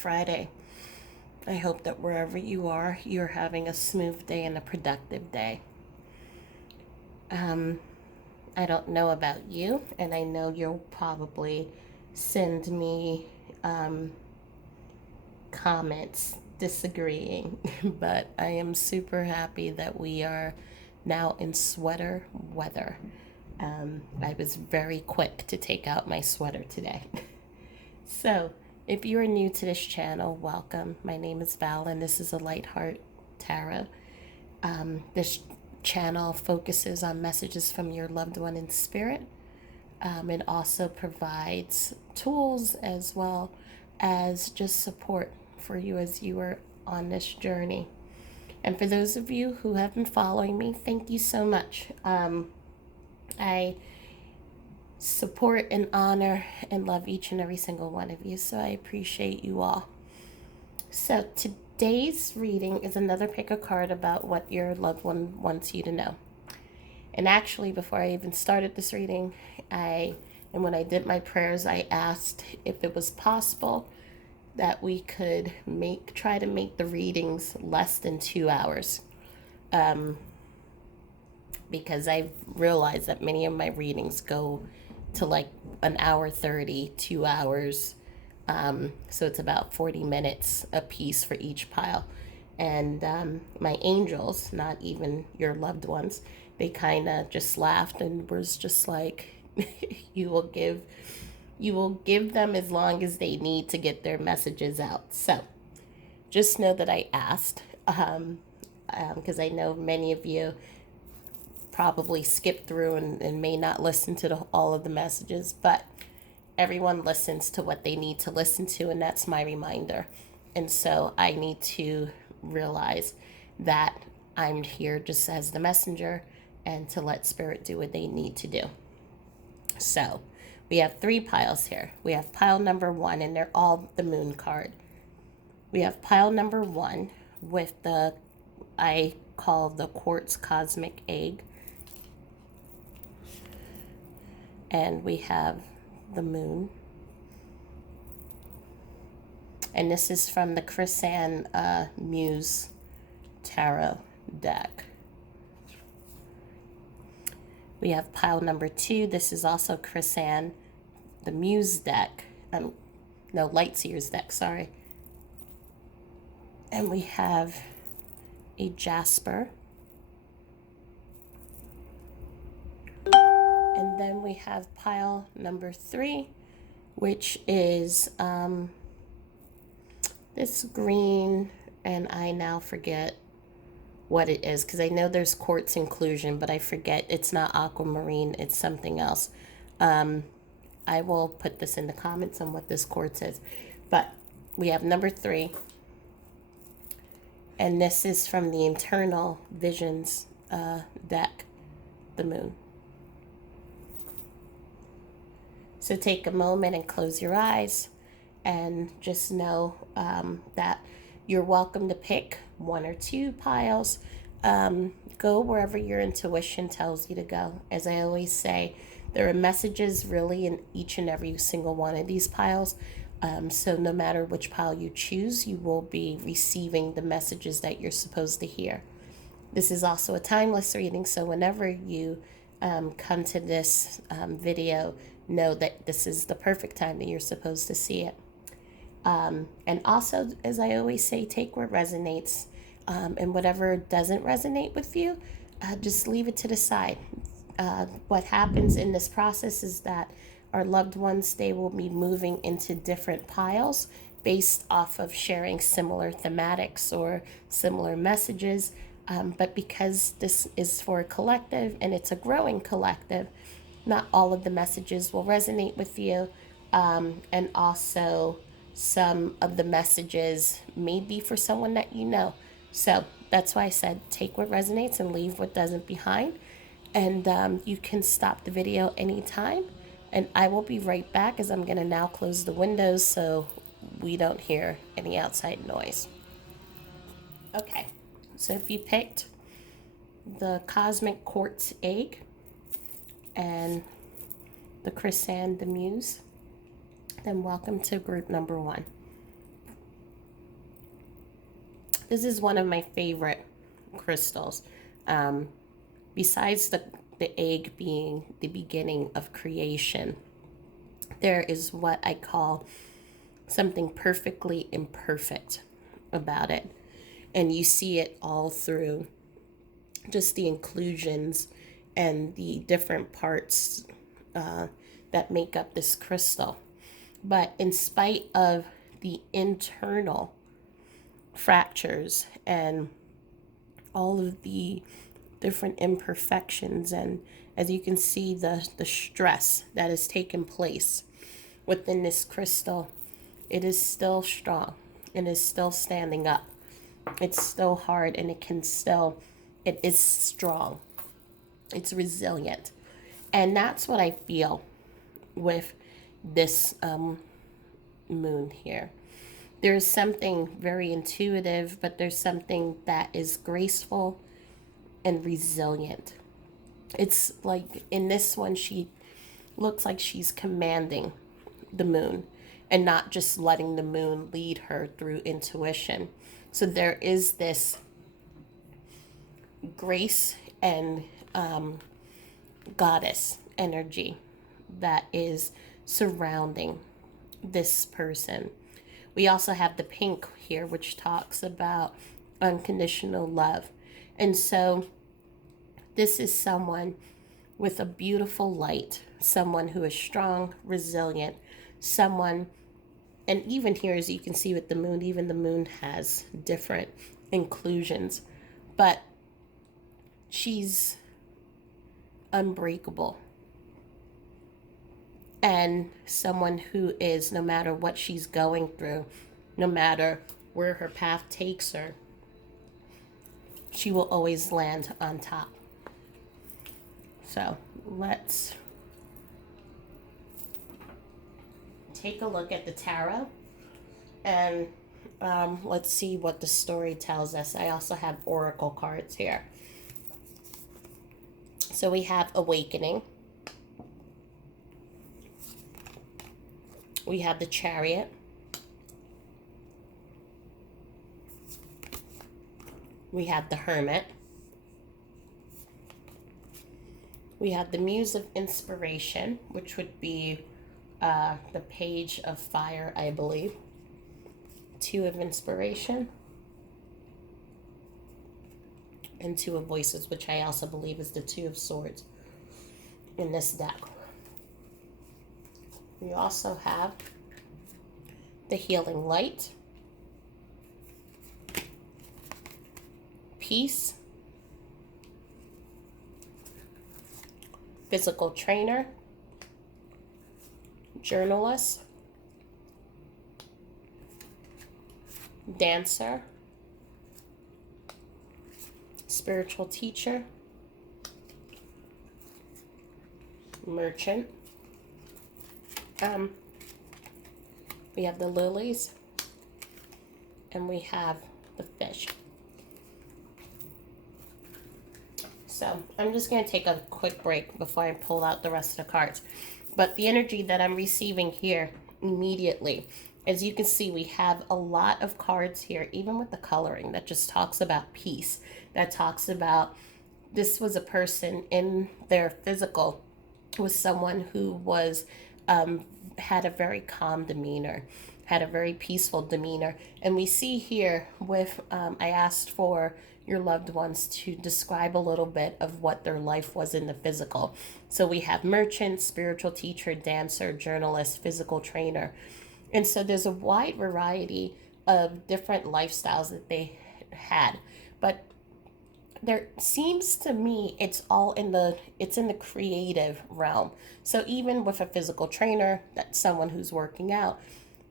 Friday. I hope that wherever you are, you're having a smooth day and a productive day. I don't know about you, and I know you'll probably send me comments disagreeing, but I am super happy that we are now in sweater weather. I was very quick to take out my sweater today. So, if you are new to this channel, welcome. My name is Val, and this is a Light Heart Tarot. This channel focuses on messages from your loved one in spirit. It also provides tools as well as just support for you as you are on this journey. And for those of you who have been following me, thank you so much. I support and honor and love each and every single one of you, so I appreciate you all. So today's reading is another pick a card about what your loved one wants you to know. And actually, before I even started this reading, when I did my prayers, I asked if it was possible that we could try to make the readings less than 2 hours. Because I've realized that many of my readings go to like an hour 30, 2 hours. So it's about 40 minutes a piece for each pile. And my angels, not even your loved ones, they kind of just laughed and was just like, you will give them as long as they need to get their messages out. So just know that I asked, because I know many of you probably skip through and may not listen to all of the messages, but everyone listens to what they need to listen to, and that's my reminder. And so I need to realize that I'm here just as the messenger and to let spirit do what they need to do. So we have 3 piles here. We have pile number 1, and they're all the moon card. We have pile number 1 with I call the quartz cosmic egg. And we have the moon. And this is from the Chris-Anne Muse Tarot deck. We have pile number 2. This is also Chris-Anne, the Muse deck. Lightseer's deck, sorry. And we have a Jasper. And then we have pile number 3, which is this green, and I now forget what it is because I know there's quartz inclusion, but I forget. It's not aquamarine, it's something else. I will put this in the comments on what this quartz is. But we have number 3, and this is from the Internal Visions deck, the moon. So take a moment and close your eyes and just know that you're welcome to pick 1 or 2 piles. Go wherever your intuition tells you to go. As I always say, there are messages really in each and every single one of these piles. So no matter which pile you choose, you will be receiving the messages that you're supposed to hear. This is also a timeless reading, so whenever you come to this video, know that this is the perfect time that you're supposed to see it. And also, as I always say, take what resonates, and whatever doesn't resonate with you, just leave it to the side. What happens in this process is that our loved ones, they will be moving into different piles based off of sharing similar thematics or similar messages. But because this is for a collective and it's a growing collective, not all of the messages will resonate with you. And also some of the messages may be for someone that you know. So that's why I said take what resonates and leave what doesn't behind. And you can stop the video anytime. And I will be right back as I'm going to now close the windows so we don't hear any outside noise. Okay, so if you picked the Cosmic Quartz Egg and the Chris-Anne the Muse, then welcome to group number 1. This is one of my favorite crystals. Um, Besides the egg being the beginning of creation, there is what I call something perfectly imperfect about it. And you see it all through just the inclusions and the different parts uh, that make up this crystal. But in spite of the internal fractures and all of the different imperfections, and as you can see, the stress that has taken place within this crystal, it is still strong. It is still standing up. It's still hard, and it is strong. It's resilient. And that's what I feel with this moon here. There's something very intuitive, but there's something that is graceful and resilient. It's like in this one, she looks like she's commanding the moon and not just letting the moon lead her through intuition. So there is this grace and goddess energy that is surrounding this person. We also have the pink here, which talks about unconditional love. And so this is someone with a beautiful light, someone who is strong, resilient, someone, and even here, as you can see with the moon, even the moon has different inclusions, but she's unbreakable. And someone who is, no matter what she's going through, no matter where her path takes her, she will always land on top. So let's take a look at the tarot, and let's see what the story tells us. I also have oracle cards here. So we have awakening. We have the Chariot. We have the Hermit. We have the Muse of Inspiration, which would be the Page of Fire, I believe. Two of Inspiration. And Two of Voices, which I also believe is the Two of Swords in this deck. We also have the Healing Light, Peace, Physical Trainer, Journalist, Dancer, Spiritual Teacher, Merchant. We have the Lilies, and we have the Fish. So I'm just going to take a quick break before I pull out the rest of the cards. But the energy that I'm receiving here immediately, as you can see, we have a lot of cards here, even with the coloring, that just talks about peace, that talks about this was a person in their physical, was someone who was had a very calm demeanor, had a very peaceful demeanor. And we see here with, I asked for your loved ones to describe a little bit of what their life was in the physical. So we have merchant, spiritual teacher, dancer, journalist, physical trainer. And so there's a wide variety of different lifestyles that they had. But there seems to me it's in the creative realm. So even with a physical trainer, that's someone who's working out,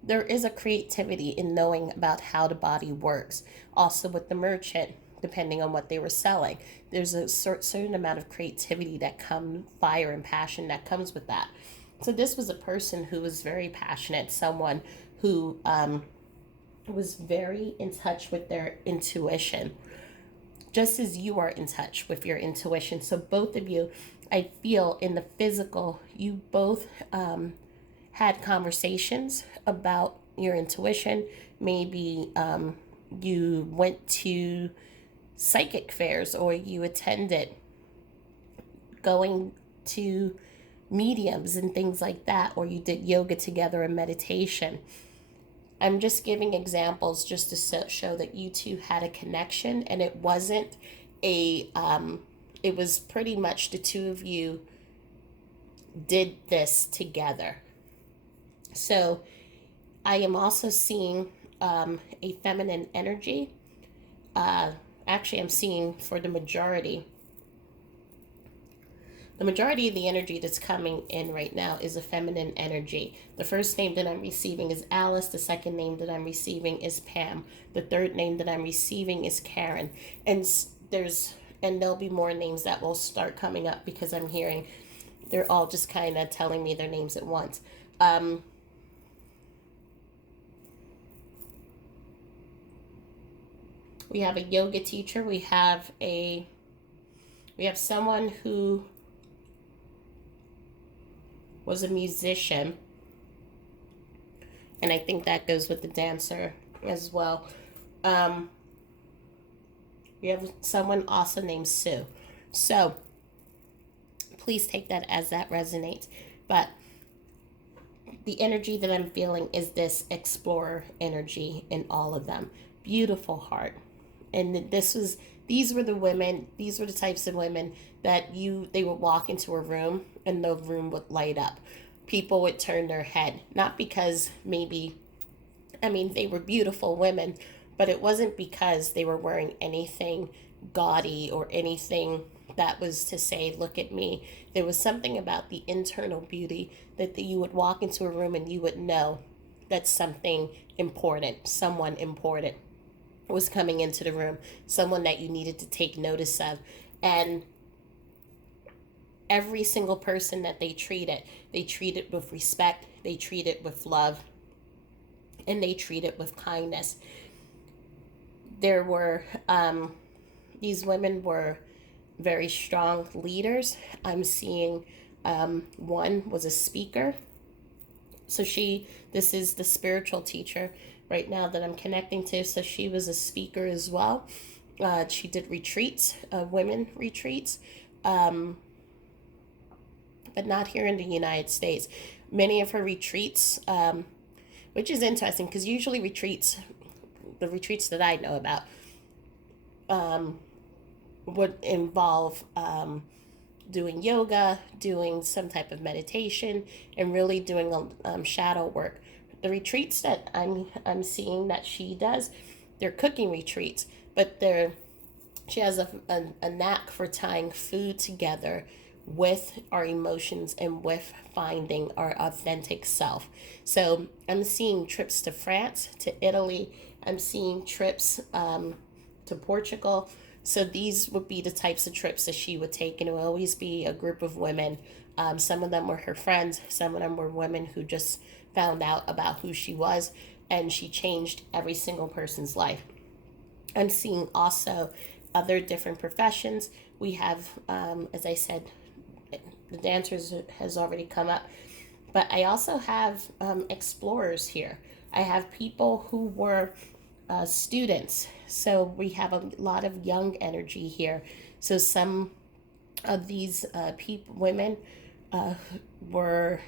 there is a creativity in knowing about how the body works. Also with the merchant, depending on what they were selling, there's a certain amount of creativity that comes, fire and passion that comes with that. So this was a person who was very passionate, someone who was very in touch with their intuition, just as you are in touch with your intuition. So both of you, I feel in the physical, you both had conversations about your intuition, maybe you went to psychic fairs or you attended, going to mediums and things like that, or you did yoga together and meditation. I'm just giving examples just to show that you two had a connection, and it wasn't it was pretty much the two of you did this together. So I am also seeing a feminine energy. Uh, Actually, I'm seeing for the majority of the energy that's coming in right now is a feminine energy. The first name that I'm receiving is Alice. The second name that I'm receiving is Pam. The third name that I'm receiving is Karen. And there'll be more names that will start coming up because I'm hearing they're all just kind of telling me their names at once. We have a yoga teacher. We have someone who was a musician, and I think that goes with the dancer as well. Um, we have someone also named Sue. So please take that as that resonates. But the energy that I'm feeling is this explorer energy in all of them. Beautiful heart. And these were the types of women that they would walk into a room and the room would light up. People would turn their head, not because they were beautiful women, but it wasn't because they were wearing anything gaudy or anything that was to say, look at me. There was something about the internal beauty that you would walk into a room and you would know that something important, someone important was coming into the room, someone that you needed to take notice of. And every single person that they treated with respect, they treated with love, and they treated with kindness. There were, these women were very strong leaders. I'm seeing one was a speaker. So this is the spiritual teacher right now that I'm connecting to. So she was a speaker as well. She did retreats, women retreats, but not here in the United States. Many of her retreats, which is interesting because usually the retreats that I know about, would involve doing yoga, doing some type of meditation, and really doing shadow work. The retreats that I'm seeing that she does, they're cooking retreats, but she has a knack for tying food together with our emotions and with finding our authentic self. So I'm seeing trips to France, to Italy. I'm seeing trips to Portugal. So these would be the types of trips that she would take, and it would always be a group of women. Some of them were her friends. Some of them were women who just found out about who she was, and she changed every single person's life. I'm seeing also other different professions. We have, as I said, the dancers has already come up, but I also have explorers here. I have people who were students. So we have a lot of young energy here. So some of these women were,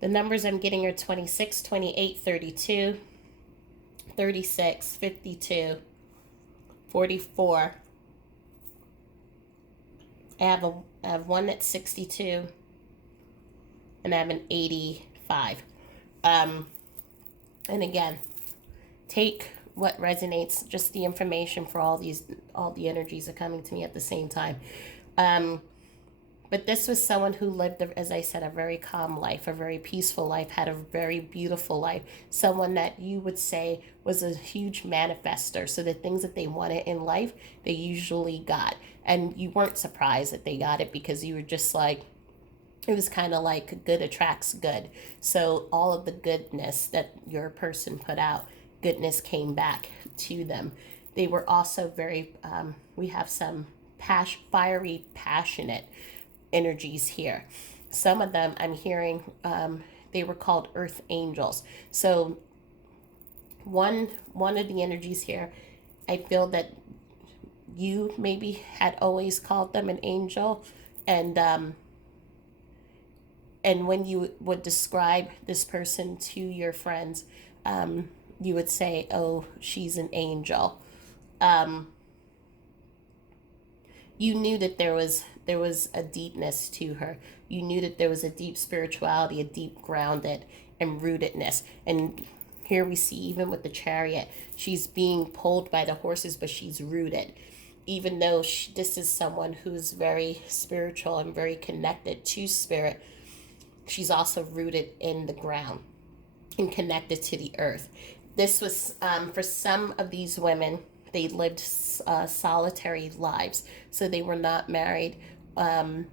the numbers I'm getting are 26, 28, 32, 36, 52, 44. I have one that's 62, and I have an 85. And again, take what resonates, just the information for all the energies are coming to me at the same time. But this was someone who lived, as I said, a very calm life, a very peaceful life, had a very beautiful life. Someone that you would say was a huge manifester. So the things that they wanted in life, they usually got. And you weren't surprised that they got it because you were just like, it was kind of like good attracts good. So all of the goodness that your person put out, goodness came back to them. They were also very, we have some fiery, passionate energies here. Some of them I'm hearing, they were called earth angels. So One of the energies here, I feel that you maybe had always called them an angel, and and when you would describe this person to your friends, you would say, "Oh, she's an angel." Um, you knew that there was a deepness to her. You knew that there was a deep spirituality, a deep grounded and rootedness. And here we see, even with the chariot, she's being pulled by the horses, but she's rooted. Even though this is someone who's very spiritual and very connected to spirit, she's also rooted in the ground and connected to the earth. This was, for some of these women, they lived solitary lives. So they were not married. Um,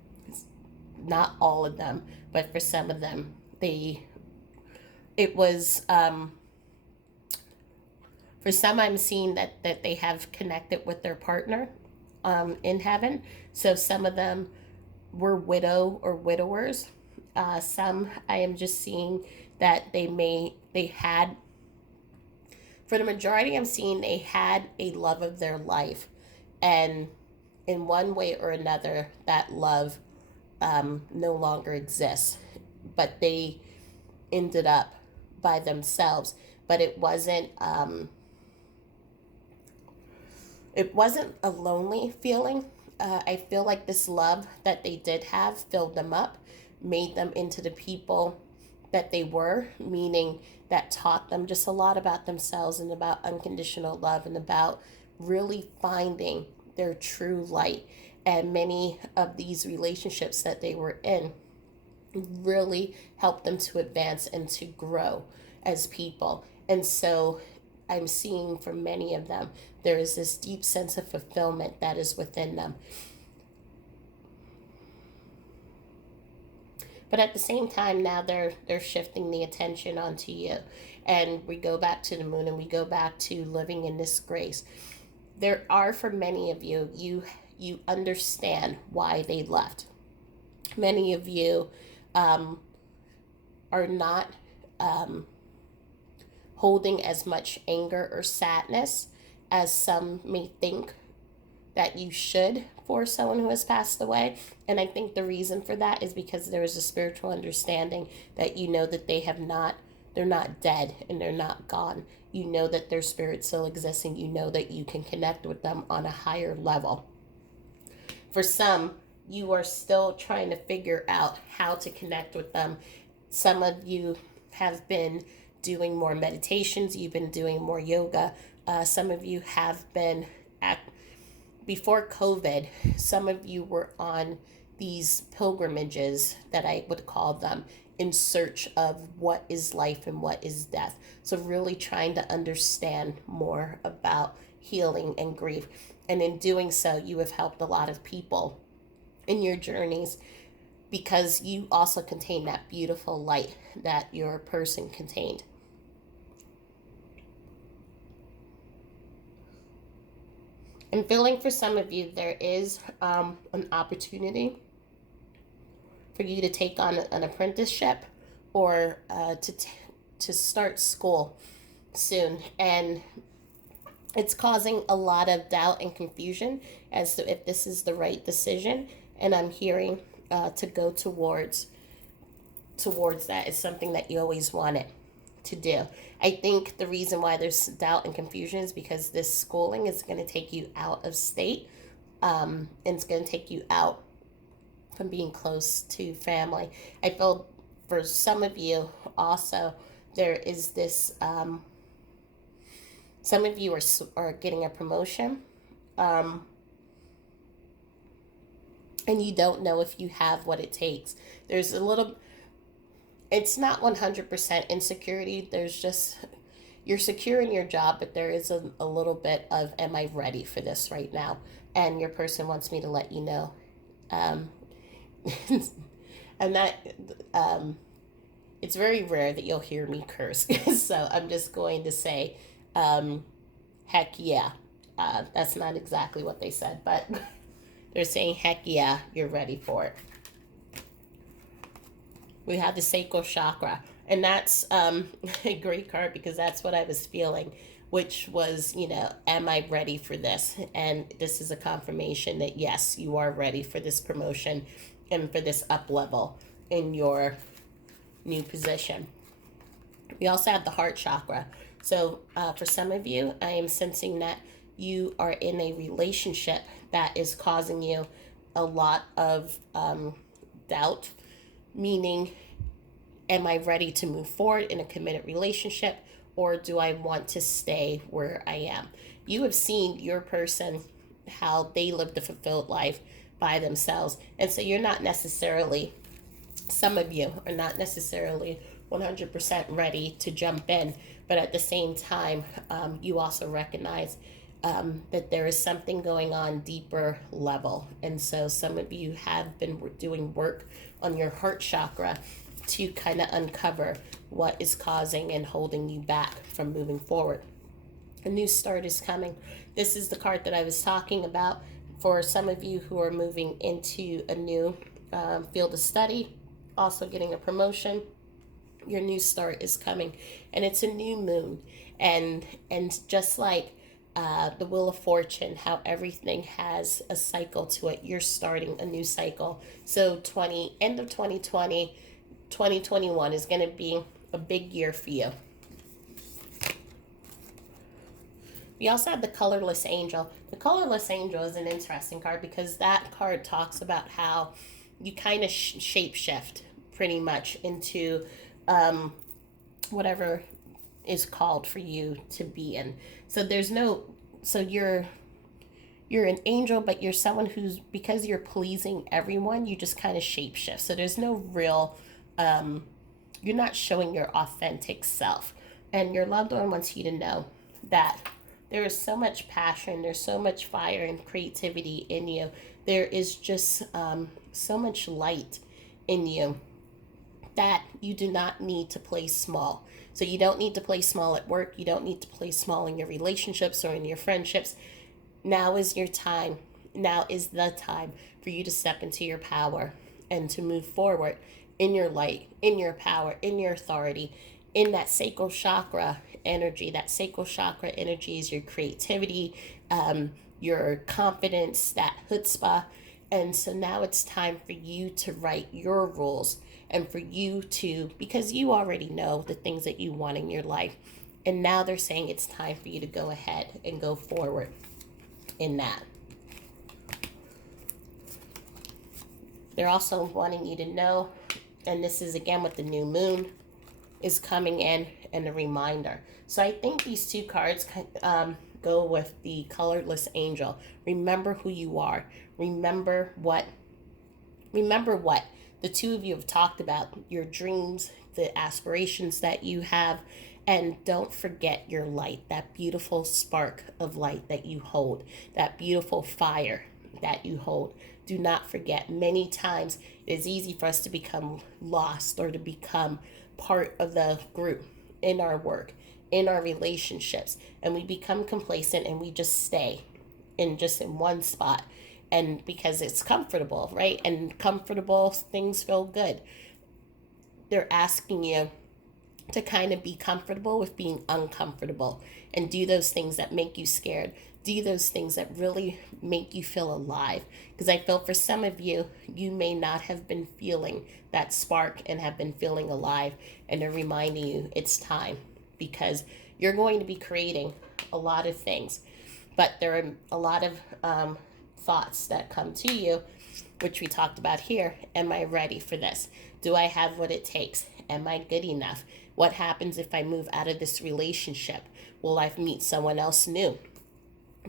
not all of them, but for some of them, it was, for some, I'm seeing that they have connected with their partner in heaven. So some of them were widow or widowers. Some I am just seeing that they had, for the majority, I'm seeing they had a love of their life, and in one way or another, that love no longer exists. But they ended up by themselves. But it wasn't a lonely feeling. I feel like this love that they did have filled them up, made them into the people that they were, meaning that taught them just a lot about themselves and about unconditional love and about really finding their true light. And many of these relationships that they were in really helped them to advance and to grow as people. And so I'm seeing for many of them, there is this deep sense of fulfillment that is within them. But at the same time, now they're shifting the attention onto you. And we go back to the moon and we go back to living in this grace. There are, for many of you, you understand why they left. Many of you are not holding as much anger or sadness as some may think that you should for someone who has passed away. And I think the reason for that is because there is a spiritual understanding that you know that they're not dead and they're not gone. You know that their spirit still exists, and you know that you can connect with them on a higher level. For some, you are still trying to figure out how to connect with them. Some of you have been doing more meditations, you've been doing more yoga. Some of you have been before COVID, some of you were on these pilgrimages that I would call them, in search of what is life and what is death. So, really trying to understand more about healing and grief. And in doing so, you have helped a lot of people in your journeys, because you also contain that beautiful light that your person contained. And feeling for some of you, there is an opportunity for you to take on an apprenticeship, or to start school soon. And it's causing a lot of doubt and confusion as to if this is the right decision. And I'm hearing to go towards that is something that you always wanted to do. I think the reason why there's doubt and confusion is because this schooling is going to take you out of state, and it's going to take you out from being close to family. I feel for some of you also, there is this, some of you are getting a promotion, and you don't know if you have what it takes. There's a little, it's not 100% insecurity. There's just, you're secure in your job, but there is a little bit of, am I ready for this right now? And your person wants me to let you know. Um, and that, it's very rare that you'll hear me curse. So I'm just going to say, heck yeah. That's not exactly what they said, but they're saying, heck yeah, you're ready for it. We have the sacral chakra. And that's a great card because that's what I was feeling, which was, am I ready for this? And this is a confirmation that yes, you are ready for this promotion and for this up level in your new position. We also have the heart chakra. So, for some of you, I am sensing that you are in a relationship that is causing you a lot of doubt, meaning, am I ready to move forward in a committed relationship, or do I want to stay where I am? You have seen your person, how they lived a fulfilled life by themselves. And so you're not necessarily, some of you are not necessarily 100% ready to jump in, but at the same time, you also recognize that there is something going on deeper level. And so some of you have been doing work on your heart chakra to kind of uncover what is causing and holding you back from moving forward. A new start is coming. This is the card that I was talking about for some of you who are moving into a new field of study, also getting a promotion. Your new start is coming, and it's a new moon, and just like the Wheel of Fortune, how everything has a cycle to it. You're starting a new cycle. So end of 2020, 2021 is going to be a big year for you. We also have the Colorless Angel. The Colorless Angel is an interesting card because that card talks about how you kind of shape shift pretty much into whatever is called for you to be in. So you're an angel, but you're someone who's, because you're pleasing everyone, you just kind of shape shift. So there's no real, you're not showing your authentic self. And your loved one wants you to know that there is so much passion, there's so much fire and creativity in you. There is just so much light in you that you do not need to play small. So you don't need to play small at work. You don't need to play small in your relationships or in your friendships. Now is your time. Now is the time for you to step into your power and to move forward in your light, in your power, in your authority, in that sacral chakra energy. That sacral chakra energy is your creativity, your confidence, that chutzpah. And so now it's time for you to write your rules and for you to, because you already know the things that you want in your life. And now they're saying it's time for you to go ahead and go forward in that. They're also wanting you to know, and this is again with the new moon is coming in, and a reminder. So I think these two cards go with the Colorless Angel. Remember who you are. Remember what the two of you have talked about, your dreams, the aspirations that you have, and don't forget your light, that beautiful spark of light that you hold, that beautiful fire that you hold. Do not forget. Many times it is easy for us to become lost or to become part of the group in our work, in our relationships, and we become complacent and we just stay in one spot, and because it's comfortable, right? And comfortable things feel good. They're asking you to kind of be comfortable with being uncomfortable and do those things that make you scared. Do those things that really make you feel alive. Because I feel for some of you, you may not have been feeling that spark and have been feeling alive. And they're reminding you it's time, because you're going to be creating a lot of things. But there are a lot of thoughts that come to you, which we talked about here. Am I ready for this? Do I have what it takes? Am I good enough? What happens if I move out of this relationship? Will I meet someone else new?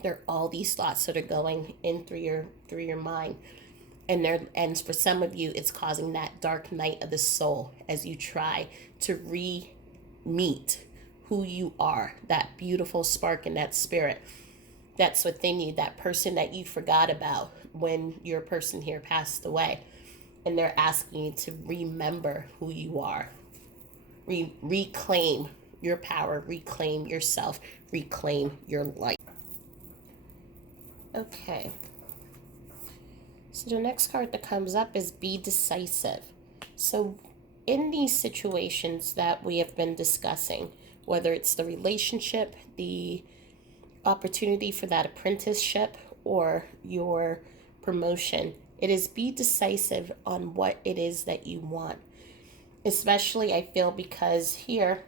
There are all these thoughts that are going in through your mind. And for some of you, it's causing that dark night of the soul as you try to re-meet who you are, that beautiful spark and that spirit that's within you, that person that you forgot about when your person here passed away. And they're asking you to remember who you are. Reclaim your power, reclaim yourself, reclaim your life. Okay. So the next card that comes up is Be Decisive. So in these situations that we have been discussing, whether it's the relationship, the opportunity for that apprenticeship, or your promotion, it is be decisive on what it is that you want. Especially, I feel, because here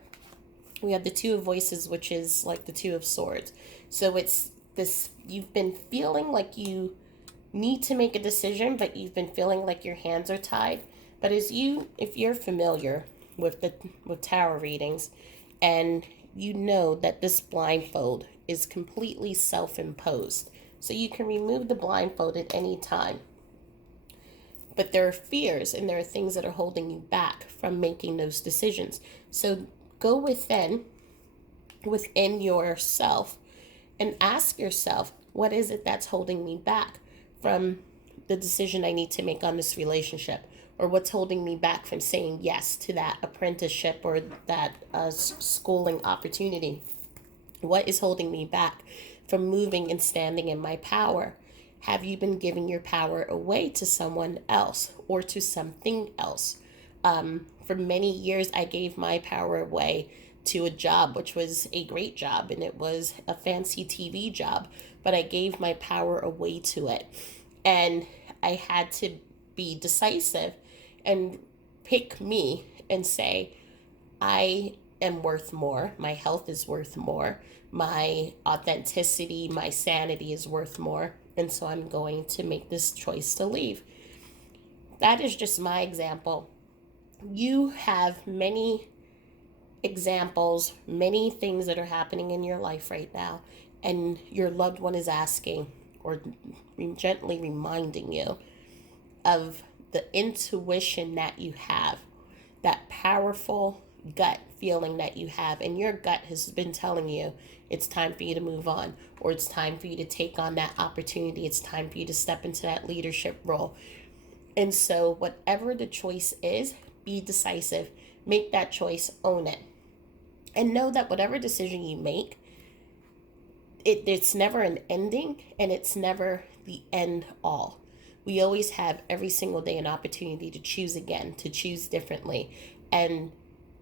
we have the Two of Voices, which is like the Two of Swords. So it's this, you've been feeling like you need to make a decision, but you've been feeling like your hands are tied. But if you're familiar with tarot readings, and you know that this blindfold is completely self-imposed, so you can remove the blindfold at any time. But there are fears and there are things that are holding you back from making those decisions. So go within yourself and ask yourself, what is it that's holding me back from the decision I need to make on this relationship? Or what's holding me back from saying yes to that apprenticeship or that schooling opportunity? What is holding me back from moving and standing in my power? Have you been giving your power away to someone else or to something else? For many years, I gave my power away to a job, which was a great job, and it was a fancy TV job, but I gave my power away to it. And I had to be decisive and pick me and say, I am worth more. My health is worth more. My authenticity, my sanity is worth more. And so I'm going to make this choice to leave. That is just my example. You have many examples, many things that are happening in your life right now, and your loved one is asking or gently reminding you of the intuition that you have, that powerful gut feeling that you have, and your gut has been telling you it's time for you to move on, or it's time for you to take on that opportunity, it's time for you to step into that leadership role. And so whatever the choice is, be decisive, make that choice, own it, and know that whatever decision you make, it's never an ending, and it's never the end all. We always have every single day an opportunity to choose again, to choose differently. And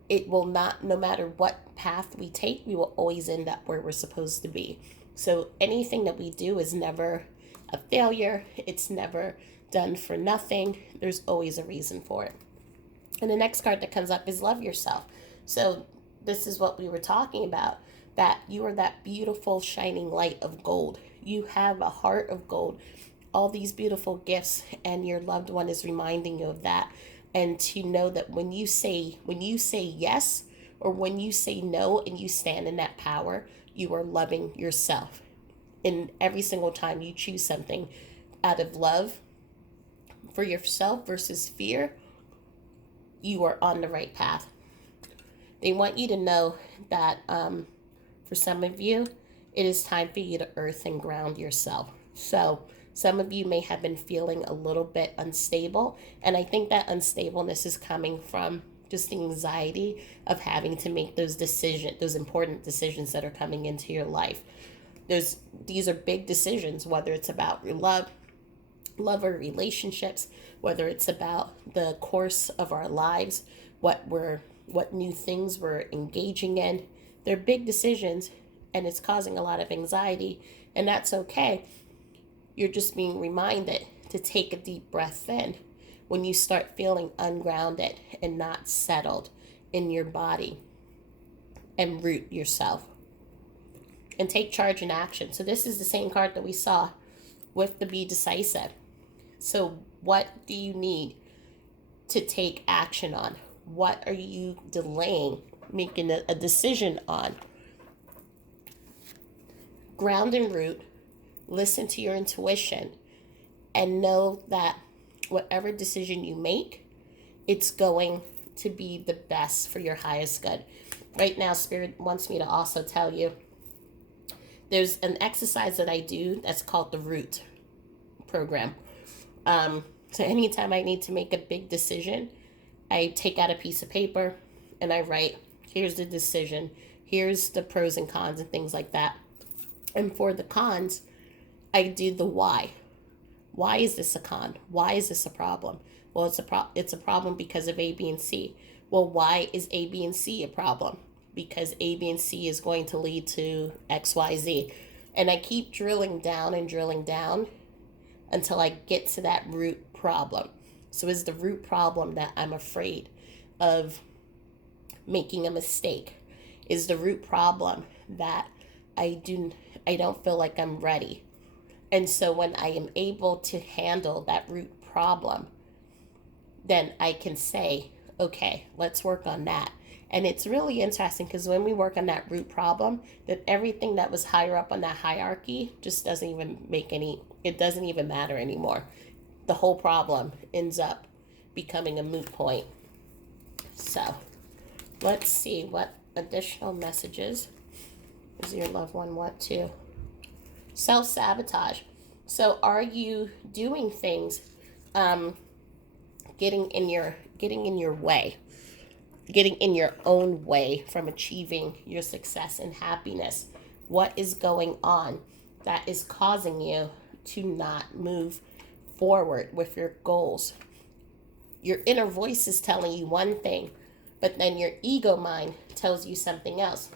it will not, no matter what path we take, we will always end up where we're supposed to be. So anything that we do is never a failure. It's never done for nothing. There's always a reason for it. And the next card that comes up is love yourself. So this is what we were talking about, that you are that beautiful shining light of gold. You have a heart of gold, all these beautiful gifts, and your loved one is reminding you of that. And to know that when you say yes, or when you say no and you stand in that power, you are loving yourself. And every single time you choose something out of love for yourself versus fear, you are on the right path. They want you to know that for some of you, it is time for you to earth and ground yourself. So some of you may have been feeling a little bit unstable, and I think that unstableness is coming from just the anxiety of having to make those important decisions that are coming into your life. These are big decisions, whether it's about your love or relationships, whether it's about the course of our lives, what new things we're engaging in. They're big decisions, and it's causing a lot of anxiety, and that's okay. You're just being reminded to take a deep breath in when you start feeling ungrounded and not settled in your body, and root yourself and take charge and action. So this is the same card that we saw with the be decisive. So what do you need to take action on? What are you delaying making a decision on? Ground and root, listen to your intuition, and know that whatever decision you make, it's going to be the best for your highest good. Right now, Spirit wants me to also tell you, there's an exercise that I do that's called the Root program. So anytime I need to make a big decision, I take out a piece of paper and I write, here's the decision, here's the pros and cons and things like that. And for the cons, I do the why. Why is this a con? Why is this a problem? Well, it's a problem because of A, B, and C. Well, why is A, B, and C a problem? Because A, B, and C is going to lead to X, Y, Z. And I keep drilling down and drilling down until I get to that root problem. So is the root problem that I'm afraid of making a mistake? Is the root problem that I don't feel like I'm ready? And so when I am able to handle that root problem, then I can say, okay, let's work on that. And it's really interesting because when we work on that root problem, that everything that was higher up on that hierarchy just doesn't even it doesn't even matter anymore. The whole problem ends up becoming a moot point. So let's see what additional messages does your loved one want to. Self-sabotage. So are you doing things, getting in your way, getting in your own way from achieving your success and happiness? What is going on that is causing you to not move forward with your goals? Your inner voice is telling you one thing, but then your ego mind tells you something else.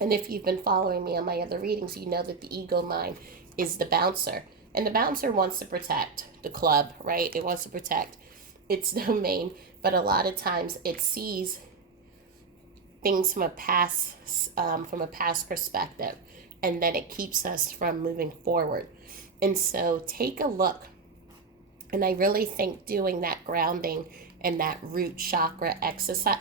And if you've been following me on my other readings, you know that the ego mind is the bouncer. And the bouncer wants to protect the club, right? It wants to protect its domain. But a lot of times it sees things from a past perspective. And then it keeps us from moving forward. And so take a look. And I really think doing that grounding and that root chakra exercise,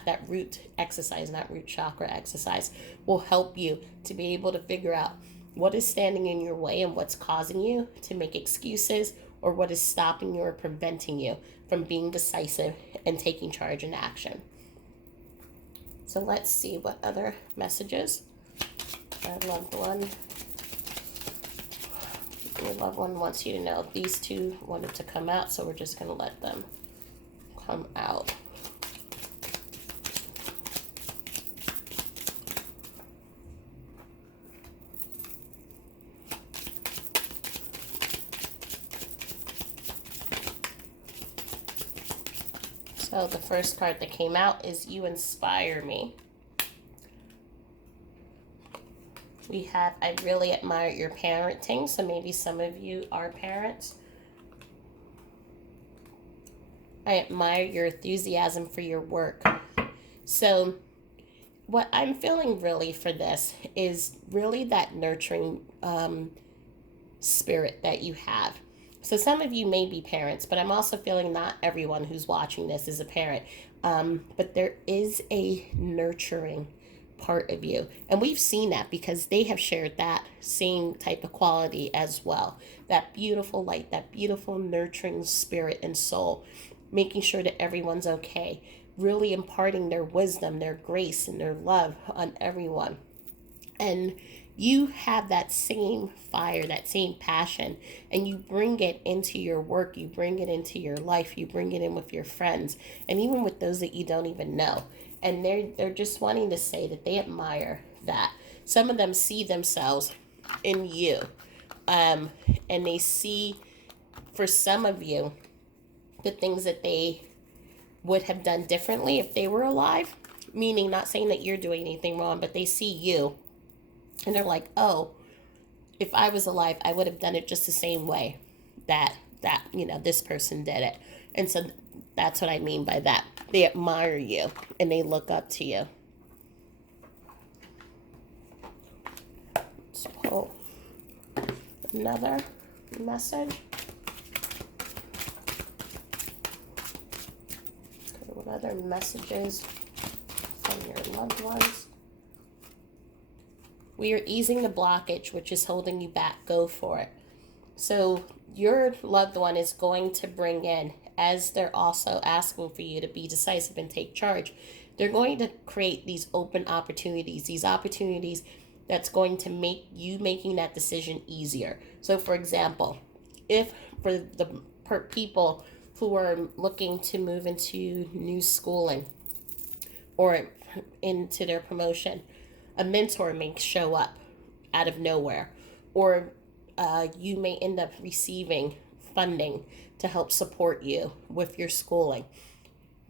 will help you to be able to figure out what is standing in your way and what's causing you to make excuses, or what is stopping you or preventing you from being decisive and taking charge and action. So let's see what other messages your loved one wants you to know. These two wanted to come out, so we're just going to let them come out. So the first card that came out is You Inspire Me. We have, I really admire your parenting. So maybe some of you are parents. I admire your enthusiasm for your work. So what I'm feeling really for this is really that nurturing spirit that you have. So some of you may be parents, but I'm also feeling not everyone who's watching this is a parent. But there is a nurturing part of you. And we've seen that because they have shared that same type of quality as well. That beautiful light, that beautiful nurturing spirit and soul, making sure that everyone's okay, really imparting their wisdom, their grace, and their love on everyone. And you have that same fire, that same passion, and you bring it into your work, you bring it into your life, you bring it in with your friends, and even with those that you don't even know. And they're just wanting to say that they admire that. Some of them see themselves in you, and they see, for some of you, the things that they would have done differently if they were alive. Meaning, not saying that you're doing anything wrong, but they see you and they're like, oh, if I was alive, I would have done it just the same way that this person did it. And so that's what I mean by that. They admire you and they look up to you. Let's pull another message. Okay, what other messages from your loved ones? We are easing the blockage, which is holding you back. Go for it. So your loved one is going to bring in, as they're also asking for you to be decisive and take charge, they're going to create these open opportunities, that's going to make you making that decision easier. So for example, if for the people who are looking to move into new schooling or into their promotion, a mentor may show up out of nowhere, or you may end up receiving funding to help support you with your schooling.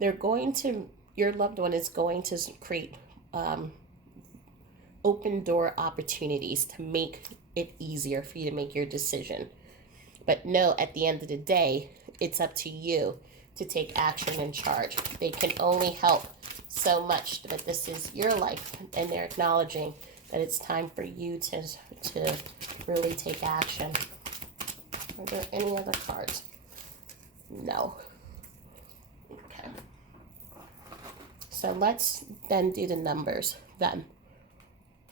Your loved one is going to create um, open door opportunities to make it easier for you to make your decision. But no, at the end of the day, it's up to you to take action and charge. They can only help so much, but this is your life, and they're acknowledging that it's time for you to really take action. Are there any other cards? No. Okay. So let's then do the numbers then.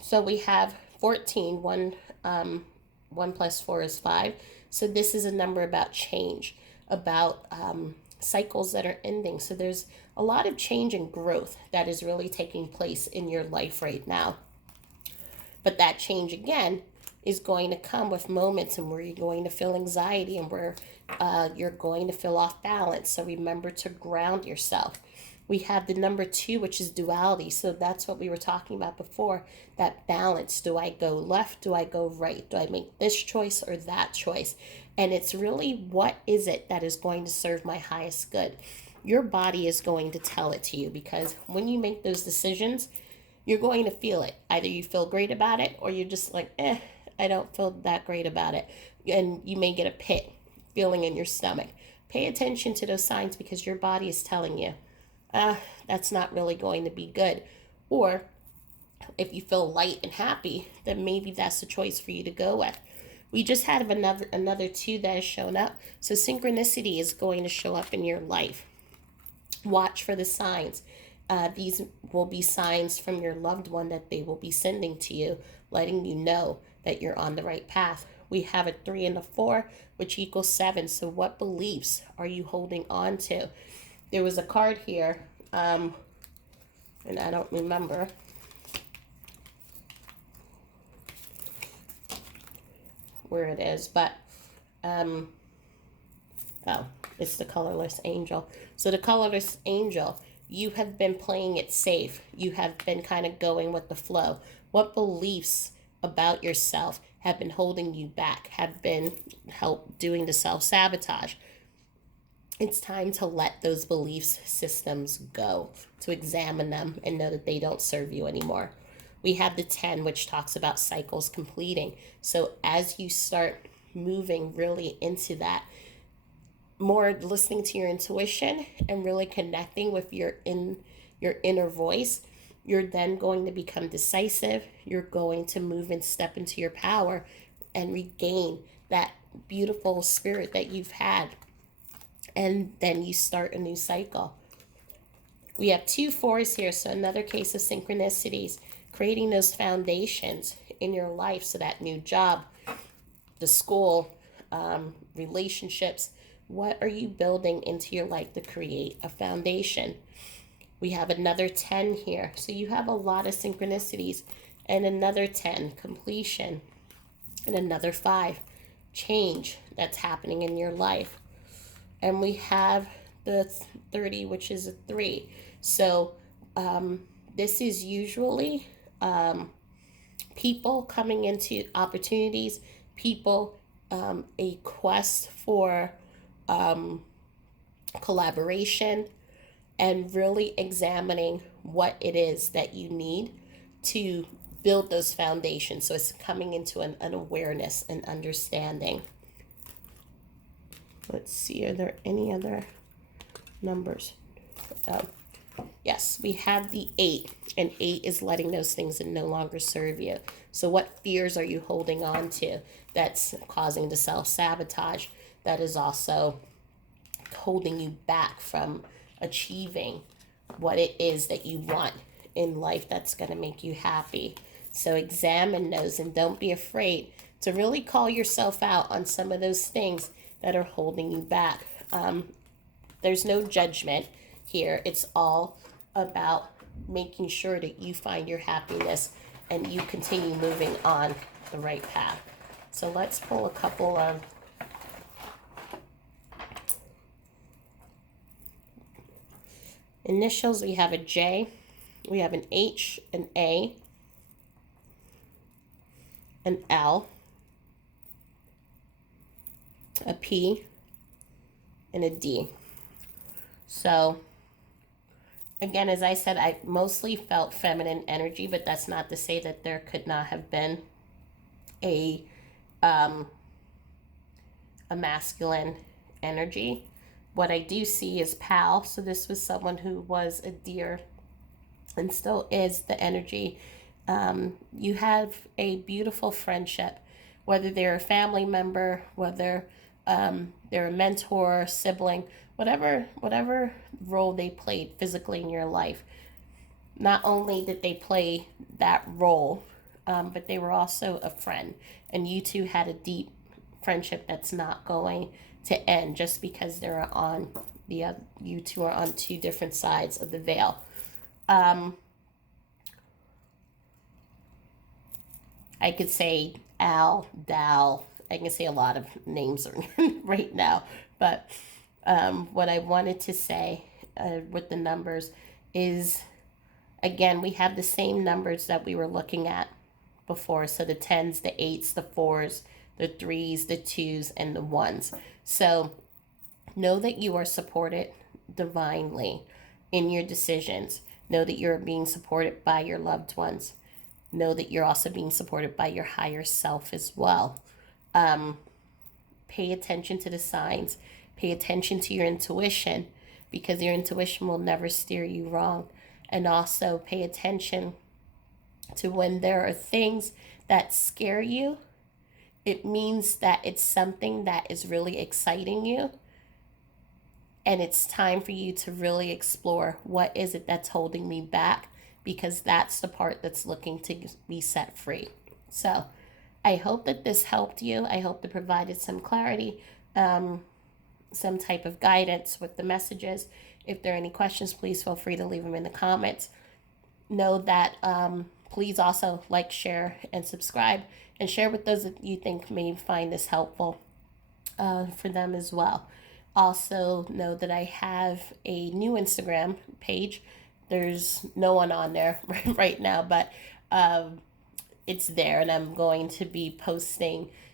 So we have 14. 1 plus 4 is 5. So this is a number about change, about cycles that are ending. So there's a lot of change and growth that is really taking place in your life right now. But that change, again, is going to come with moments and where you're going to feel anxiety and where you're going to feel off balance. So remember to ground yourself. We have the number 2, which is duality. So that's what we were talking about before, that balance. Do I go left? Do I go right? Do I make this choice or that choice? And it's really, what is it that is going to serve my highest good? Your body is going to tell it to you, because when you make those decisions, you're going to feel it. Either you feel great about it or you're just like, I don't feel that great about it. And you may get a pit feeling in your stomach. Pay attention to those signs, because your body is telling you, that's not really going to be good. Or if you feel light and happy, then maybe that's the choice for you to go with. We just had another 2 that has shown up. So synchronicity is going to show up in your life. Watch for the signs. These will be signs from your loved one that they will be sending to you, letting you know that you're on the right path. We have a 3 and a 4, which equals 7. So what beliefs are you holding on to? There was a card here, and I don't remember. Where it is, but it's the colorless angel. So the colorless angel, you have been playing it safe. You have been kind of going with the flow. What beliefs about yourself have been holding you back, have been doing the self-sabotage? It's time to let those belief systems go, to examine them and know that they don't serve you anymore. We have the 10, which talks about cycles completing. So as you start moving really into that, more listening to your intuition and really connecting with your inner voice, you're then going to become decisive. You're going to move and step into your power and regain that beautiful spirit that you've had. And then you start a new cycle. We have 2 4s here, so another case of synchronicities, creating those foundations in your life. So that new job, the school, relationships, what are you building into your life to create a foundation? We have another 10 here, so you have a lot of synchronicities, and another 10, completion, and another 5, change that's happening in your life. And we have the 30, which is a 3. So this is usually people coming into opportunities, people, a quest for collaboration, and really examining what it is that you need to build those foundations. So it's coming into an awareness and understanding. Let's see, are there any other numbers? Oh, yes, we have the 8, and 8 is letting those things that no longer serve you. So what fears are you holding on to that's causing the self-sabotage, that is also holding you back from achieving what it is that you want in life that's going to make you happy? So examine those, and don't be afraid to really call yourself out on some of those things that are holding you back. There's no judgment here. It's all about making sure that you find your happiness and you continue moving on the right path. So let's pull a couple of initials. We have a J, we have an H, an A, an L, a P, and a D. So again, as I said, I mostly felt feminine energy, but that's not to say that there could not have been a um, a masculine energy. What I do see is pal. So this was someone who was a deer and still is the energy. You have a beautiful friendship, whether they're a family member, whether they're a mentor, sibling, whatever role they played physically in your life. Not only did they play that role, but they were also a friend, and you two had a deep friendship that's not going to end just because they're on you two are on two different sides of the veil. Um, I could say Al, Dal. I can say a lot of names right now, but what I wanted to say with the numbers is, again, we have the same numbers that we were looking at before. So the tens, the eights, the fours, the threes, the twos, and the ones. So know that you are supported divinely in your decisions. Know that you're being supported by your loved ones. Know that you're also being supported by your higher self as well. Um, Pay attention to the signs. Pay attention to your intuition, because your intuition will never steer you wrong. And also pay attention to when there are things that scare you. It means that it's something that is really exciting you, and it's time for you to really explore what is it that's holding me back, because that's the part that's looking to be set free. So I hope that this helped you. I hope it provided some clarity, some type of guidance with the messages. If there are any questions, please feel free to leave them in the comments. Know that please also like, share, and subscribe, and share with those that you think may find this helpful for them as well. Also, know that I have a new Instagram page. There's no one on there right now, but it's there, and I'm going to be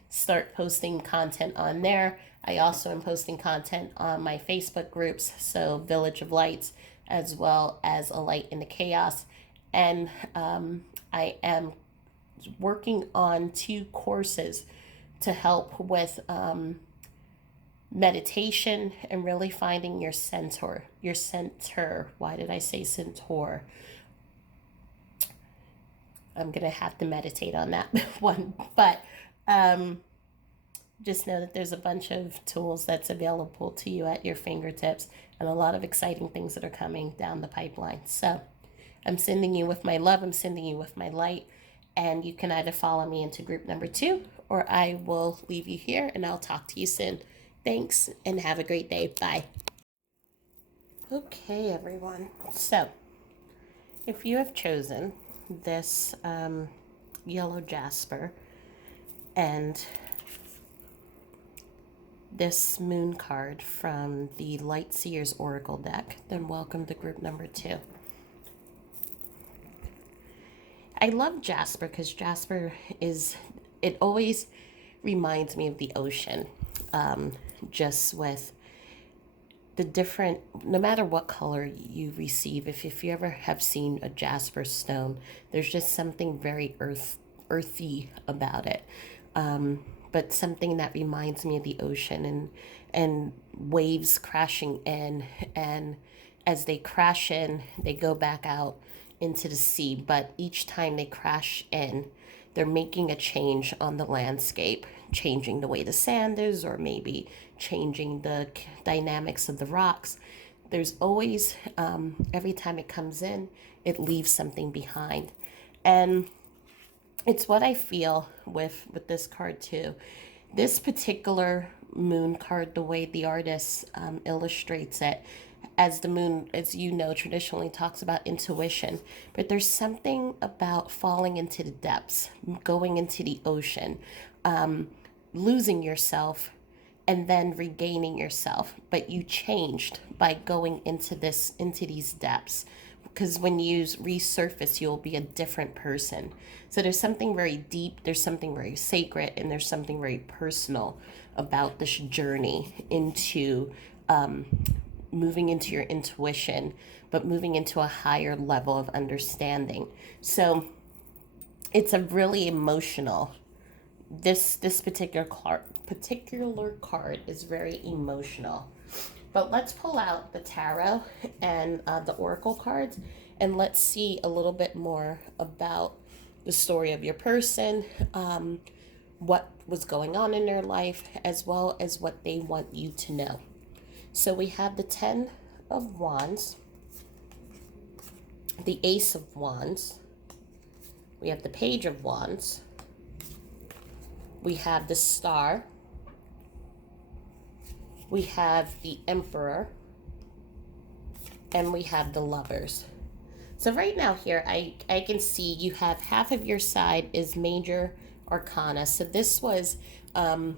start posting content on there. I also am posting content on my Facebook groups, so Village of Lights, as well as A Light in the Chaos. And I am working on 2 courses to help with meditation and really finding your center. Your center. Why did I say centaur? I'm going to have to meditate on that one. But just know that there's a bunch of tools that's available to you at your fingertips, and a lot of exciting things that are coming down the pipeline. So I'm sending you with my love. I'm sending you with my light. And you can either follow me into group number 2, or I will leave you here, and I'll talk to you soon. Thanks, and have a great day. Bye. Okay, everyone. So if you have chosen this yellow jasper and this moon card from the Light Seers Oracle deck, then welcome to group number 2. I love jasper because jasper it always reminds me of the ocean, just with the different, no matter what color you receive, if you ever have seen a jasper stone, there's just something very earthy about it, but something that reminds me of the ocean, and waves crashing in, and as they crash in, they go back out into the sea. But each time they crash in, they're making a change on the landscape, changing the way the sand is, or maybe changing the dynamics of the rocks. There's always, every time it comes in, it leaves something behind. And it's what I feel with this card too. This particular moon card, the way the artist illustrates it, as the moon, as you know, traditionally talks about intuition, but there's something about falling into the depths, going into the ocean, losing yourself, and then regaining yourself. But you changed by going into these depths, because when you resurface, you'll be a different person. So there's something very deep, there's something very sacred, and there's something very personal about this journey into moving into your intuition, but moving into a higher level of understanding. So it's a really emotional. This particular card is very emotional. But let's pull out the tarot and the oracle cards, and let's see a little bit more about the story of your person, what was going on in their life, as well as what they want you to know. So we have the Ten of Wands, the Ace of Wands, we have the Page of Wands, we have the Star, we have the Emperor, and we have the Lovers. So right now here, I can see you have half of your side is Major Arcana. So this was, for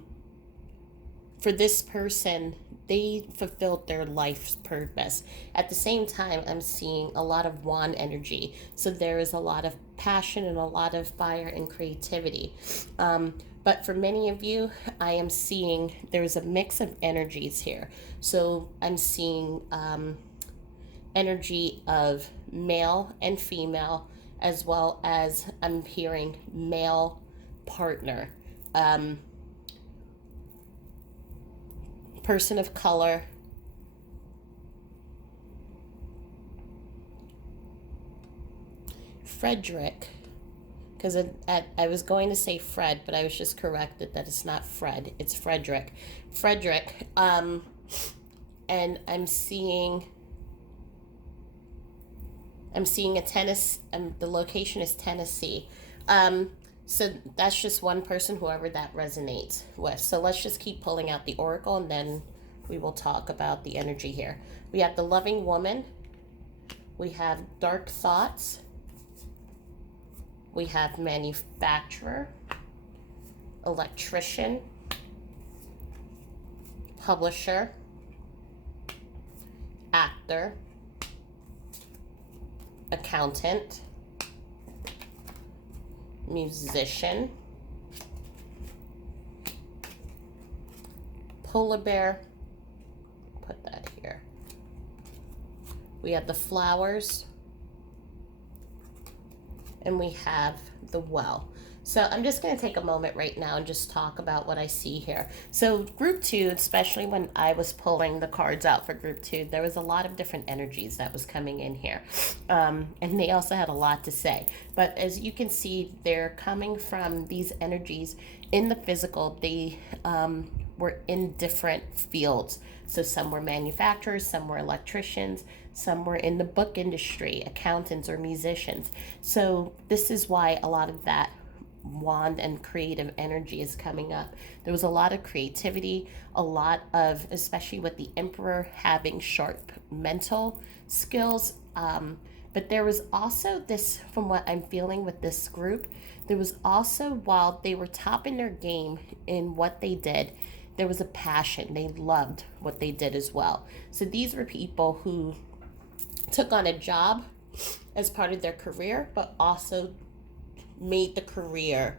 this person, they fulfilled their life's purpose. At the same time, I'm seeing a lot of wand energy. So there is a lot of passion and a lot of fire and creativity. But for many of you, I am seeing there's a mix of energies here. So I'm seeing energy of male and female, as well as I'm hearing male partner, person of color, Frederick, because I was going to say Fred, but I was just corrected that it's not Fred, it's Frederick. Frederick, and I'm seeing a Tennessee, the location is Tennessee. So that's just one person, whoever that resonates with. So let's just keep pulling out the oracle, and then we will talk about the energy here. We have the Loving Woman. We have Dark Thoughts. We have Manufacturer, Electrician, Publisher, Actor, Accountant, Musician, Polar Bear, put that here. We have the Flowers, and we have the Well. So I'm just going to take a moment right now and just talk about what I see here. So group 2, especially when I was pulling the cards out for group 2, there was a lot of different energies that was coming in here. And they also had a lot to say. But as you can see, they're coming from these energies in the physical. They were in different fields. So some were manufacturers, some were electricians, some were in the book industry, accountants or musicians. So this is why a lot of that wand and creative energy is coming up. There was a lot of creativity, a lot of, especially with the Emperor having sharp mental skills. But there was also this, from what I'm feeling with this group, there was also, while they were topping their game in what they did, there was a passion. They loved what they did as well. So these were people who took on a job as part of their career, but also made the career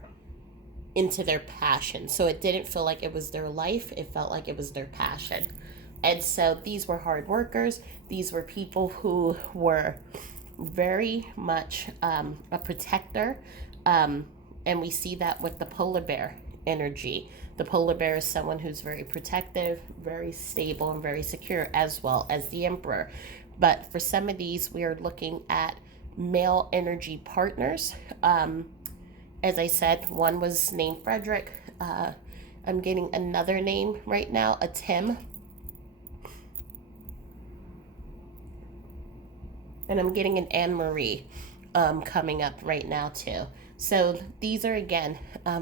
into their passion. So it didn't feel like it was their life, it felt like it was their passion. And so these were hard workers. These were people who were very much a protector. And we see that with the Polar Bear energy. The Polar Bear is someone who's very protective, very stable, and very secure, as well as the Emperor. But for some of these, we are looking at male energy partners. As I said, one was named Frederick. I'm getting another name right now, a Tim. And I'm getting an Anne-Marie coming up right now too. So these are, again,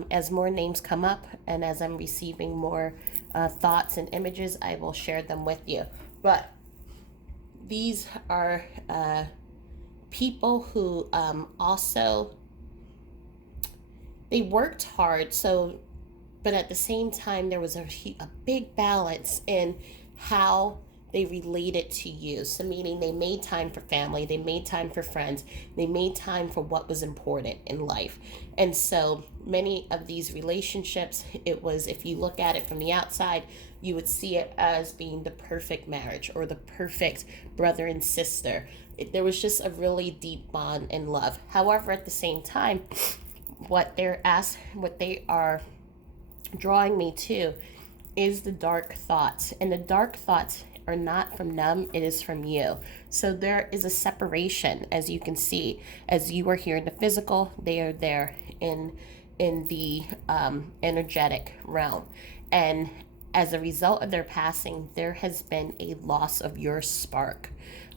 as more names come up and as I'm receiving more thoughts and images, I will share them with you. But these are people who also, they worked hard. So, but at the same time, there was a big balance in how they related to you. So, meaning they made time for family, they made time for friends, they made time for what was important in life. And so, many of these relationships, it was, if you look at it from the outside, you would see it as being the perfect marriage or the perfect brother and sister. There was just a really deep bond and love. However, at the same time, what they are drawing me to is the dark thoughts. And the dark thoughts are not from them, it is from you. So there is a separation, as you can see. As you are here in the physical, they are there in the energetic realm. And as a result of their passing, there has been a loss of your spark.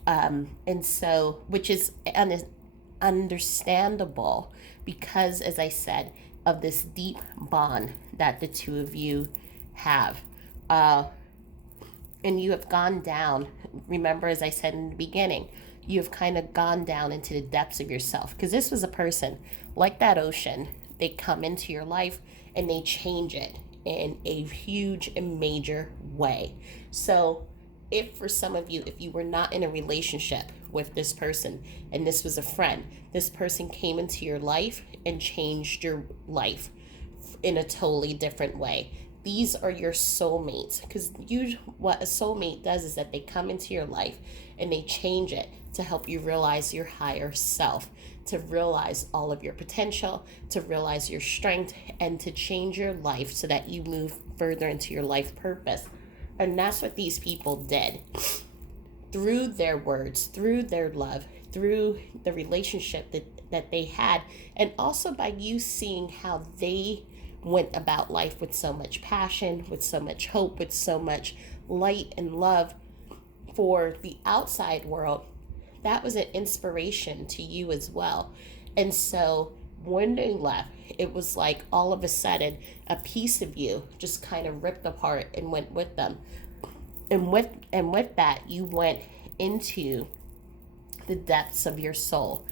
And so, which is understandable because, as I said, of this deep bond that the two of you have. And you have gone down. Remember, as I said in the beginning, you have kind of gone down into the depths of yourself, because this was a person like that ocean. They come into your life and they change it in a huge and major way. So, if for some of you, if you were not in a relationship with this person and this was a friend, this person came into your life and changed your life in a totally different way. These are your soulmates, because what a soulmate does is that they come into your life and they change it to help you realize your higher self, to realize all of your potential, to realize your strength, and to change your life so that you move further into your life purpose. And that's what these people did. Through their words, through their love, through the relationship that they had, and also by you seeing how they went about life with so much passion, with so much hope, with so much light and love for the outside world, that was an inspiration to you as well. And so when they left, it was like all of a sudden a piece of you just kind of ripped apart and went with them. And with that, you went into the depths of your soul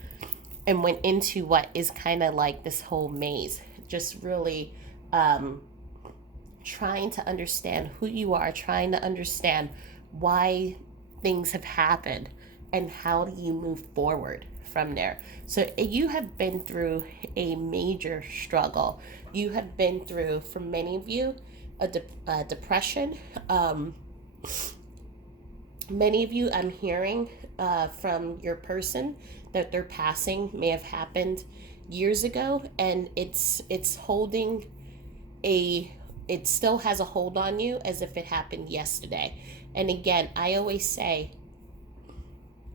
and went into what is kind of like this whole maze, just really trying to understand who you are, trying to understand why things have happened and how do you move forward from there. So you have been through a major struggle. You have been through, for many of you, a depression. Many of you, I'm hearing from your person that their passing may have happened years ago, and it's holding it still has a hold on you as if it happened yesterday. And again, I always say,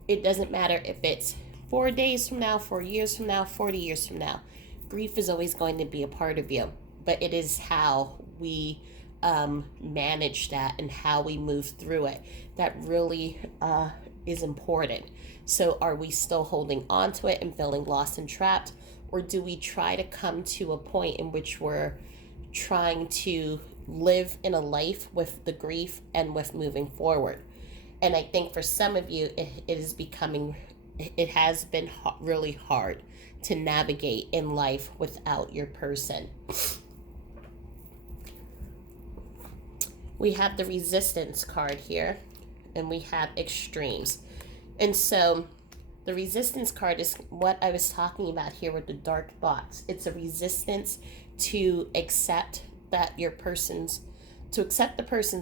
it doesn't matter if it's 4 days from now, 4 years from now, 40 years from now. Grief is always going to be a part of you, but it is how we manage that and how we move through it that really is important. So are we still holding on to it and feeling lost and trapped, or do we try to come to a point in which we're trying to live in a life with the grief and with moving forward? And I think for some of you, it has been really hard to navigate in life without your person. We have the Resistance card here, and we have extremes. And so the Resistance card is what I was talking about here with the dark thoughts. It's a resistance to accept the person's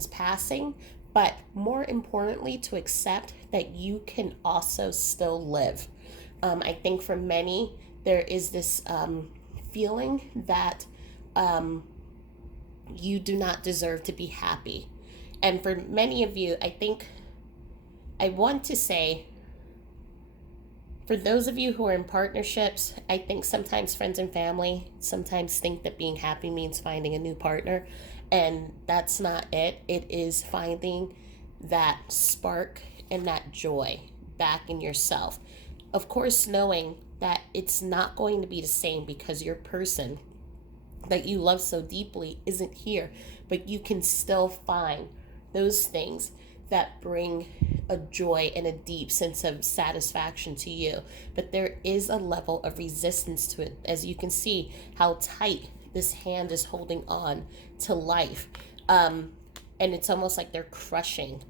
passing, but more importantly, to accept that you can also still live. I think for many, there is this feeling that you do not deserve to be happy. And for many of you, I want to say, for those of you who are in partnerships, I think sometimes friends and family sometimes think that being happy means finding a new partner. And that's not it. It is finding that spark and that joy back in yourself. Of course, knowing that it's not going to be the same because your person that you love so deeply isn't here, but you can still find those things that bring a joy and a deep sense of satisfaction to you. But there is a level of resistance to it, as you can see how tight this hand is holding on to life. And it's almost like they're crushing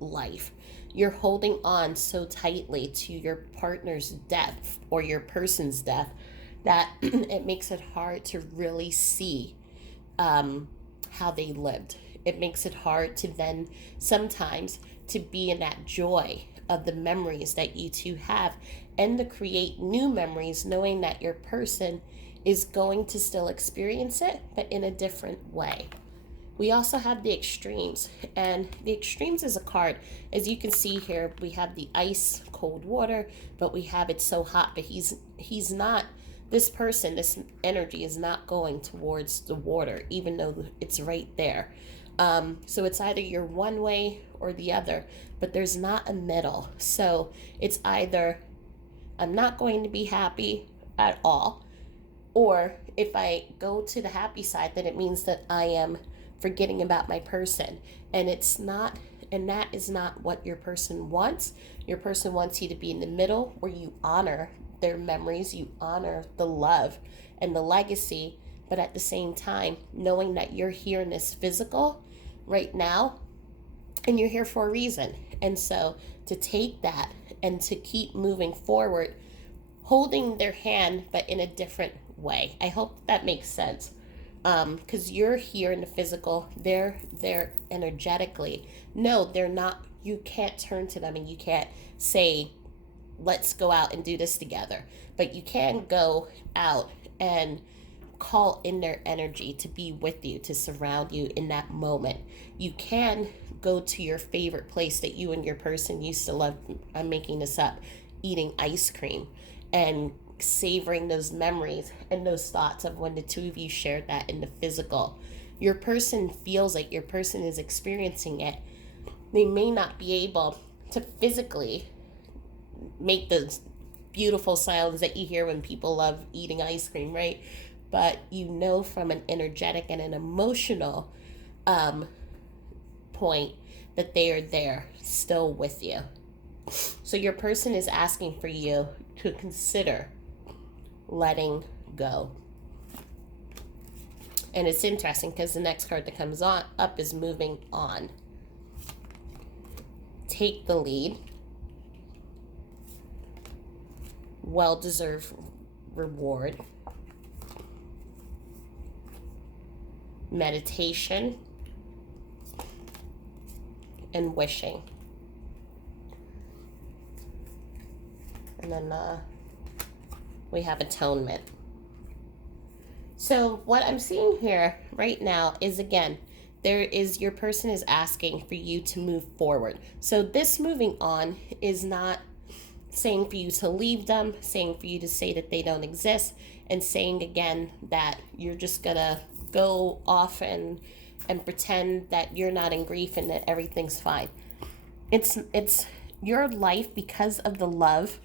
life. You're holding on so tightly to your partner's death or your person's death that it makes it hard to really see how they lived. It makes it hard to then sometimes to be in that joy of the memories that you two have and to create new memories knowing that your person is going to still experience it but in a different way. We also have the extremes, and the extremes is a card. As you can see here, we have the ice cold water, but we have it so hot, but he's not, this person, this energy is not going towards the water even though it's right there. So it's either you're one way or the other, but there's not a middle. So it's either I'm not going to be happy at all, or if I go to the happy side, then it means that I am forgetting about my person. And it's not, and that is not what your person wants. Your person wants you to be in the middle where you honor their memories, you honor the love and the legacy, but at the same time, knowing that you're here in this physical right now and you're here for a reason. And so to take that and to keep moving forward, holding their hand, but in a different way. I hope that makes sense. Because you're here in the physical, they're there energetically. No, they're not. You can't turn to them and you can't say, let's go out and do this together. But you can go out and call in their energy to be with you, to surround you in that moment. You can go to your favorite place that you and your person used to love. I'm making this up, eating ice cream and savoring those memories and those thoughts of when the two of you shared that in the physical. Your person feels like your person is experiencing it. They may not be able to physically make those beautiful sounds that you hear when people love eating ice cream, right? But you know from an energetic and an emotional point that they are there still with you. So your person is asking for you to consider letting go. And it's interesting because the next card that comes on up is moving on. Take the lead. Well-deserved reward. Meditation. And wishing. And then we have atonement. So what I'm seeing here right now is, again, your person is asking for you to move forward. So this moving on is not saying for you to leave them, saying for you to say that they don't exist, and saying again that you're just gonna go off and pretend that you're not in grief and that everything's fine. It's your life because of the love.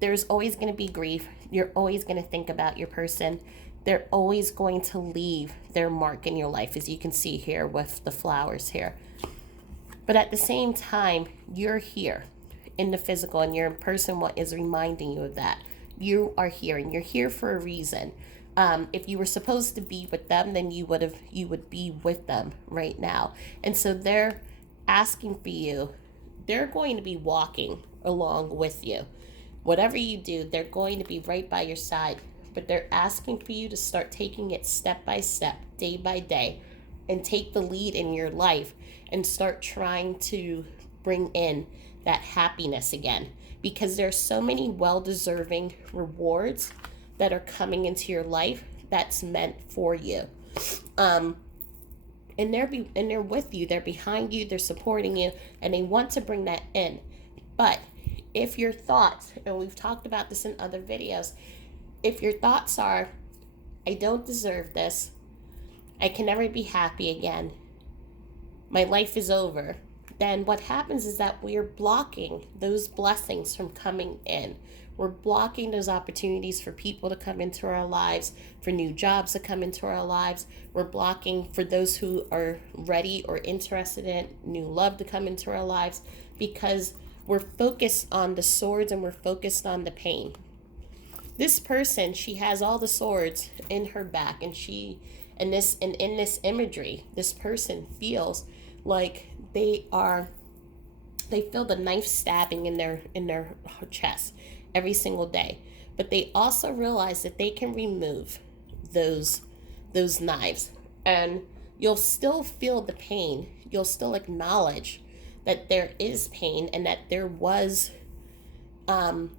There's always going to be grief. You're always going to think about your person. They're always going to leave their mark in your life, as you can see here with the flowers here. But at the same time, you're here in the physical, and your person is reminding you of that. You are here, and you're here for a reason. If you were supposed to be with them, then you would be with them right now. And so they're asking for you. They're going to be walking along with you. Whatever you do, they're going to be right by your side, but they're asking for you to start taking it step by step, day by day, and take the lead in your life and start trying to bring in that happiness again, because there's so many well-deserving rewards that are coming into your life that's meant for you. And they're with you, they're behind you, they're supporting you, and they want to bring that in. But if your thoughts, and we've talked about this in other videos, if your thoughts are, I don't deserve this, I can never be happy again, my life is over, then what happens is that we're blocking those blessings from coming in. We're blocking those opportunities for people to come into our lives, for new jobs to come into our lives. We're blocking for those who are ready or interested in new love to come into our lives, because we're focused on the swords and we're focused on the pain. This person, she has all the swords in her back, and in this imagery, this person feels like they are they feel the knife stabbing in their chest every single day. But they also realize that they can remove those knives, and you'll still feel the pain. You'll still acknowledge that there is pain and that there was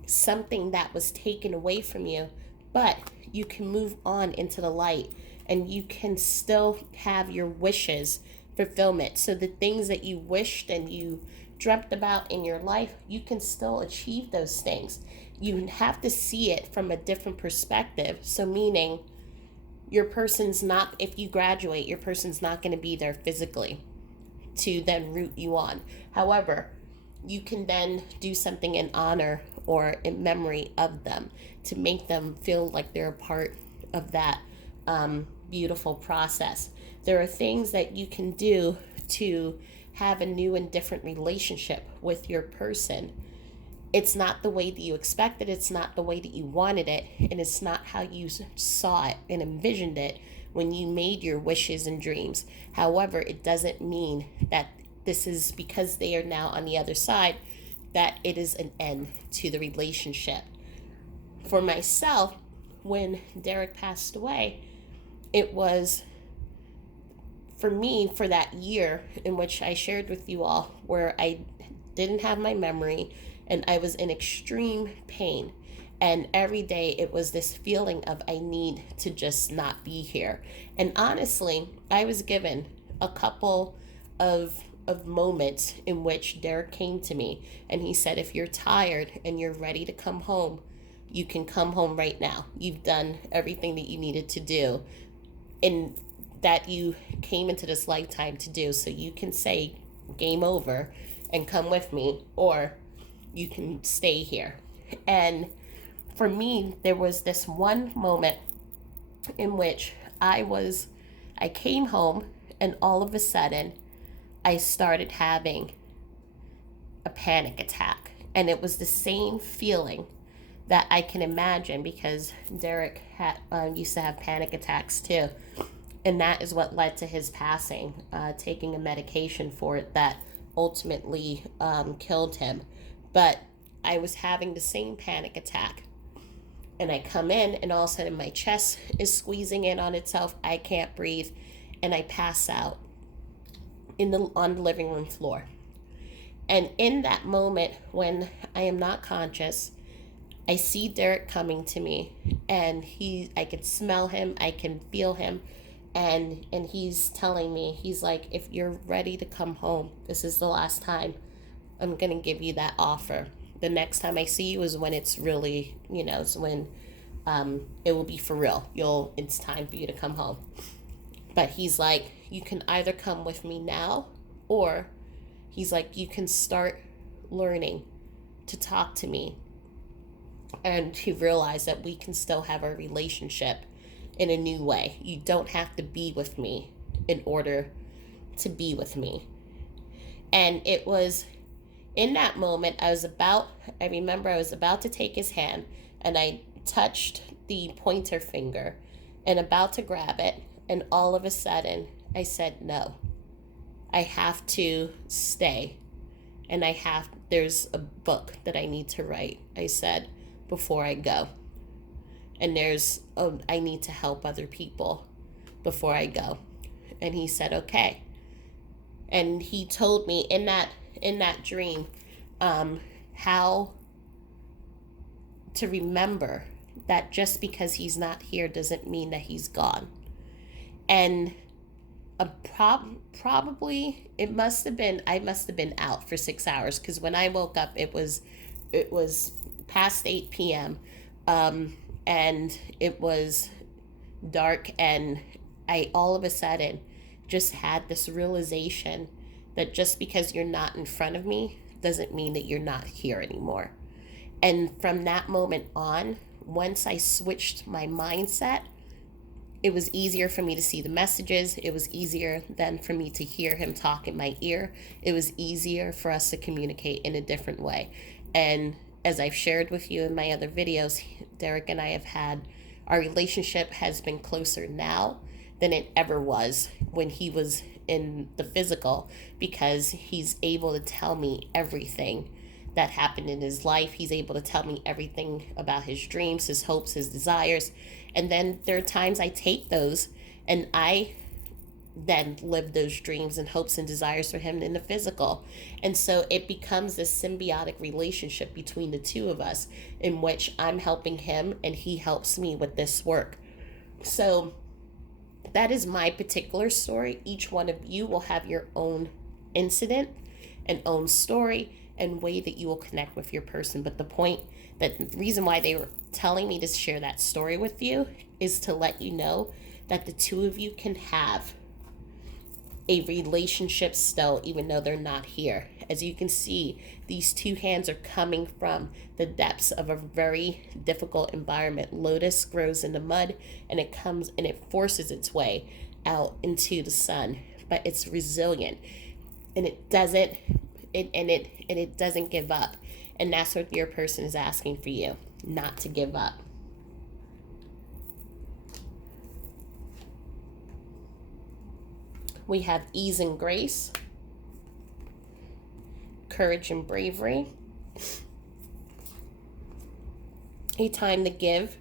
something that was taken away from you, but you can move on into the light and you can still have your wishes fulfillment. So the things that you wished and you dreamt about in your life, you can still achieve those things. You have to see it from a different perspective. So meaning your person's not, if you graduate, your person's not going to be there physically to then root you on. However, you can then do something in honor or in memory of them to make them feel like they're a part of that beautiful process. There are things that you can do to have a new and different relationship with your person. It's not the way that you expected, it's not the way that you wanted it, and it's not how you saw it and envisioned it when you made your wishes and dreams. However, it doesn't mean that this is because they are now on the other side that it is an end to the relationship. For myself, when Derek passed away, it was for me for that year in which I shared with you all where I didn't have my memory and I was in extreme pain. And every day it was this feeling of I need to just not be here. And honestly, I was given a couple of moments in which Derek came to me and he said, if you're tired and you're ready to come home, you can come home right now. You've done everything that you needed to do and that you came into this lifetime to do. So you can say game over and come with me, or you can stay here. And for me, there was this one moment in which I came home and all of a sudden I started having a panic attack. And it was the same feeling that I can imagine because Derek used to have panic attacks too. And that is what led to his passing, taking a medication for it that ultimately killed him. But I was having the same panic attack. And I come in and all of a sudden my chest is squeezing in on itself. I can't breathe. And I pass out on the living room floor. And in that moment when I am not conscious, I see Derek coming to me and I can smell him, I can feel him, and he's telling me, he's like, if you're ready to come home, this is the last time I'm gonna give you that offer. The next time I see you is when it's really, it's when it will be for real. It's time for you to come home. But he's like, you can either come with me now, or he's like, you can start learning to talk to me and to realize that we can still have a relationship in a new way. You don't have to be with me in order to be with me. And it was in that moment, I remember I was about to take his hand and I touched the pointer finger and about to grab it. And all of a sudden I said, no, I have to stay. And there's a book that I need to write, I said, before I go. And I need to help other people before I go. And he said, okay. And he told me in that dream, how to remember that just because he's not here doesn't mean that he's gone. And probably I must have been out for 6 hours, because when I woke up it was past 8 p.m. And it was dark, and I all of a sudden just had this realization that just because you're not in front of me doesn't mean that you're not here anymore. And from that moment on, once I switched my mindset, it was easier for me to see the messages. It was easier then for me to hear him talk in my ear. It was easier for us to communicate in a different way. And as I've shared with you in my other videos, Derek and I our relationship has been closer now than it ever was when he was in the physical, because he's able to tell me everything that happened in his life. He's able to tell me everything about his dreams, his hopes, his desires. And then there are times I take those and I then live those dreams and hopes and desires for him in the physical. And so it becomes this symbiotic relationship between the two of us, in which I'm helping him and he helps me with this work. So that is my particular story. Each one of you will have your own incident and own story and way that you will connect with your person. But the point, that the reason why they were telling me to share that story with you, is to let you know that the two of you can have a relationship still, even though they're not here. As you can see, these two hands are coming from the depths of a very difficult environment. Lotus grows in the mud, and it comes and it forces its way out into the sun, but it's resilient, and it doesn't give up. And that's what your person is asking for you, not to give up. We have ease and grace, courage and bravery, a time to give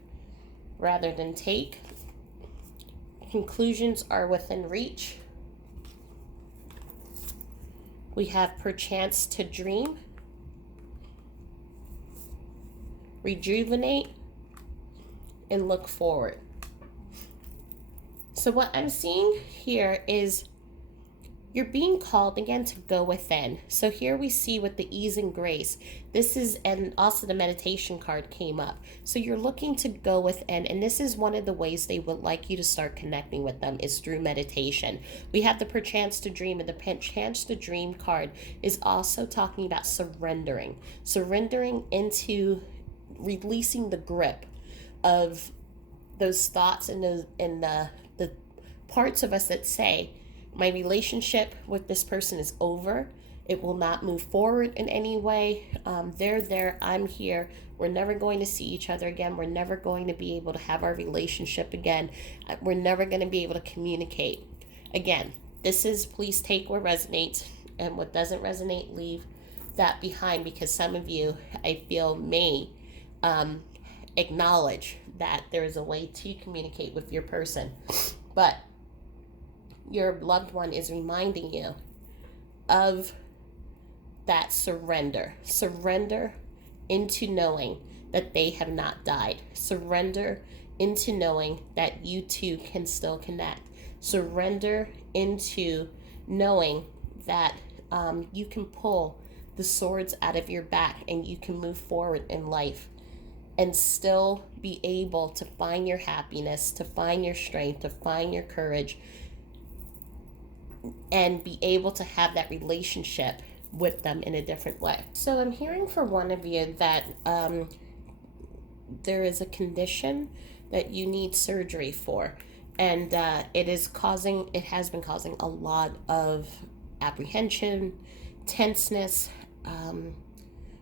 rather than take, conclusions are within reach. We have perchance to dream, rejuvenate, and look forward. So what I'm seeing here is you're being called again to go within. So here we see with the ease and grace, this is, and also the meditation card came up. So you're looking to go within, and this is one of the ways they would like you to start connecting with them, is through meditation. We have the perchance to dream, and the perchance to dream card is also talking about surrendering into releasing the grip of those thoughts and the parts of us that say, my relationship with this person is over. It will not move forward in any way. They're there. I'm here. We're never going to see each other again. We're never going to be able to have our relationship again. We're never going to be able to communicate again. This is, please take what resonates, and what doesn't resonate, leave that behind, because some of you, I feel, may acknowledge that there is a way to communicate with your person. But your loved one is reminding you of that surrender. Surrender into knowing that they have not died. Surrender into knowing that you two can still connect. Surrender into knowing that you can pull the swords out of your back and you can move forward in life and still be able to find your happiness, to find your strength, to find your courage, and be able to have that relationship with them in a different way. So I'm hearing for one of you that there is a condition that you need surgery for, and it has been causing a lot of apprehension, tenseness,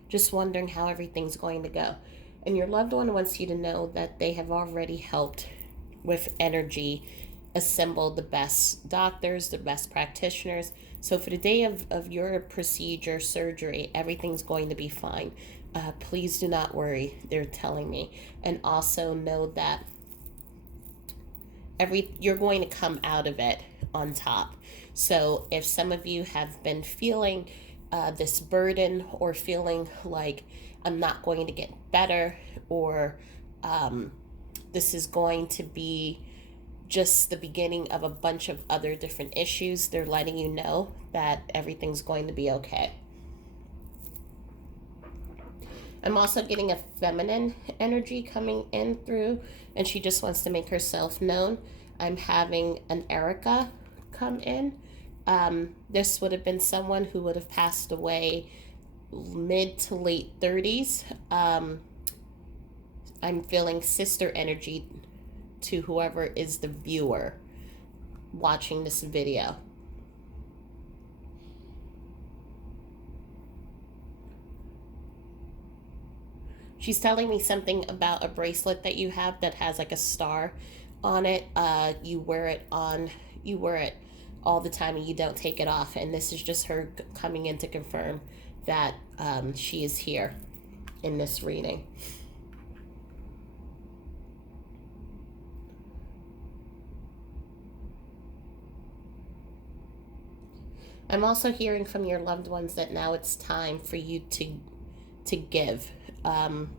just wondering how everything's going to go. And your loved one wants you to know that they have already helped with energy, assembled the best doctors, the best practitioners. So for the day of your procedure, surgery, everything's going to be fine. Please do not worry, they're telling me. And also know that you're going to come out of it on top. So if some of you have been feeling this burden, or feeling like I'm not going to get better, or this is going to be just the beginning of a bunch of other different issues, they're letting you know that everything's going to be okay. I'm also getting a feminine energy coming in through, and she just wants to make herself known. I'm having an Erica come in. This would have been someone who would have passed away mid to late 30s. I'm feeling sister energy to whoever is the viewer watching this video. She's telling me something about a bracelet that you have that has like a star on it. You wear it all the time and you don't take it off. And this is just her coming in to confirm that she is here in this reading. I'm also hearing from your loved ones that now it's time for you to give, um,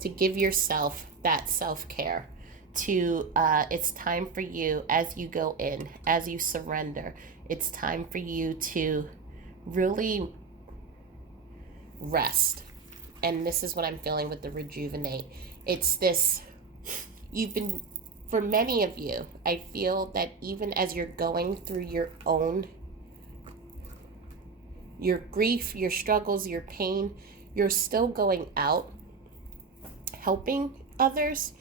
to give yourself that self-care. To It's time for you, as you go in, as you surrender, it's time for you to really rest. And this is what I'm feeling with the rejuvenate. It's this, you've been, for many of you, I feel that even as you're going through your grief, your struggles, your pain, you're still going out helping others.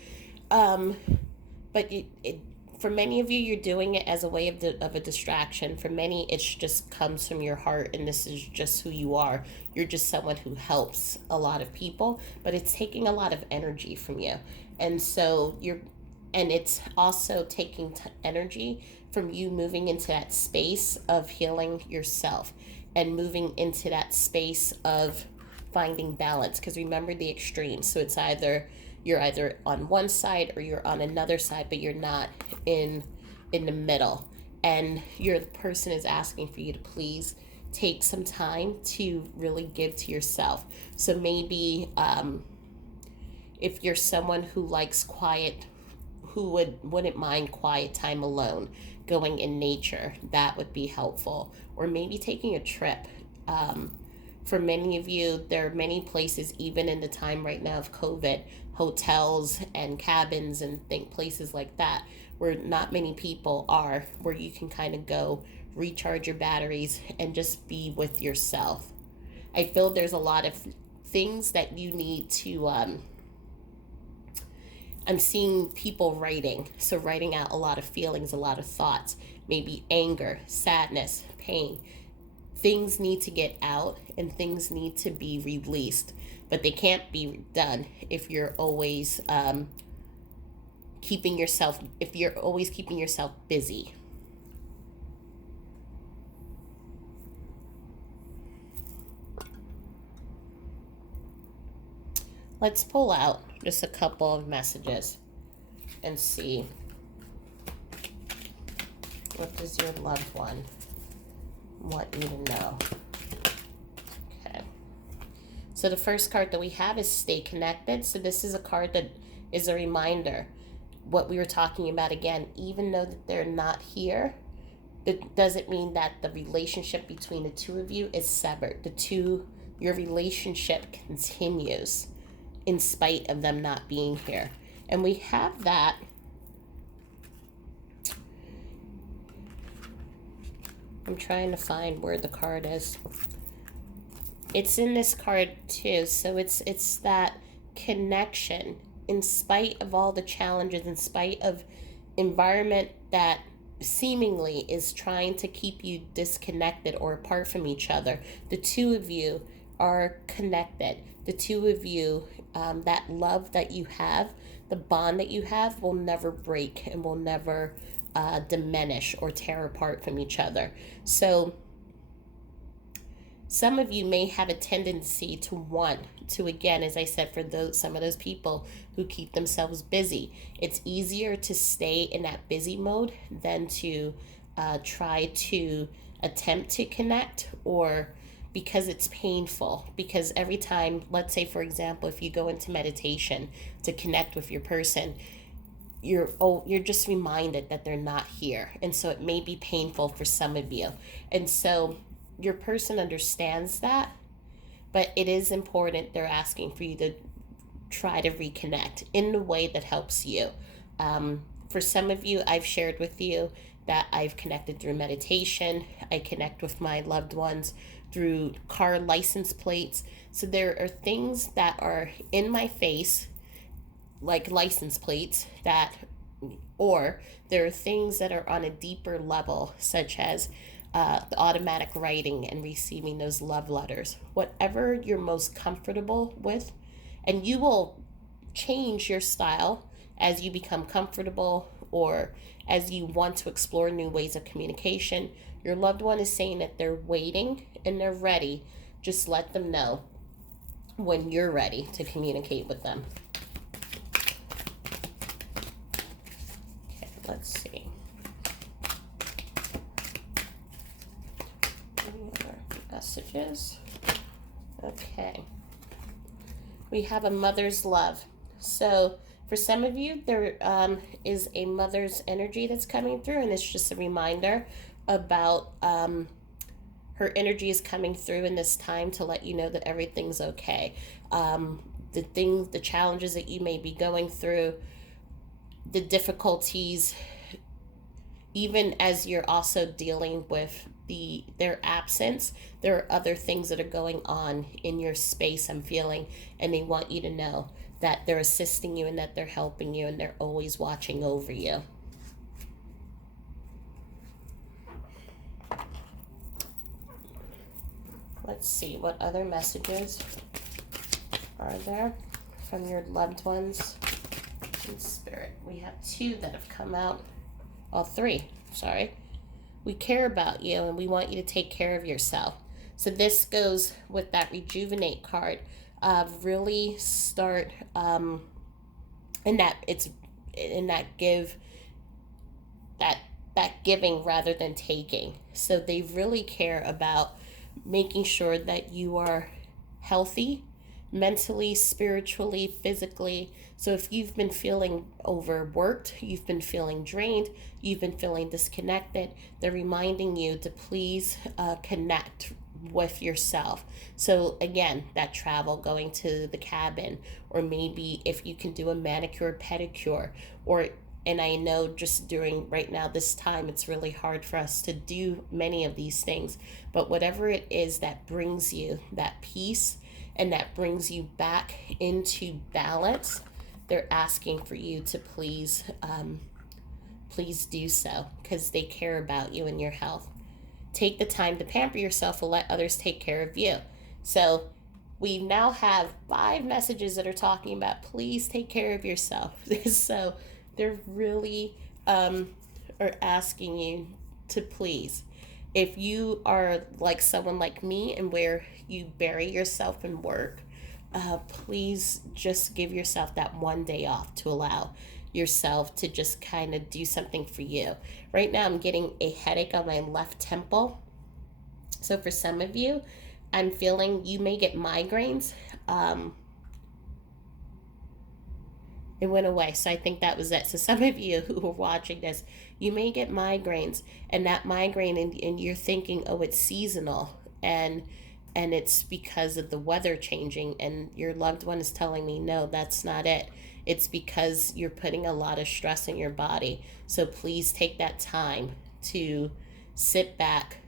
Um, but for many of you, you're doing it as a way of a distraction. For many, it just comes from your heart, and this is just who you are. You're just someone who helps a lot of people, but it's taking a lot of energy from you. And so and it's also taking energy from you moving into that space of healing yourself and moving into that space of finding balance. Because remember the extremes. So it's you're either on one side or you're on another side, but you're not in the middle. And the person is asking for you to please take some time to really give to yourself. So maybe if you're someone who likes quiet, who wouldn't mind quiet time alone, going in nature, that would be helpful. Or maybe taking a trip. For many of you, there are many places, even in the time right now of COVID, hotels and cabins and places like that, where not many people are, where you can kind of go recharge your batteries and just be with yourself. I feel there's a lot of things that you need to I'm seeing people writing. So writing out a lot of feelings, a lot of thoughts, maybe anger, sadness, pain. Things need to get out and things need to be released. But they can't be done if you're always if you're always keeping yourself busy. Let's pull out just a couple of messages and see, what does your loved one want you to know? Okay. So the first card that we have is Stay Connected. So this is a card that is a reminder, what we were talking about again. Even though that they're not here, it doesn't mean that the relationship between the two of you is severed. Your relationship continues in spite of them not being here. And we have that. I'm trying to find where the card is. It's in this card too. So it's that connection in spite of all the challenges, in spite of environment that seemingly is trying to keep you disconnected or apart from each other. The two of you are connected. The two of you, that love that you have, the bond that you have, will never break and will never diminish or tear apart from each other. So some of you may have a tendency to want to, again, as I said, for some of those people who keep themselves busy, it's easier to stay in that busy mode than to try to attempt to connect, or because it's painful. Because every time, let's say for example, if you go into meditation to connect with your person, you're just reminded that they're not here, and so it may be painful for some of you. And so your person understands that, but it is important. They're asking for you to try to reconnect in a way that helps you. For some of you, I've shared with you that I've connected through meditation. I connect with my loved ones through car license plates. So there are things that are in my face, like license plates, or there are things that are on a deeper level, such as the automatic writing and receiving those love letters. Whatever you're most comfortable with, and you will change your style as you become comfortable or as you want to explore new ways of communication, your loved one is saying that they're waiting and they're ready. Just let them know when you're ready to communicate with them. Okay, let's see. Any other messages? Okay. We have a mother's love. So for some of you, there is a mother's energy that's coming through, and it's just a reminder about her energy is coming through in this time to let you know that everything's okay. The challenges that you may be going through, the difficulties, even as you're also dealing with their absence, there are other things that are going on in your space, I'm feeling, and they want you to know that they're assisting you and that they're helping you and they're always watching over you. Let's see, what other messages are there from your loved ones in spirit? We have 2 that have come out. Oh, 3, sorry. We care about you and we want you to take care of yourself. So this goes with that rejuvenate card. Really start in that giving rather than taking. So they really care about making sure that you are healthy mentally, spiritually, physically. So if you've been feeling overworked, you've been feeling drained, you've been feeling disconnected, they're reminding you to please connect with yourself. So again, that travel, going to the cabin, or maybe if you can do a manicure, pedicure, or and I know just during right now this time it's really hard for us to do many of these things, but whatever it is that brings you that peace and that brings you back into balance, they're asking for you to please do so, because they care about you and your health. Take the time to pamper yourself and let others take care of you. So we now have 5 messages that are talking about please take care of yourself. So they're really are asking you to please. If you are like someone like me and where you bury yourself in work, please just give yourself that one day off to allow yourself to just kind of do something for you. Right now, I'm getting a headache on my left temple. So for some of you, I'm feeling you may get migraines. It went away. So I think that was it. So some of you who are watching this, you may get migraines, and that migraine, and you're thinking, oh, it's seasonal, and it's because of the weather changing, and your loved one is telling me, no, that's not it. It's because you're putting a lot of stress in your body. So please take that time to sit back,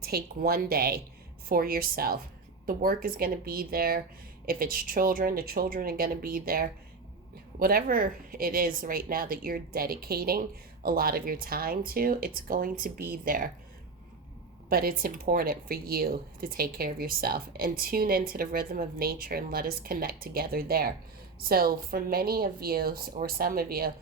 take one day for yourself. The work is going to be there. If it's children, the children are going to be there. Whatever it is right now that you're dedicating a lot of your time to, it's going to be there. But it's important for you to take care of yourself and tune into the rhythm of nature and let us connect together there. So for many of you, or some of you,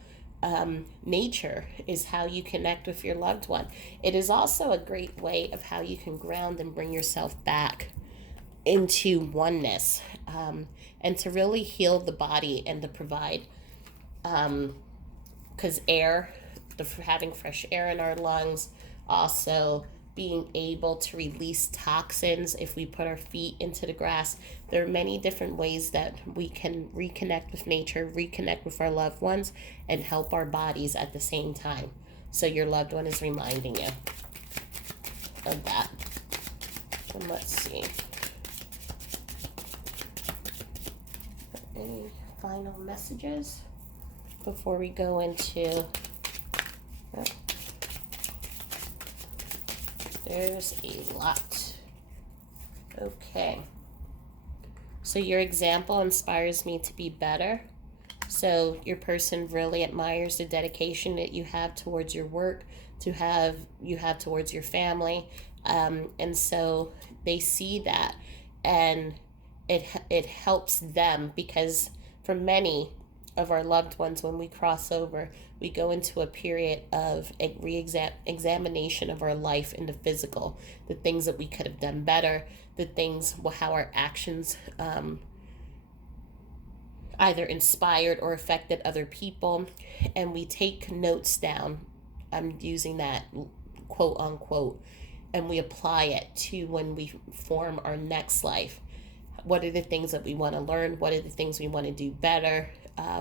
nature is how you connect with your loved one. It is also a great way of how you can ground and bring yourself back into oneness, and to really heal the body and to provide, because having fresh air in our lungs, also being able to release toxins if we put our feet into the grass. There are many different ways that we can reconnect with nature, reconnect with our loved ones, and help our bodies at the same time. So your loved one is reminding you of that. And let's see. Any final messages before we go into... Oh, there's a lot. Okay. So your example inspires me to be better. So your person really admires the dedication that you have towards your work, you have towards your family, and so they see that, and it helps them, because for many of our loved ones, when we cross over, we go into a period of a examination of our life in the physical, the things that we could have done better, the things, how our actions either inspired or affected other people, and we take notes down. I'm using that quote unquote, and we apply it to when we form our next life. What are the things that we want to learn? What are the things we want to do better?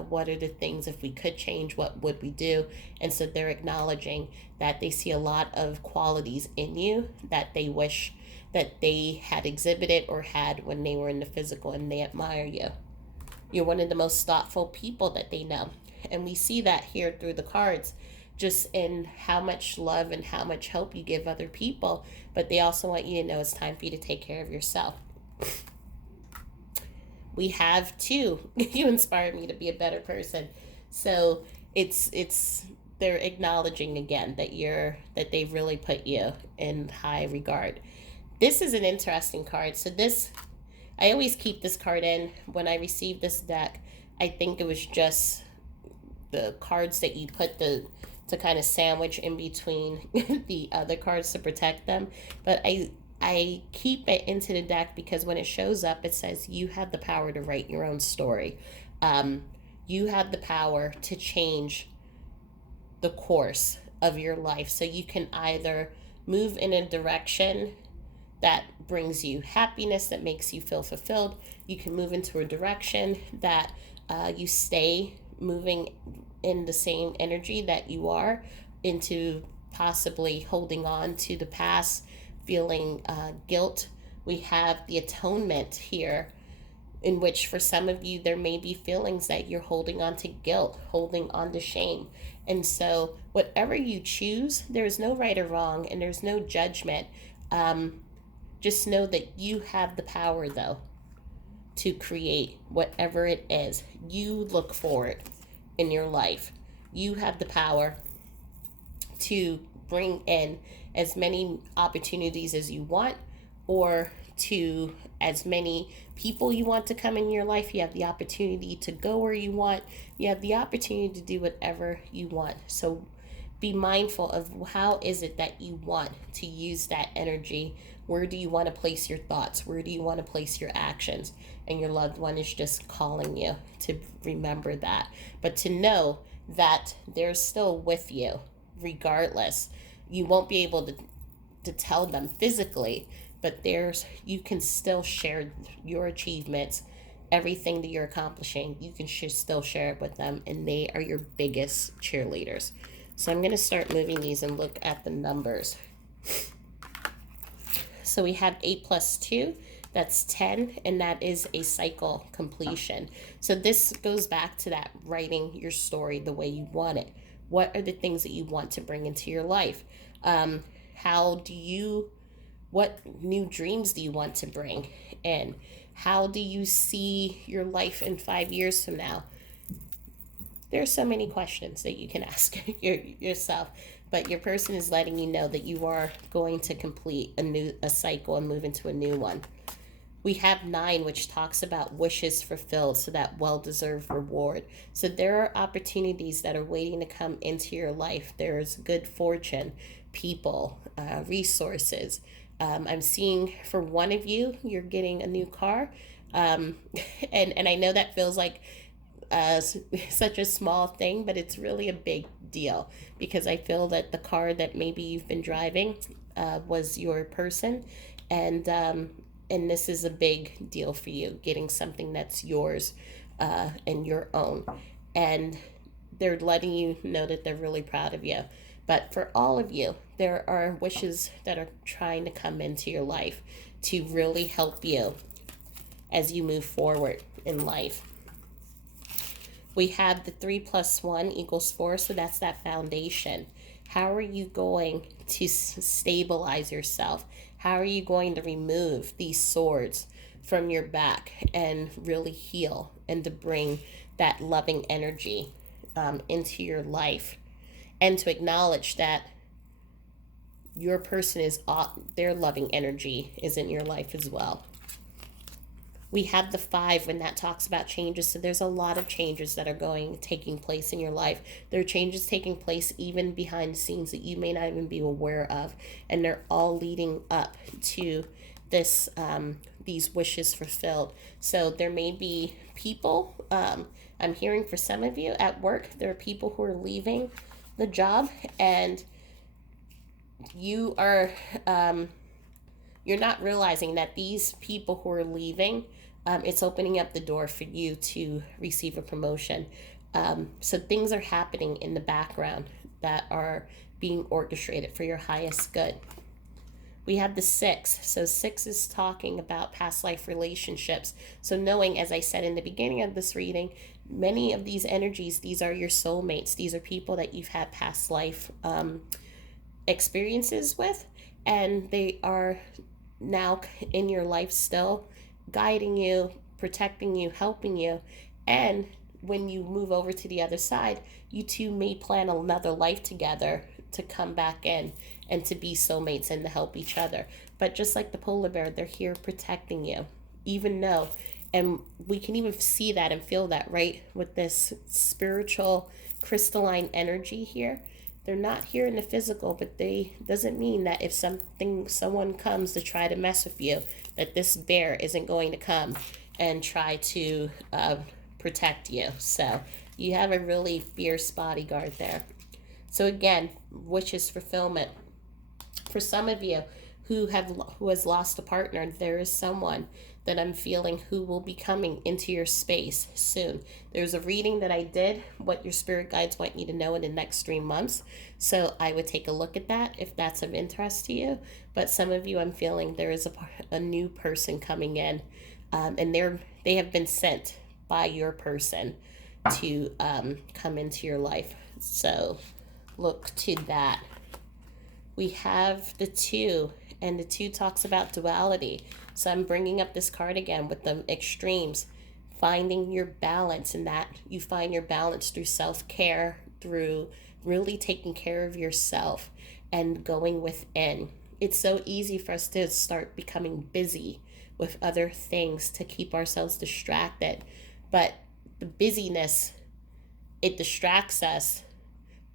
What are the things, if we could change, what would we do? And so they're acknowledging that they see a lot of qualities in you that they wish that they had exhibited or had when they were in the physical, and they admire you. You're one of the most thoughtful people that they know. And we see that here through the cards, just in how much love and how much help you give other people. But they also want you to know it's time for you to take care of yourself. We have two. You inspired me to be a better person. So it's they're acknowledging again that they've really put you in high regard. This is an interesting card. So this, I always keep this card in when I receive this deck. I think it was just the cards that you put to kind of sandwich in between the other cards to protect them. But I keep it into the deck because when it shows up, it says you have the power to write your own story. You have the power to change the course of your life. So you can either move in a direction that brings you happiness, that makes you feel fulfilled. You can move into a direction that you stay moving in the same energy that you are, into possibly holding on to the past, feeling guilt. We have the atonement here, in which for some of you there may be feelings that you're holding on to guilt, holding on to shame. And so whatever you choose, there's no right or wrong, and there's no judgment. Just know that you have the power, though, to create whatever it is you look forward in your life. You have the power to bring in as many opportunities as you want, or to as many people you want to come in your life. You have the opportunity to go where you want. You have the opportunity to do whatever you want. So be mindful of how is it that you want to use that energy. Where do you want to place your thoughts? Where do you want to place your actions? And your loved one is just calling you to remember that. But to know that they're still with you regardless. You won't be able to tell them physically, but you can still share your achievements, everything that you're accomplishing. You can still share it with them, and they are your biggest cheerleaders. So I'm going to start moving these and look at the numbers. So we have 8 plus 2, that's 10, and that is a cycle completion. So this goes back to that writing your story the way you want it. What are the things that you want to bring into your life? What new dreams do you want to bring in? How do you see your life in 5 years from now? There are so many questions that you can ask yourself, but your person is letting you know that you are going to complete a cycle and move into a new one. We have 9, which talks about wishes fulfilled, so that well-deserved reward. So there are opportunities that are waiting to come into your life. There's good fortune, people, resources. I'm seeing for one of you, you're getting a new car. And I know that feels like such a small thing, but it's really a big deal, because I feel that the car that maybe you've been driving was your person, and this is a big deal for you, getting something that's yours and your own. And they're letting you know that they're really proud of you. But for all of you, there are wishes that are trying to come into your life to really help you as you move forward in life. We have the 3 plus 1 equals 4, so that's that foundation. How are you going to stabilize yourself? How are you going to remove these swords from your back and really heal, and to bring that loving energy into your life, and to acknowledge that your person their loving energy is in your life as well. We have the 5 when that talks about changes. So there's a lot of changes that are taking place in your life. There are changes taking place even behind the scenes that you may not even be aware of, and they're all leading up to this these wishes fulfilled. So there may be people. I'm hearing for some of you at work, there are people who are leaving the job, and you are you're not realizing that these people who are leaving, it's opening up the door for you to receive a promotion. So things are happening in the background that are being orchestrated for your highest good. We have the 6. So 6 is talking about past life relationships. So knowing, as I said in the beginning of this reading, many of these energies, these are your soulmates. These are people that you've had past life experiences with, and they are now in your life still, guiding you, protecting you, helping you. And when you move over to the other side, you two may plan another life together to come back in and to be soulmates and to help each other. But just like the polar bear, they're here protecting you, even though, and we can even see that and feel that, right, with this spiritual crystalline energy here. They're not here in the physical, but they doesn't mean that if someone comes to try to mess with you, that this bear isn't going to come and try to protect you. So you have a really fierce bodyguard there. So again, wishes fulfillment. For some of you who has lost a partner, there is someone that I'm feeling who will be coming into your space soon. There's a reading that I did, what your spirit guides want you to know in the next 3 months. So I would take a look at that if that's of interest to you. But some of you, I'm feeling there is a new person coming in, and they have been sent by your person to come into your life. So look to that. We have the 2, and the 2 talks about duality. So I'm bringing up this card again with the extremes, finding your balance, and that you find your balance through self-care, through really taking care of yourself and going within. It's so easy for us to start becoming busy with other things to keep ourselves distracted, but the busyness, it distracts us.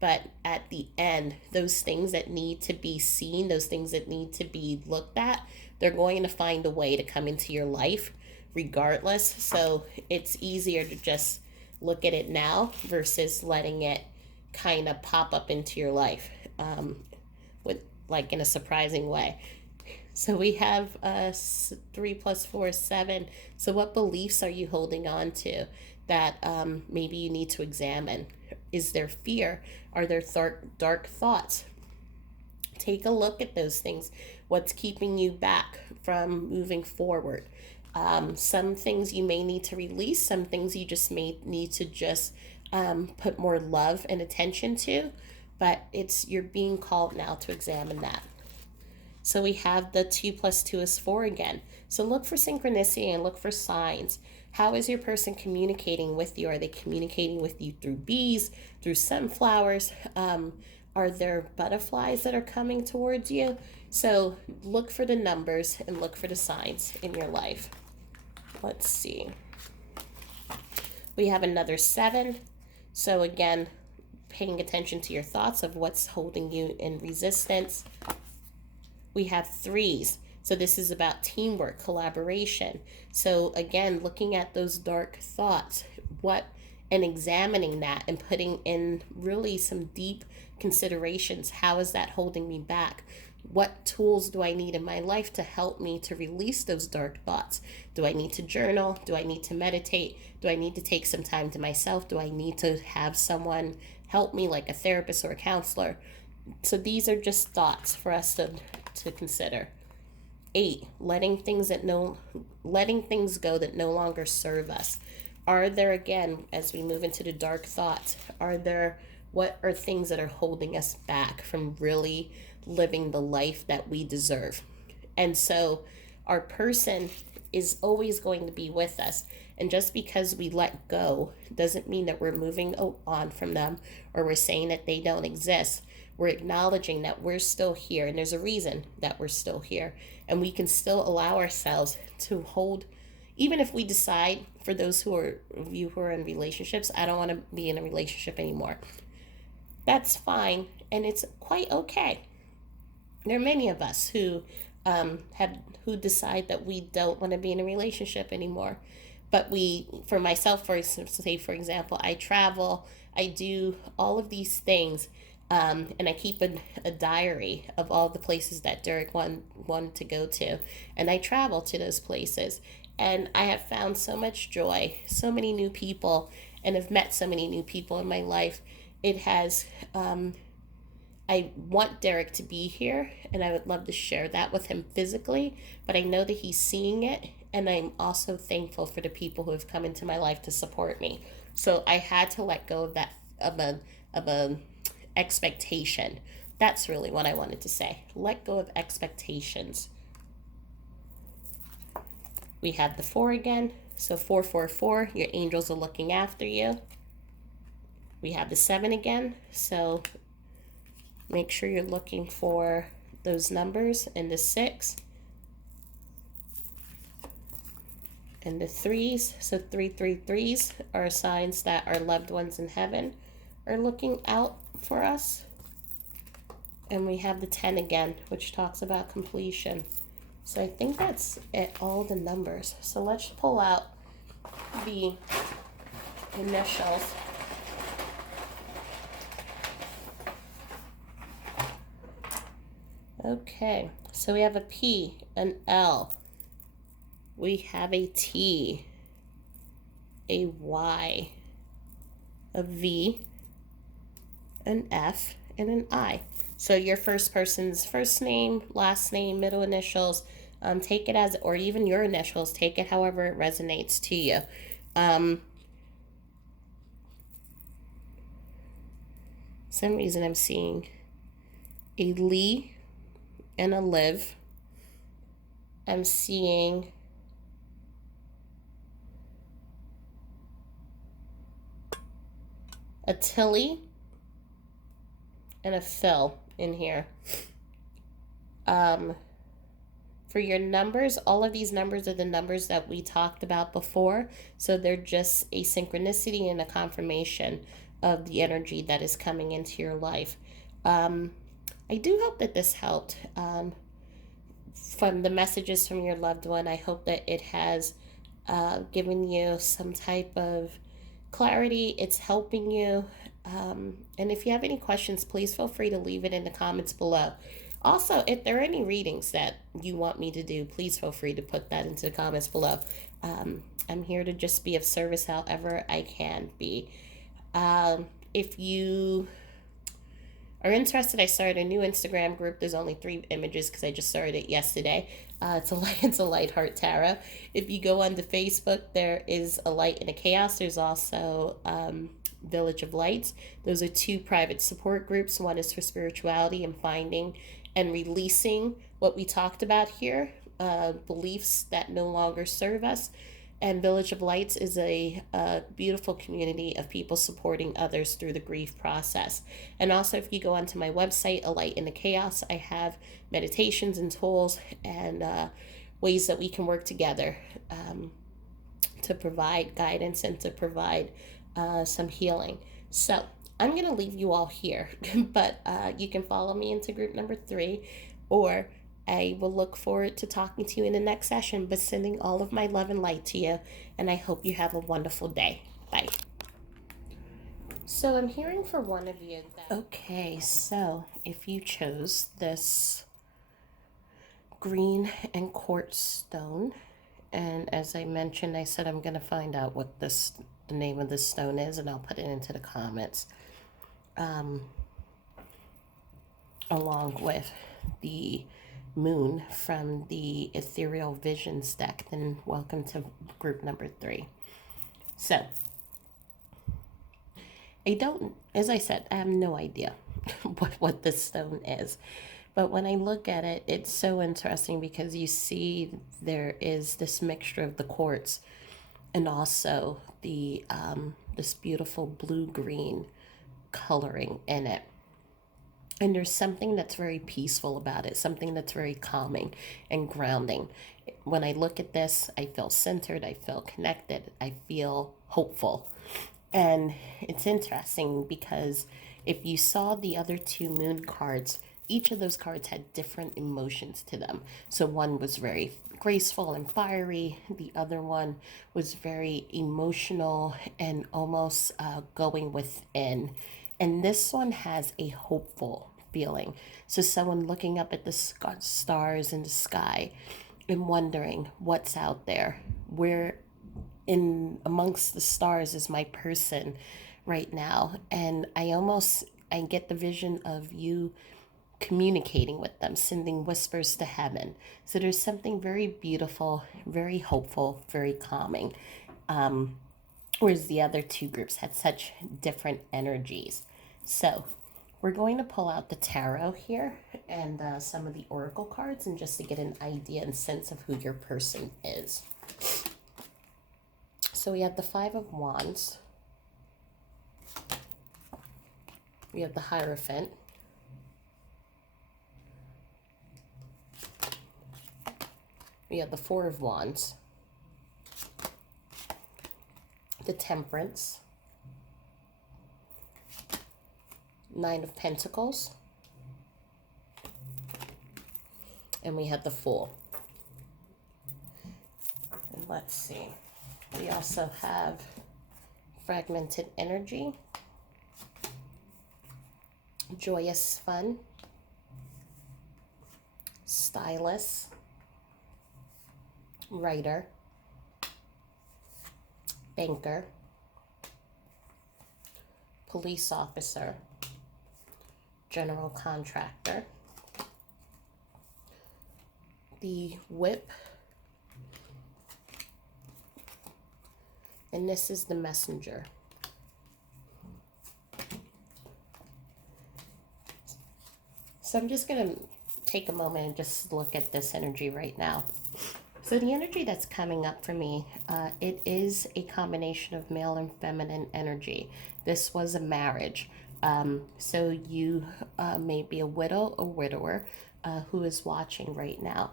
But at the end, those things that need to be seen, those things that need to be looked at, they're going to find a way to come into your life regardless. So it's easier to just look at it now versus letting it kind of pop up into your life with like in a surprising way. So we have 3 plus 4 is 7. So what beliefs are you holding on to that maybe you need to examine? Is there fear? Are there dark thoughts? Take a look at those things. What's keeping you back from moving forward? Some things you may need to release. Some things you just may need to just put more love and attention to. But you're being called now to examine that. So we have the 2 plus 2 is 4 again. So look for synchronicity and look for signs. How is your person communicating with you? Are they communicating with you through bees, through sunflowers? Are there butterflies that are coming towards you? So look for the numbers and look for the signs in your life. Let's see. We have another 7. So again, paying attention to your thoughts of what's holding you in resistance. We have 3s. So this is about teamwork, collaboration. So again, looking at those dark thoughts, and examining that and putting in really some deep considerations. How is that holding me back? What tools do I need in my life to help me to release those dark thoughts? Do I need to journal? Do I need to meditate? Do I need to take some time to myself? Do I need to have someone help me, like a therapist or a counselor? So these are just thoughts for us to consider. 8, letting things go that no longer serve us. Are there, again, as we move into the dark thoughts, what are things that are holding us back from really living the life that we deserve? And so our person is always going to be with us. And just because we let go doesn't mean that we're moving on from them or we're saying that they don't exist. We're acknowledging that we're still here, and there's a reason that we're still here, and we can still allow ourselves to hold even if we decide, for those who are of you who are in relationships, I don't want to be in a relationship anymore. That's fine, and it's quite okay. There are many of us who have who decide that we don't want to be in a relationship anymore. But we, for myself, for say for example, I travel, I do all of these things, and I keep a diary of all the places that Derek wanted to go to, and I travel to those places, and I have found so much joy, so many new people, and have met so many new people in my life. It has I want Derek to be here and I would love to share that with him physically, but I know that he's seeing it, and I'm also thankful for the people who have come into my life to support me. So I had to let go of that of a expectation. That's really what I wanted to say. Let go of expectations. We have the 4 again. So 444, your angels are looking after you. We have the 7 again. So make sure you're looking for those numbers, and the 6 and the 3s. So 333s are signs that our loved ones in heaven are looking out for us. And we have the 10 again, which talks about completion. So I think that's it, all the numbers. So let's pull out the initials. Okay, so we have a P, an L, we have a T, a Y, a V, an F, and an I. So your first person's first name, last name, middle initials, take it as, or even your initials, take it however it resonates to you. Some reason I'm seeing a Lee and a Liv. I'm seeing a Tilly and a Phil in here. For your numbers, all of these numbers are the numbers that we talked about before. So they're just a synchronicity and a confirmation of the energy that is coming into your life. I do hope that this helped. From the messages from your loved one, I hope that it has given you some type of clarity. It's helping you. And if you have any questions, please feel free to leave it in the comments below. Also, if there are any readings that you want me to do, please feel free to put that into the comments below. I'm here to just be of service however I can be. If you are interested, I started a new Instagram group. There's only 3 images because I just started it yesterday. It's a Light Heart Tarot. If you go onto Facebook, there is a Light and a Chaos. There's also Village of Lights. Those are 2 private support groups. One is for spirituality and finding and releasing what we talked about here, beliefs that no longer serve us. And Village of Lights is a beautiful community of people supporting others through the grief process. And also, if you go onto my website, A Light in the Chaos, I have meditations and tools and ways that we can work together to provide guidance and to provide some healing. So I'm going to leave you all here, but you can follow me into group number 3, or I will look forward to talking to you in the next session, but sending all of my love and light to you, and I hope you have a wonderful day. Bye. So I'm hearing for one of you that... Okay, so if you chose this green and quartz stone, and as I mentioned, I said I'm going to find out what the name of this stone is, and I'll put it into the comments, along with the moon from the Ethereal Visions deck, then welcome to group number 3. So, as I said, I have no idea what this stone is. But when I look at it, it's so interesting because you see there is this mixture of the quartz and also the this beautiful blue-green coloring in it. And there's something that's very peaceful about it, something that's very calming and grounding. when I look at this, I feel centered, I feel connected, I feel hopeful. And it's interesting because if you saw the other two moon cards, each of those cards had different emotions to them. So one was very graceful and fiery, the other one was very emotional and almost going within. And this one has a hopeful feeling. So someone looking up at the stars in the sky and wondering what's out there, where in amongst the stars is my person right now. And I get the vision of you communicating with them, sending whispers to heaven. So there's something very beautiful, very hopeful, very calming. Whereas the other two groups had such different energies. So we're going to pull out the tarot here and some of the oracle cards, and just to get an idea and sense of who your person is. So we have the Five of Wands. We have the Hierophant. We have the Four of Wands. The Temperance. Nine of Pentacles. And we have the Fool. And let's see. We also have Fragmented Energy, Joyous Fun, Stylist, Writer, Banker, Police Officer, General Contractor, the Whip, and this is the Messenger. So I'm just going to take a moment and just look at this energy right now. So the energy that's coming up for me, it is a combination of male and feminine energy. This was a marriage. So you may be a widow or widower who is watching right now.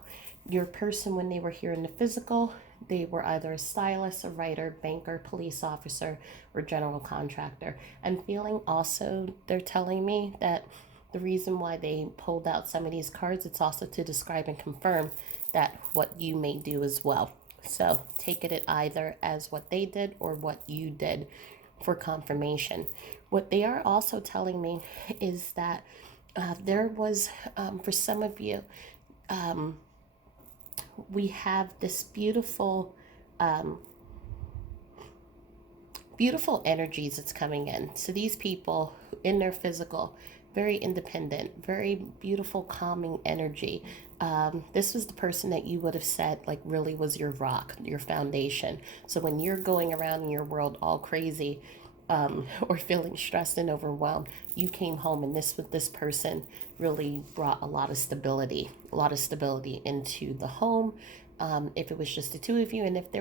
Your person, when they were here in the physical, they were either a stylist, a writer, banker, police officer, or general contractor. I'm feeling also, they're telling me that the reason why they pulled out some of these cards, it's also to describe and confirm that what you may do as well. So take it either as what they did or what you did for confirmation. What they are also telling me is that there was, for some of you, we have this beautiful beautiful energies that's coming in. So these people in their physical, very independent, very beautiful calming energy. This was the person that you would have said like really was your rock, your foundation. So when you're going around in your world all crazy, or feeling stressed and overwhelmed, you came home and this person really brought a lot of stability into the home. If it was just the two of you, and if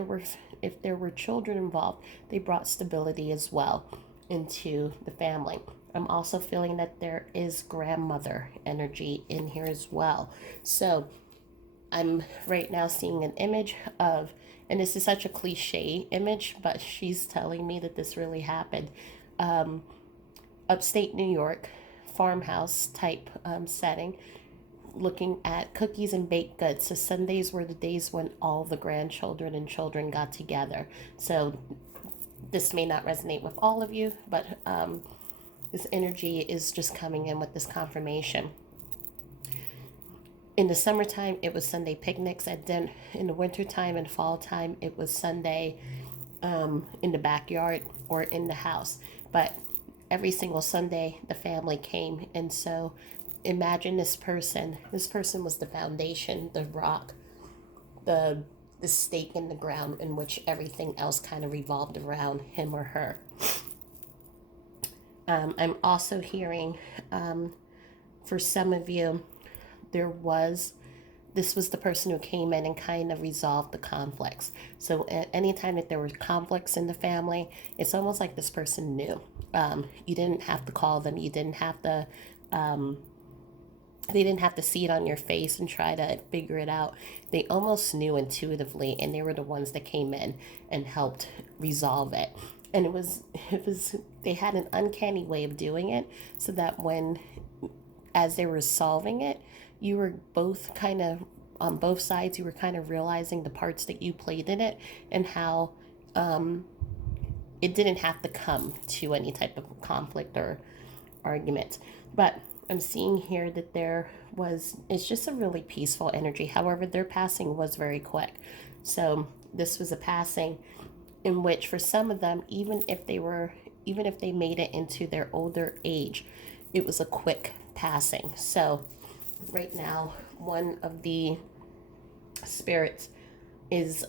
there were children involved, they brought stability as well into the family. I'm also feeling that there is grandmother energy in here as well. So I'm right now seeing an image of, and this is such a cliche image, but she's telling me that this really happened. Upstate New York, farmhouse type setting, looking at cookies and baked goods. So Sundays were the days when all the grandchildren and children got together. So this may not resonate with all of you, but this energy is just coming in with this confirmation. In the summertime, it was Sunday picnics at dinner. In the wintertime and fall time, it was Sunday in the backyard or in the house. But every single Sunday, the family came. And so imagine this person. This person was the foundation, the rock, the stake in the ground in which everything else kind of revolved around him or her. I'm also hearing, for some of you, this was the person who came in and kind of resolved the conflicts. So anytime that there were conflicts in the family, it's almost like this person knew. You didn't have to call them. You didn't have to They didn't have to see it on your face and try to figure it out. They almost knew intuitively, and they were the ones that came in and helped resolve it. And it was they had an uncanny way of doing it, so that when as they were solving it, you were both kind of on both sides. You were kind of realizing the parts that you played in it, and how it didn't have to come to any type of conflict or argument. But I'm seeing here that it's just a really peaceful energy. However, their passing was very quick. So this was a passing in which, for some of them, even if they made it into their older age, it was a quick passing. So right now, one of the spirits is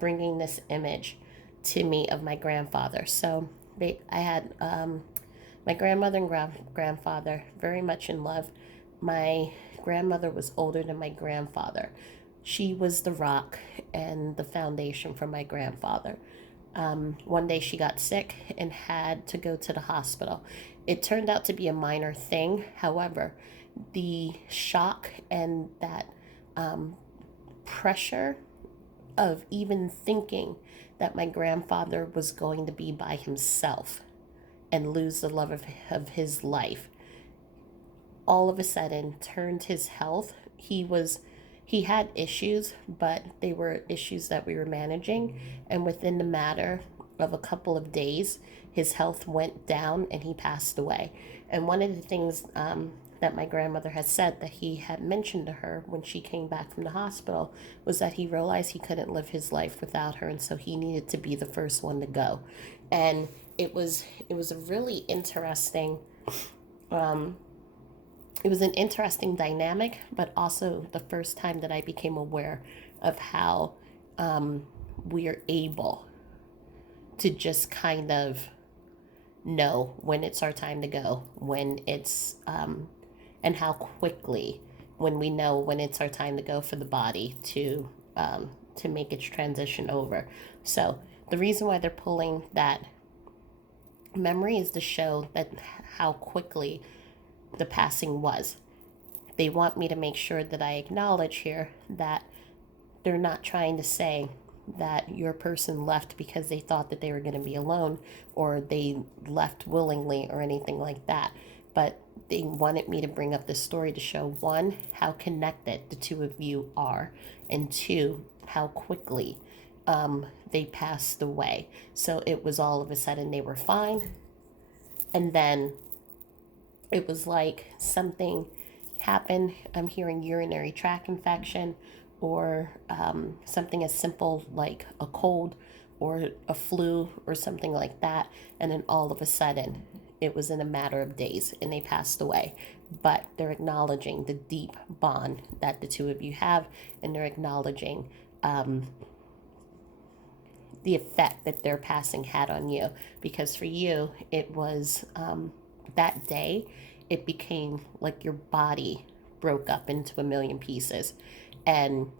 bringing this image to me of my grandfather. So I had my grandmother and grandfather very much in love. My grandmother was older than my grandfather. She was the rock and the foundation for my grandfather. One day she got sick and had to go to the hospital. It turned out to be a minor thing. However, the shock and that pressure of even thinking that my grandfather was going to be by himself and lose the love of his life, all of a sudden turned his health. He had issues, but they were issues that we were managing, and within the matter of a couple of days, his health went down and he passed away. And one of the things that my grandmother had said that he had mentioned to her when she came back from the hospital was that he realized he couldn't live his life without her, and so he needed to be the first one to go. And it was a really interesting it was an interesting dynamic, but also the first time that I became aware of how we are able to just kind of know when it's our time to go, when it's and how quickly, when we know when it's our time to go for the body to make its transition over. So the reason why they're pulling that memory is to show that how quickly the passing was. They want me to make sure that I acknowledge here that they're not trying to say that your person left because they thought that they were going to be alone, or they left willingly or anything like that. But they wanted me to bring up this story to show, one, how connected the two of you are, and two, how quickly they passed away. So it was all of a sudden they were fine, and then it was like something happened. I'm hearing urinary tract infection, or something as simple like a cold or a flu or something like that. And then all of a sudden, it was in a matter of days and they passed away. But they're acknowledging the deep bond that the two of you have, and they're acknowledging the effect that their passing had on you. Because for you, it was that day, it became like your body broke up into a million pieces. And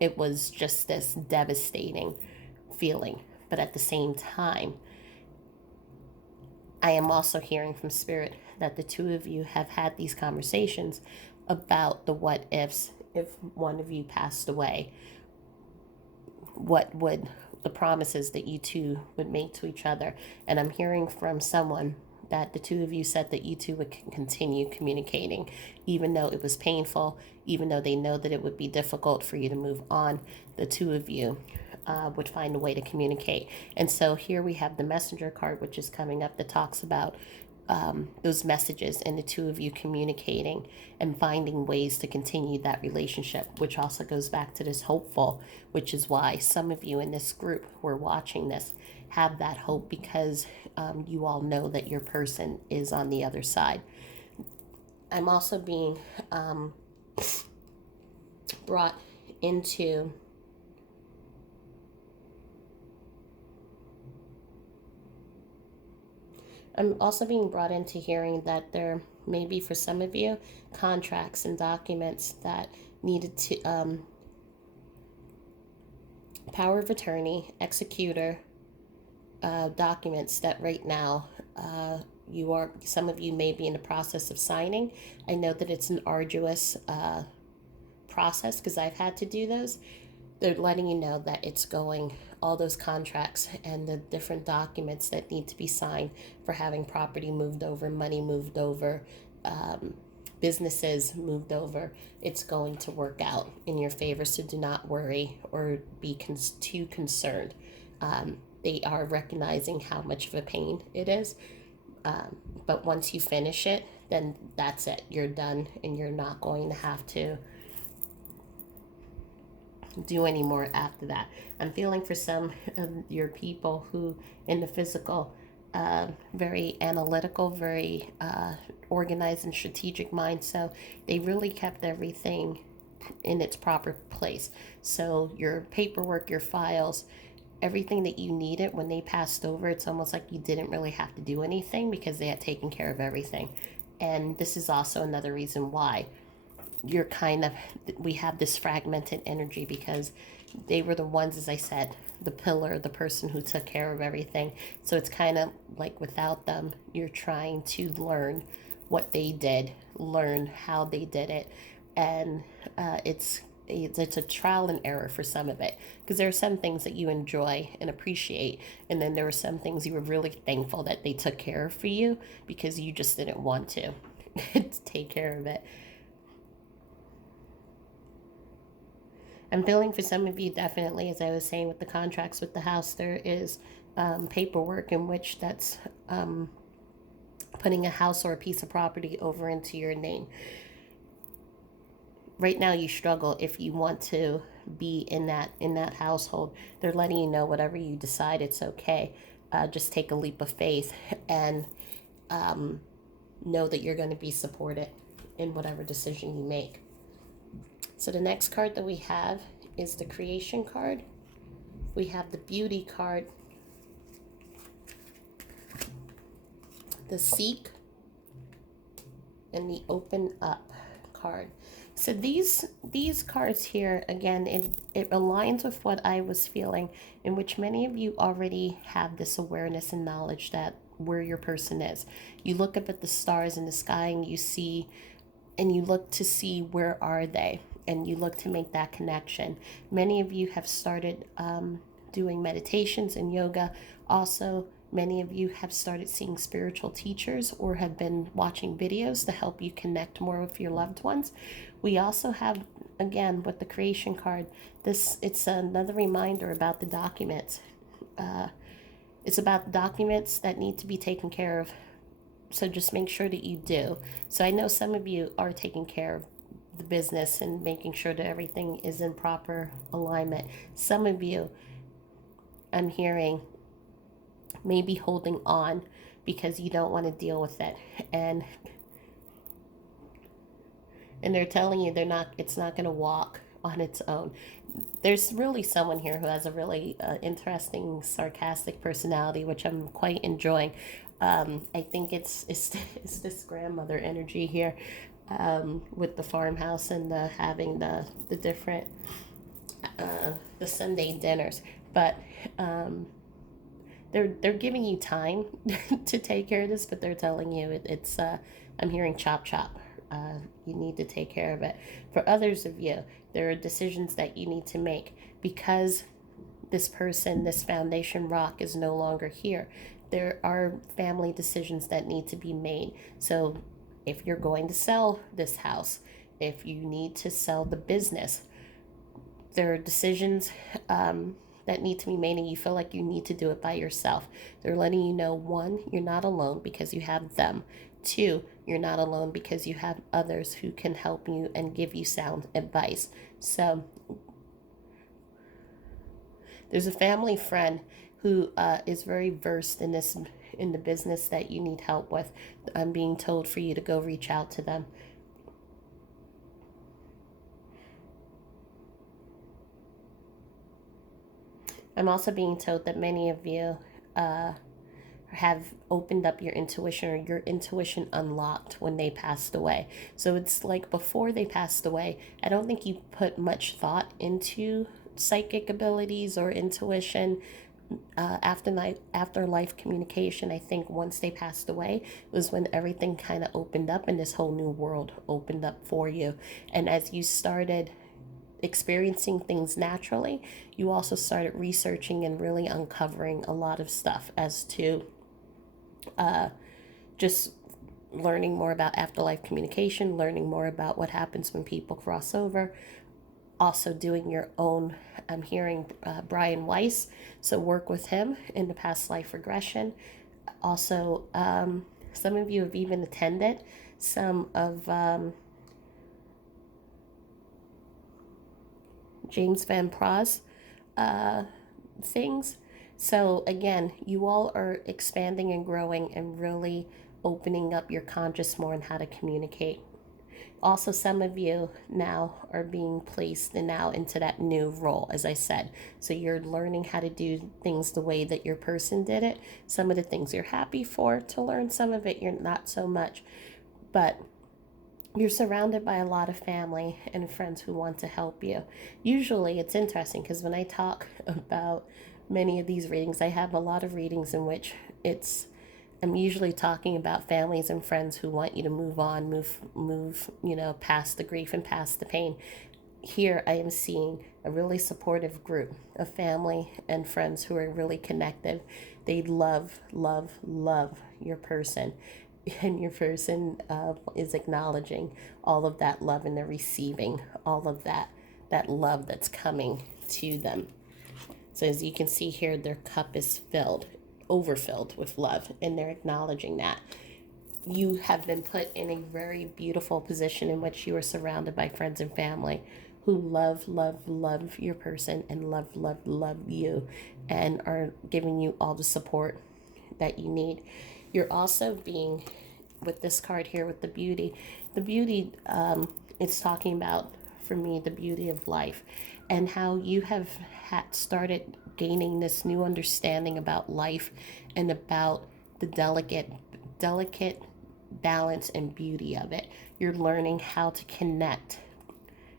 it was just this devastating feeling. But at the same time, I am also hearing from Spirit that the two of you have had these conversations about the what ifs. If one of you passed away, what would the promises that you two would make to each other? And I'm hearing from someone that the two of you said that you two would continue communicating, even though it was painful, even though they know that it would be difficult for you to move on. The two of you would find a way to communicate. And so here we have the messenger card, which is coming up, that talks about those messages and the two of you communicating and finding ways to continue that relationship, which also goes back to this hopeful, which is why some of you in this group who are watching this have that hope, because you all know that your person is on the other side. I'm also being brought into hearing that there may be, for some of you, contracts and documents that needed to power of attorney, executor, documents that right now some of you may be in the process of signing. I know that it's an arduous process because I've had to do those. They're letting you know that it's going, all those contracts and the different documents that need to be signed for having property moved over, money moved over, um, businesses moved over. It's going to work out in your favor, so do not worry or be too concerned. They are recognizing how much of a pain it is, um, but once you finish it, then that's it. You're done, and you're not going to have to do any more after that. I'm feeling for some of your people who, in the physical, very analytical, very organized and strategic mind. So they really kept everything in its proper place. So your paperwork, your files, everything that you needed when they passed over, it's almost like you didn't really have to do anything because they had taken care of everything. And this is also another reason why you're kind of, we have this fragmented energy because they were the ones, as I said, the pillar, the person who took care of everything. So it's kind of like without them, you're trying to learn what they did, learn how they did it. And it's a trial and error for some of it because there are some things that you enjoy and appreciate, and then there are some things you were really thankful that they took care of for you because you just didn't want to take care of it. I'm feeling for some of you, definitely, as I was saying with the contracts with the house, there is paperwork in which that's putting a house or a piece of property over into your name. Right now you struggle if you want to be in that household. They're letting you know whatever you decide, it's okay. Just take a leap of faith and know that you're going to be supported in whatever decision you make. So the next card that we have is the creation card. We have the beauty card, the seek, and the open up card. So these cards here, again, it aligns with what I was feeling, in which many of you already have this awareness and knowledge that where your person is. You look up at the stars in the sky and you see, and you look to see where are they, and you look to make that connection. Many of you have started doing meditations and yoga. Also, many of you have started seeing spiritual teachers or have been watching videos to help you connect more with your loved ones. We also have, again, with the creation card, it's another reminder about the documents. It's about documents that need to be taken care of. So just make sure that you do. So I know some of you are taking care of the business and making sure that everything is in proper alignment. Some of you, I'm hearing, may be holding on because you don't want to deal with it, and they're telling you it's not going to walk on its own. There's really someone here who has a really interesting, sarcastic personality, which I'm quite enjoying. I think it's this grandmother energy here, with the farmhouse and the having the different the Sunday dinners, but they're giving you time to take care of this, but they're telling you it's I'm hearing chop chop. You need to take care of it. For others of you, there are decisions that you need to make because this person, this foundation rock, is no longer here. There are family decisions that need to be made. So if you're going to sell this house, if you need to sell the business, there are decisions that need to be made, and you feel like you need to do it by yourself. They're letting you know, one, you're not alone because you have them. Two, you're not alone because you have others who can help you and give you sound advice. So there's a family friend who is very versed in the business that you need help with. I'm being told for you to go reach out to them. I'm also being told that many of you have opened up your intuition, or your intuition unlocked when they passed away. So it's like before they passed away, I don't think you put much thought into psychic abilities or intuition, afterlife communication, I think once they passed away was when everything kind of opened up and this whole new world opened up for you. And as you started experiencing things naturally, you also started researching and really uncovering a lot of stuff as to just learning more about afterlife communication, learning more about what happens when people cross over, also doing your own. I'm hearing Brian Weiss, so work with him in the past life regression. Also, some of you have even attended some of James Van Pra's things. So, again, you all are expanding and growing and really opening up your conscious more on how to communicate. Also, some of you now are being placed and now into that new role, as I said. So you're learning how to do things the way that your person did it. Some of the things you're happy for to learn, some of it you're not so much. But you're surrounded by a lot of family and friends who want to help you. Usually, it's interesting because when I talk about many of these readings, I have a lot of readings in which I'm usually talking about families and friends who want you to move on, move, past the grief and past the pain. Here I am seeing a really supportive group of family and friends who are really connected. They love, love, love your person. And your person is acknowledging all of that love, and they're receiving all of that love that's coming to them. So as you can see here, their cup is overfilled with love, and they're acknowledging that. You have been put in a very beautiful position in which you are surrounded by friends and family who love, love, love your person and love, love, love you, and are giving you all the support that you need. You're also being, with this card here with the beauty, it's talking about, for me, the beauty of life and how you have started gaining this new understanding about life and about the delicate balance and beauty of it. You're learning how to connect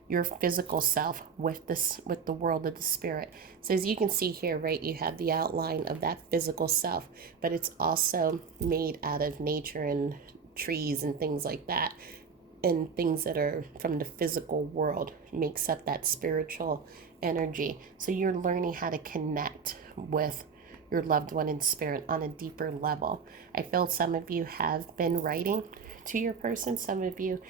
your physical self with the world of the spirit. So as you can see here, right, you have the outline of that physical self, but it's also made out of nature and trees and things like that, and things that are from the physical world makes up that spiritual energy. So you're learning how to connect with your loved one in spirit on a deeper level. I feel some of you have been writing to your person. Some of you,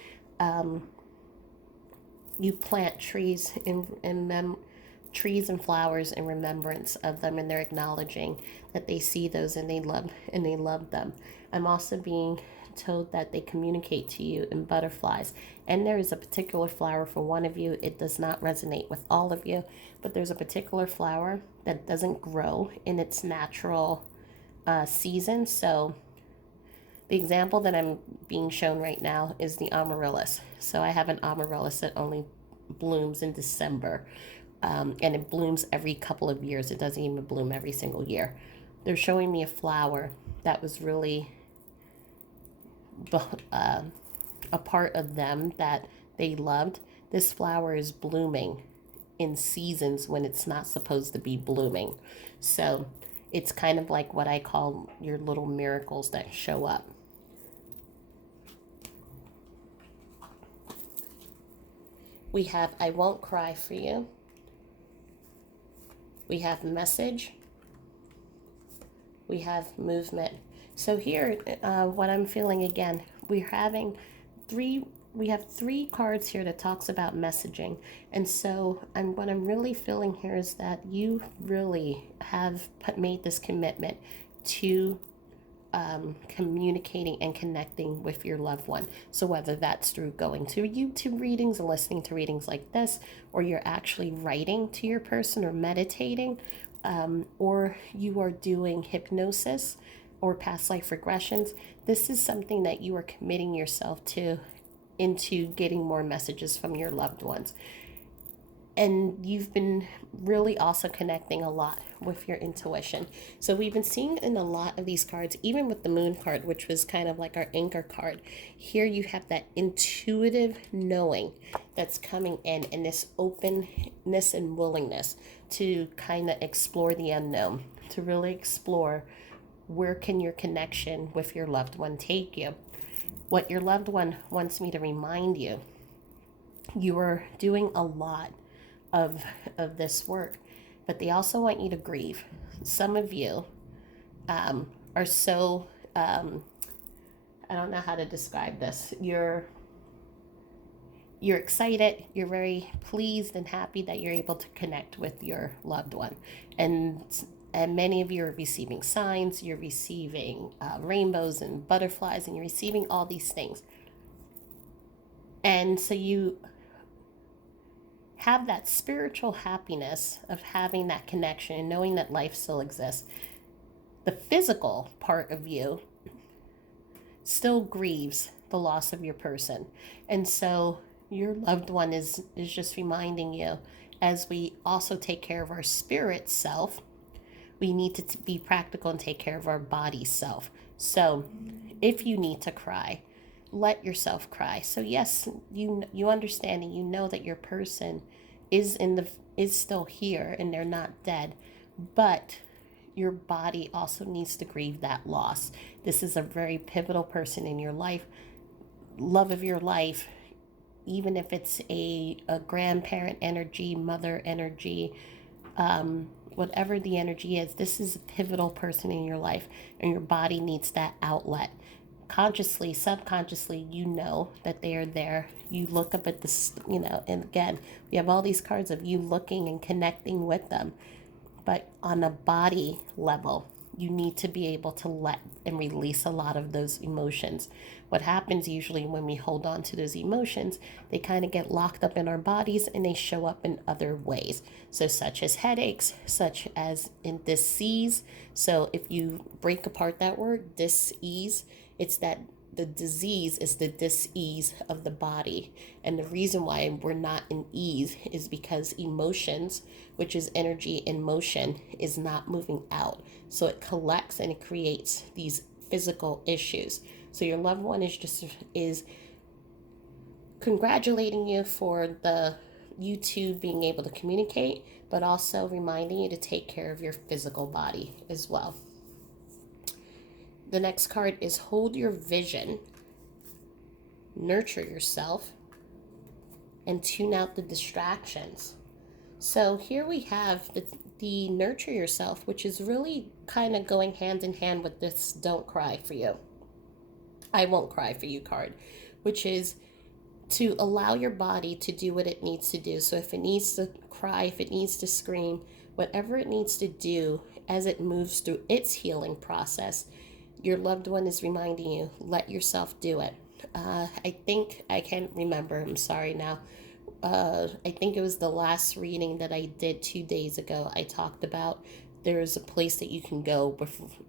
you plant trees trees and flowers in remembrance of them, and they're acknowledging that they see those and they love them. I'm also being told that they communicate to you in butterflies, and there is a particular flower for one of you. It does not resonate with all of you, but there's a particular flower that doesn't grow in its natural season. So the example that I'm being shown right now is the amaryllis. So I have an amaryllis that only blooms in December, and it blooms every couple of years. It doesn't even bloom every single year. They're showing me a flower that was really a part of them that they loved. This flower is blooming in seasons when it's not supposed to be blooming. So it's kind of like what I call your little miracles that show up. We have I won't cry for you. We have message. We have movement. So here, what I'm feeling again, we have three cards here that talks about messaging. And so what I'm really feeling here is that you really have made this commitment to communicating and connecting with your loved one. So whether that's through going to YouTube readings and listening to readings like this, or you're actually writing to your person or meditating, or you are doing hypnosis or past life regressions, this is something that you are committing yourself to, into getting more messages from your loved ones. And you've been really also connecting a lot with your intuition. So we've been seeing in a lot of these cards, even with the moon card, which was kind of like our anchor card, here you have that intuitive knowing that's coming in, and this openness and willingness. to kind of explore the unknown, to really explore where can your connection with your loved one take you. What your loved one wants me to remind you, you are doing a lot of this work, but they also want you to grieve. Some of you are so I don't know how to describe this. You're excited, you're very pleased and happy that you're able to connect with your loved one, and many of you are receiving signs, you're receiving rainbows and butterflies, and you're receiving all these things. And so you have that spiritual happiness of having that connection and knowing that life still exists. The physical part of you still grieves the loss of your person. And so your loved one is just reminding you, as we also take care of our spirit self, we need to be practical and take care of our body self. So if you need to cry, let yourself cry. So yes, you understand and you know that your person is still here and they're not dead, but your body also needs to grieve that loss. This is a very pivotal person in your life, love of your life, even if it's a grandparent energy, mother energy, whatever the energy is, this is a pivotal person in your life, and your body needs that outlet. Consciously, subconsciously, you know that they are there. You look up at this, and again, we have all these cards of you looking and connecting with them. But on a body level, you need to be able to let and release a lot of those emotions. What happens usually when we hold on to those emotions, they kind of get locked up in our bodies and they show up in other ways. So such as headaches, such as in dis-ease. So if you break apart that word, dis-ease, it's that the disease is the dis-ease of the body. And the reason why we're not in ease is because emotions, which is energy in motion, is not moving out. So it collects and it creates these physical issues. So your loved one is congratulating you for you two being able to communicate, but also reminding you to take care of your physical body as well. The next card is hold your vision, nurture yourself, and tune out the distractions. So here we have the nurture yourself, which is really kind of going hand in hand with this don't cry for you. I won't cry for you card, which is to allow your body to do what it needs to do. So if it needs to cry, if it needs to scream, whatever it needs to do as it moves through its healing process, your loved one is reminding you, let yourself do it. I think, I can't remember, I'm sorry now. I think it was the last reading that I did 2 days ago. I talked about there's a place that you can go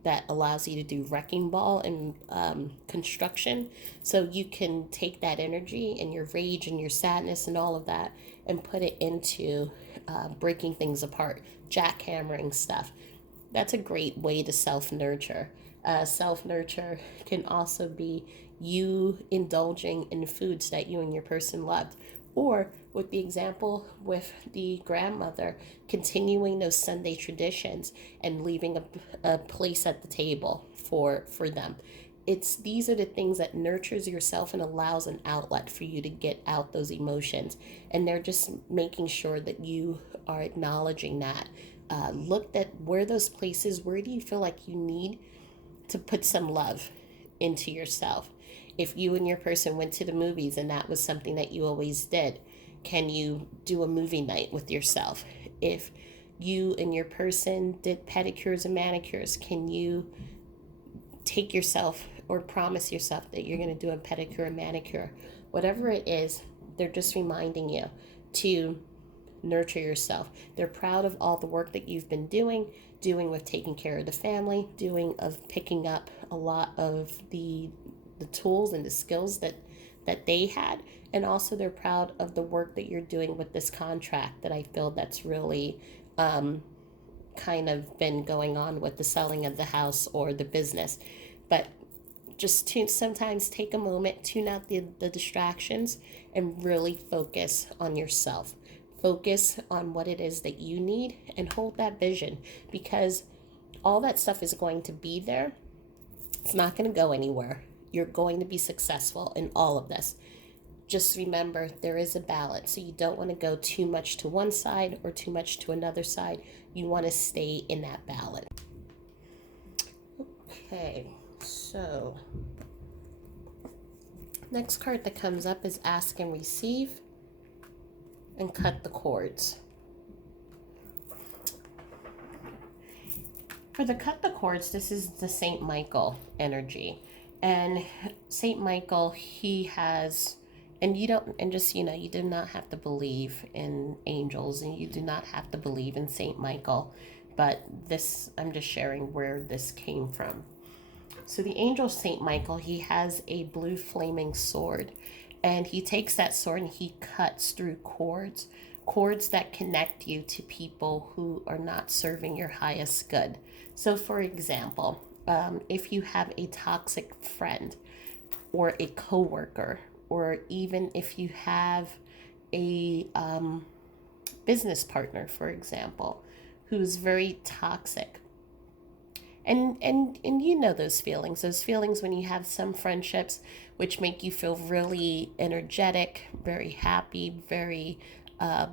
that allows you to do wrecking ball and construction. So you can take that energy and your rage and your sadness and all of that and put it into breaking things apart, jackhammering stuff. That's a great way to self-nurture. Self-nurture can also be you indulging in foods that you and your person loved. Or with the example with the grandmother, continuing those Sunday traditions and leaving a place at the table for them. These are the things that nurtures yourself and allows an outlet for you to get out those emotions. And they're just making sure that you are acknowledging that. Look at where those places, where do you feel like you need to put some love into yourself? If you and your person went to the movies and that was something that you always did, can you do a movie night with yourself? If you and your person did pedicures and manicures, can you take yourself or promise yourself that you're going to do a pedicure and manicure? Whatever it is, they're just reminding you to nurture yourself. They're proud of all the work that you've been doing with taking care of the family, of picking up a lot of the tools and the skills that they had, and also they're proud of the work that you're doing with this contract that I feel that's really kind of been going on with the selling of the house or the business. But just to sometimes take a moment, tune out the distractions, and really focus on yourself. Focus on what it is that you need and hold that vision, because all that stuff is going to be there. It's not going to go anywhere. You're going to be successful in all of this. Just remember, there is a balance. So you don't want to go too much to one side or too much to another side. You want to stay in that balance. Okay, so next card that comes up is Ask and Receive and Cut the Cords. For the Cut the Cords, this is the Saint Michael energy. And Saint Michael, he has, and you don't, and just, you do not have to believe in angels, and you do not have to believe in Saint Michael, but this, I'm just sharing where this came from. So the angel Saint Michael, he has a blue flaming sword, and he takes that sword and he cuts through cords that connect you to people who are not serving your highest good. So for example, if you have a toxic friend or a coworker, or even if you have a business partner, for example, who's very toxic, and you know those feelings when you have some friendships which make you feel really energetic, very happy, very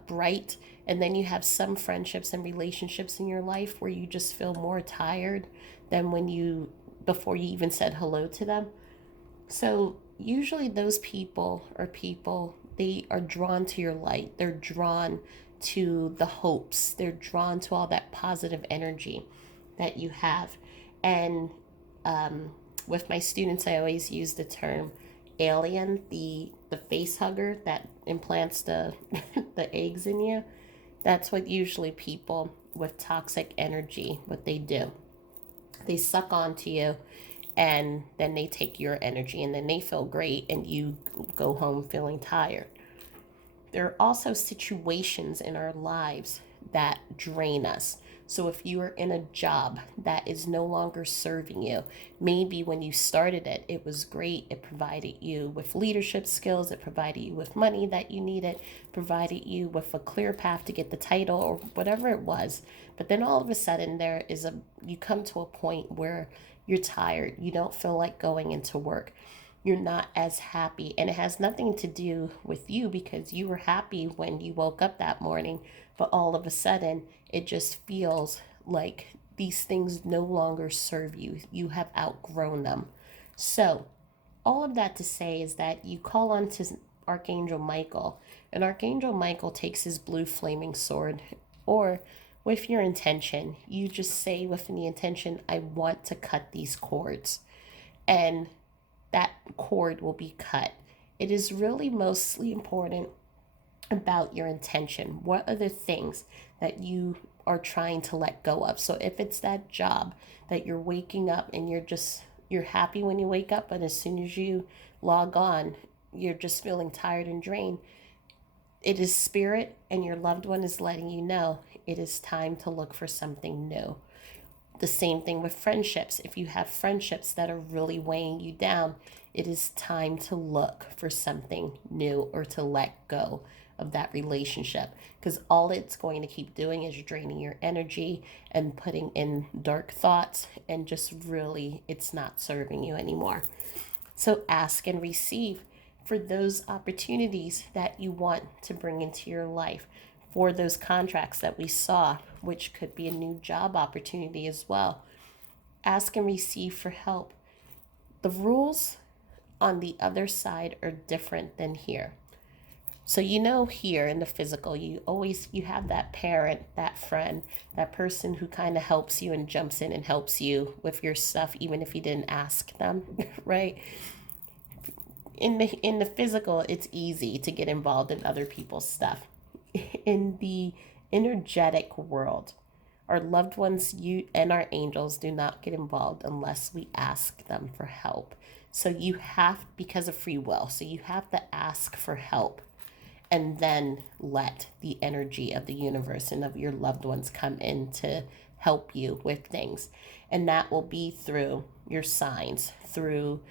bright, and then you have some friendships and relationships in your life where you just feel more tired than when you before you even said hello to them. So usually those people are people, they are drawn to your light, they're drawn to the hopes, they're drawn to all that positive energy that you have. And with my students, I always use the term alien, the face hugger that implants the the eggs in you. That's what usually people with toxic energy, what they do. They suck onto you, and then they take your energy, and then they feel great and you go home feeling tired. There are also situations in our lives that drain us. So if you are in a job that is no longer serving you, maybe when you started it, it was great. It provided you with leadership skills. It provided you with money that you needed, provided you with a clear path to get the title or whatever it was. But then all of a sudden you come to a point where you're tired. You don't feel like going into work. You're not as happy, and it has nothing to do with you because you were happy when you woke up that morning, but all of a sudden it just feels like these things no longer serve you. You have outgrown them. So all of that to say is that you call on to Archangel Michael, and Archangel Michael takes his blue flaming sword, or with your intention, you just say within the intention, I want to cut these cords, and that cord will be cut. It is really mostly important about your intention. What are the things that you are trying to let go of? So if it's that job that you're waking up and you're happy when you wake up, but as soon as you log on, you're just feeling tired and drained. It is spirit and your loved one is letting you know it is time to look for something new. The same thing with friendships. If you have friendships that are really weighing you down, it is time to look for something new or to let go of that relationship, because all it's going to keep doing is draining your energy and putting in dark thoughts, and just really it's not serving you anymore. So ask and receive for those opportunities that you want to bring into your life, for those contracts that we saw, which could be a new job opportunity as well. Ask and receive for help. The rules on the other side are different than here. So here in the physical, you have that parent, that friend, that person who kind of helps you and jumps in and helps you with your stuff even if you didn't ask them, right? In the physical, it's easy to get involved in other people's stuff. In the energetic world, our loved ones, you and our angels do not get involved unless we ask them for help. So you have, because of free will, so you have to ask for help and then let the energy of the universe and of your loved ones come in to help you with things. And that will be through your signs, through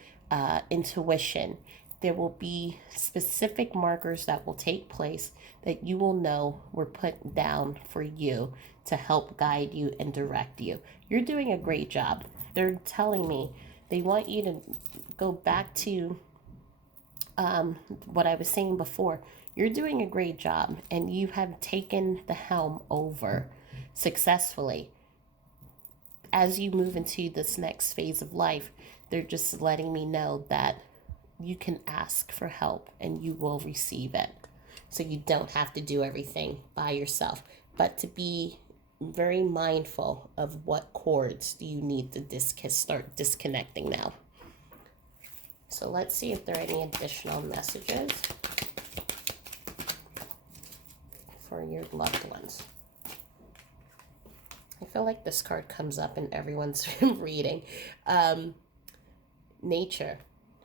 intuition, there will be specific markers that will take place that you will know were put down for you to help guide you and direct you. You're doing a great job. They're telling me they want you to go back to what I was saying before. You're doing a great job and you have taken the helm over successfully. As you move into this next phase of life, they're just letting me know that you can ask for help and you will receive it. So you don't have to do everything by yourself, but to be very mindful of what cords do you need to start disconnecting now. So let's see if there are any additional messages for your loved ones. I feel like this card comes up in everyone's reading. Nature.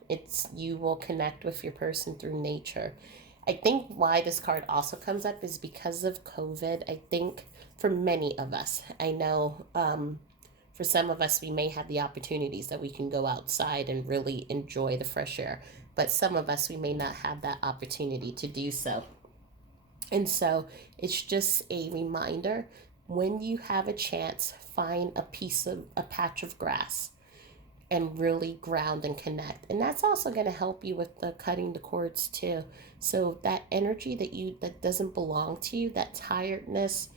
It's you will connect with your person through nature. I think why this card also comes up is because of COVID. I think for many of us, I know for some of us, we may have the opportunities that we can go outside and really enjoy the fresh air. But some of us, we may not have that opportunity to do so. And so it's just a reminder, when you have a chance, find a patch of grass and really ground and connect. And that's also going to help you with the cutting the cords too. So that energy that doesn't belong to you, that tiredness,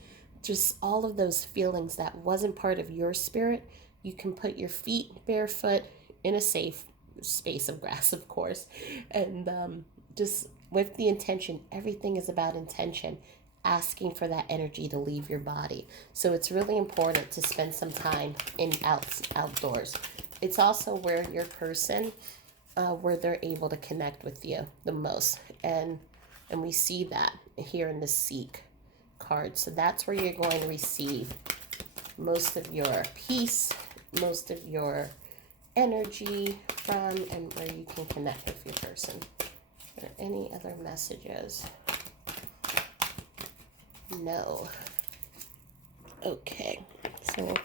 just all of those feelings that wasn't part of your spirit, you can put your feet barefoot in a safe space of grass, of course, and just with the intention. Everything is about intention, asking for that energy to leave your body. So it's really important to spend some time outdoors. It's also where your person, where they're able to connect with you the most, and we see that here in the Seek card. So that's where you're going to receive most of your peace, most of your energy from, and where you can connect with your person. Are there any other messages? No. Okay, so we'll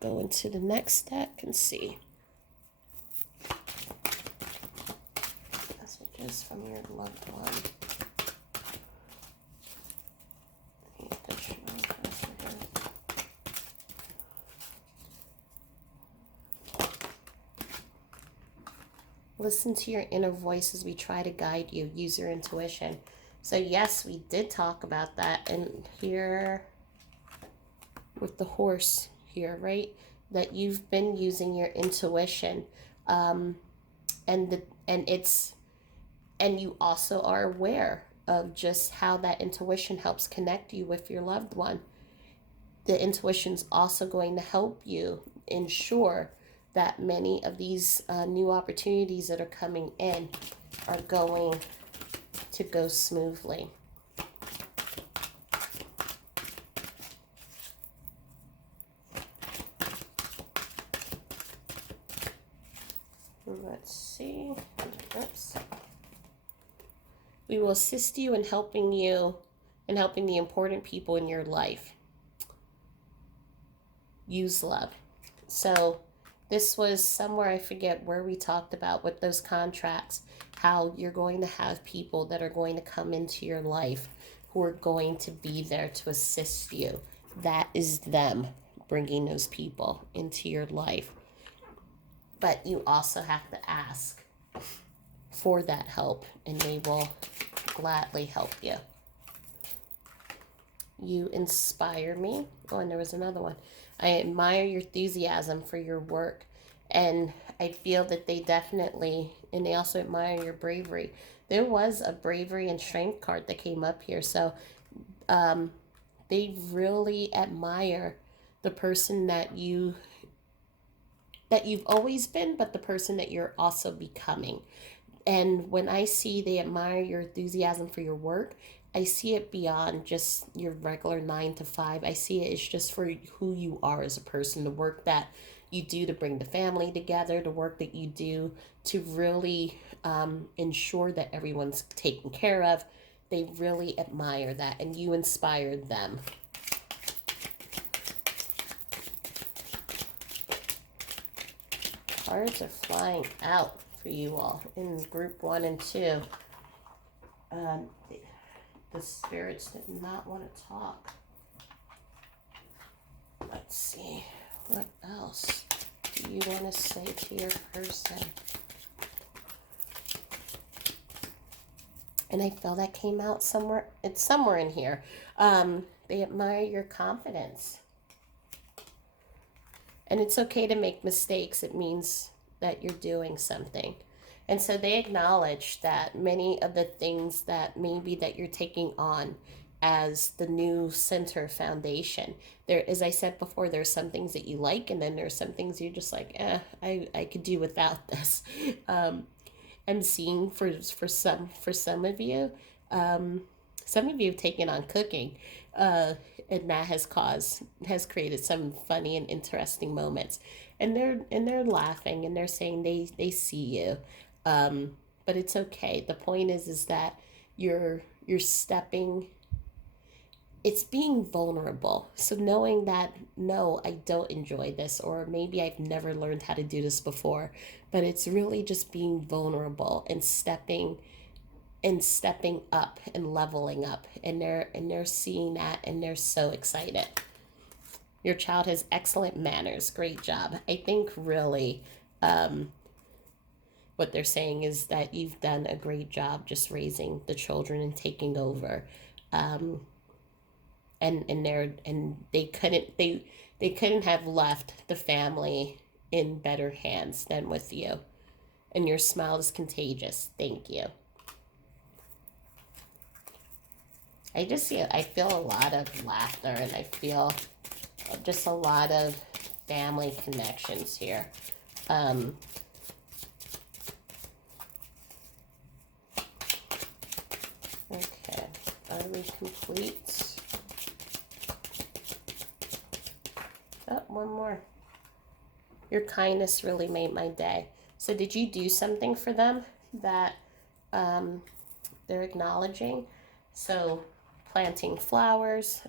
go into the next deck and see. Messages from your loved one. Listen to your inner voice as we try to guide you. Use your intuition. So yes, we did talk about that. And here with the horse here, right? That you've been using your intuition. And you also are aware of just how that intuition helps connect you with your loved one. The intuition's also going to help you ensure that many of these new opportunities that are coming in are going to go smoothly. Let's see. Oops. We will assist you in helping the important people in your life. Use love. So this was somewhere, I forget where we talked about with those contracts, how you're going to have people that are going to come into your life who are going to be there to assist you. That is them bringing those people into your life. But you also have to ask for that help, and they will gladly help you. You inspire me. Oh, and there was another one. I admire your enthusiasm for your work, and I feel that they definitely, and they also admire your bravery. There was a bravery and strength card that came up here, so they really admire the person that you've always been, but the person that you're also becoming. And when I see they admire your enthusiasm for your work, I see it beyond just your regular 9 to 5. I see it as just for who you are as a person, the work that you do to bring the family together, the work that you do to really ensure that everyone's taken care of. They really admire that, and you inspire them. Cards are flying out. for you all in group 1 and 2. Um, the spirits did not want to talk. Let's see. What else do you want to say to your person? And I feel that came out somewhere. It's somewhere in here. They admire your confidence. And it's okay to make mistakes. It means that you're doing something. And so they acknowledge that many of the things that maybe that you're taking on as the new center foundation. There, as I said before, there's some things that you like, and then there's some things you're just like, I could do without this. I'm seeing for some of you, some of you have taken on cooking, and that has created some funny and interesting moments, and they're laughing and they're saying they see you, but it's okay. The point is that you're stepping. It's being vulnerable. So knowing that, no, I don't enjoy this, or maybe I've never learned how to do this before, but it's really just being vulnerable and stepping up and leveling up, and they're seeing that and they're so excited. Your child has excellent manners. Great job. I think really, what they're saying is that you've done a great job just raising the children and taking over. Um, and they couldn't have left the family in better hands than with you. And your smile is contagious. Thank you. I feel a lot of laughter, and I feel just a lot of family connections here. Um, okay, are we complete? Oh, one more. Your kindness really made my day. So did you do something for them that um, they're acknowledging? So planting flowers,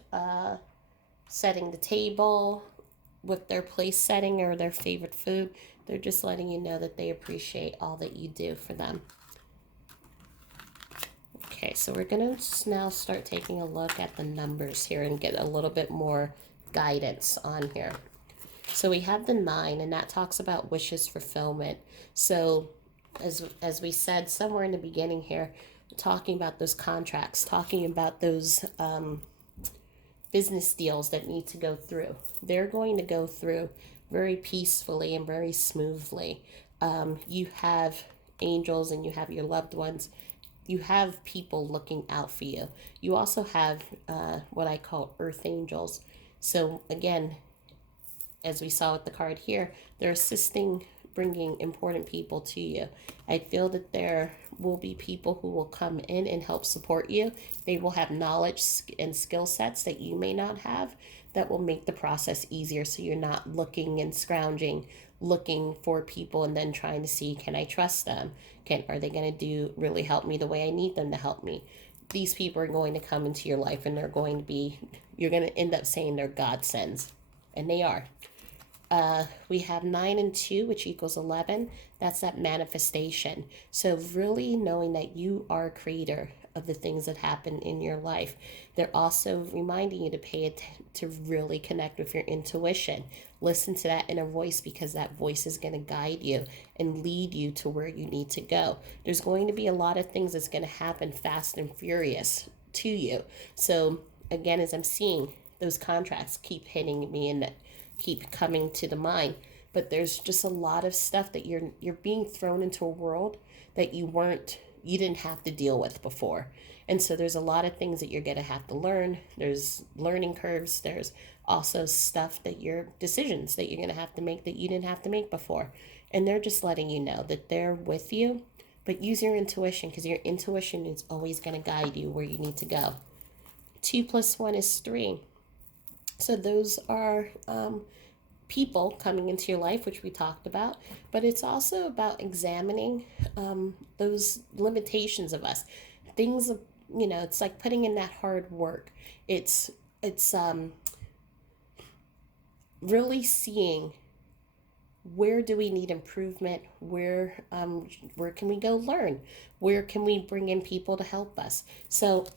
setting the table with their place setting or their favorite food. They're just letting you know that they appreciate all that you do for them. Okay, so we're going to now start taking a look at the numbers here and get a little bit more guidance on here. So we have the 9, and that talks about wishes fulfillment. So as we said somewhere in the beginning here, talking about those contracts, talking about those business deals that need to go through. They're going to go through very peacefully and very smoothly. You have angels and you have your loved ones. You have people looking out for you. You also have what I call earth angels. So again, as we saw with the card here, they're assisting bringing important people to you. I feel that there will be people who will come in and help support you. They will have knowledge and skill sets that you may not have that will make the process easier, so you're not looking and scrounging, looking for people and then trying to see, can I trust them? Are they going to really help me the way I need them to help me? These people are going to come into your life, and you're going to end up saying they're godsends, and they are. We have 9 and 2, which equals 11. That's that manifestation. So really knowing that you are a creator of the things that happen in your life. They're also reminding you to really connect with your intuition. Listen to that inner voice, because that voice is going to guide you and lead you to where you need to go. There's going to be a lot of things that's going to happen fast and furious to you. So again, as I'm seeing those contracts keep hitting me and keep coming to the mind, but there's just a lot of stuff that you're being thrown into a world that you didn't have to deal with before. And so there's a lot of things that you're going to have to learn. There's learning curves. There's also decisions that you're going to have to make that you didn't have to make before. And they're just letting you know that they're with you, but use your intuition, because your intuition is always going to guide you where you need to go. 2 + 1 is 3. So those are people coming into your life, which we talked about, but it's also about examining those limitations of us. Things, it's like putting in that hard work. It's really seeing where do we need improvement? Where can we go learn? Where can we bring in people to help us? So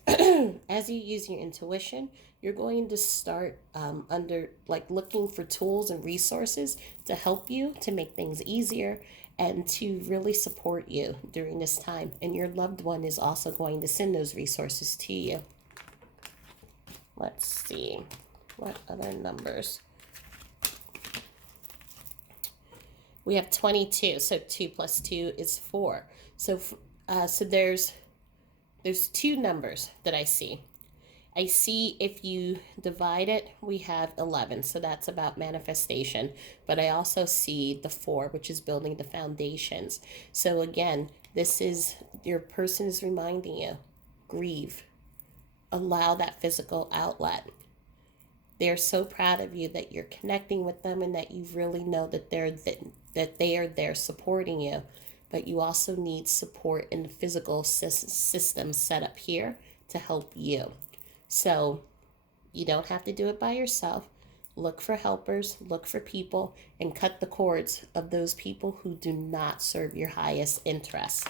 as you use your intuition, you're going to start under like looking for tools and resources to help you to make things easier and to really support you during this time. And your loved one is also going to send those resources to you. Let's see what other numbers. We have 22, so 2 plus 2 is 4. So there's two numbers that I see. I see if you divide it, we have 11, so that's about manifestation. But I also see the 4, which is building the foundations. So again, this is your person is reminding you, grieve, allow that physical outlet. They're so proud of you that you're connecting with them and that you really know that they are there supporting you. But you also need support in the physical system set up here to help you. So you don't have to do it by yourself. Look for helpers, look for people, and cut the cords of those people who do not serve your highest interests.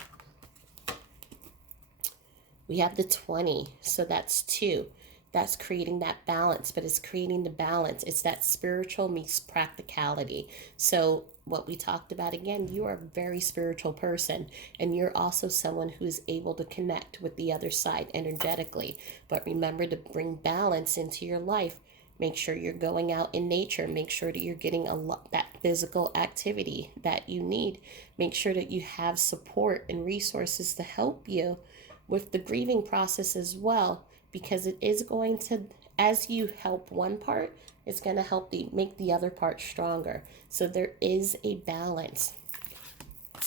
We have the 20, so that's 2. That's creating that balance, but it's creating the balance. It's that spiritual meets practicality. So what we talked about again, you are a very spiritual person, and you're also someone who is able to connect with the other side energetically. But remember to bring balance into your life. Make sure you're going out in nature. Make sure that you're getting that physical activity that you need. Make sure that you have support and resources to help you with the grieving process as well, because it is going to, as you help one part, it's going to help make the other part stronger. So there is a balance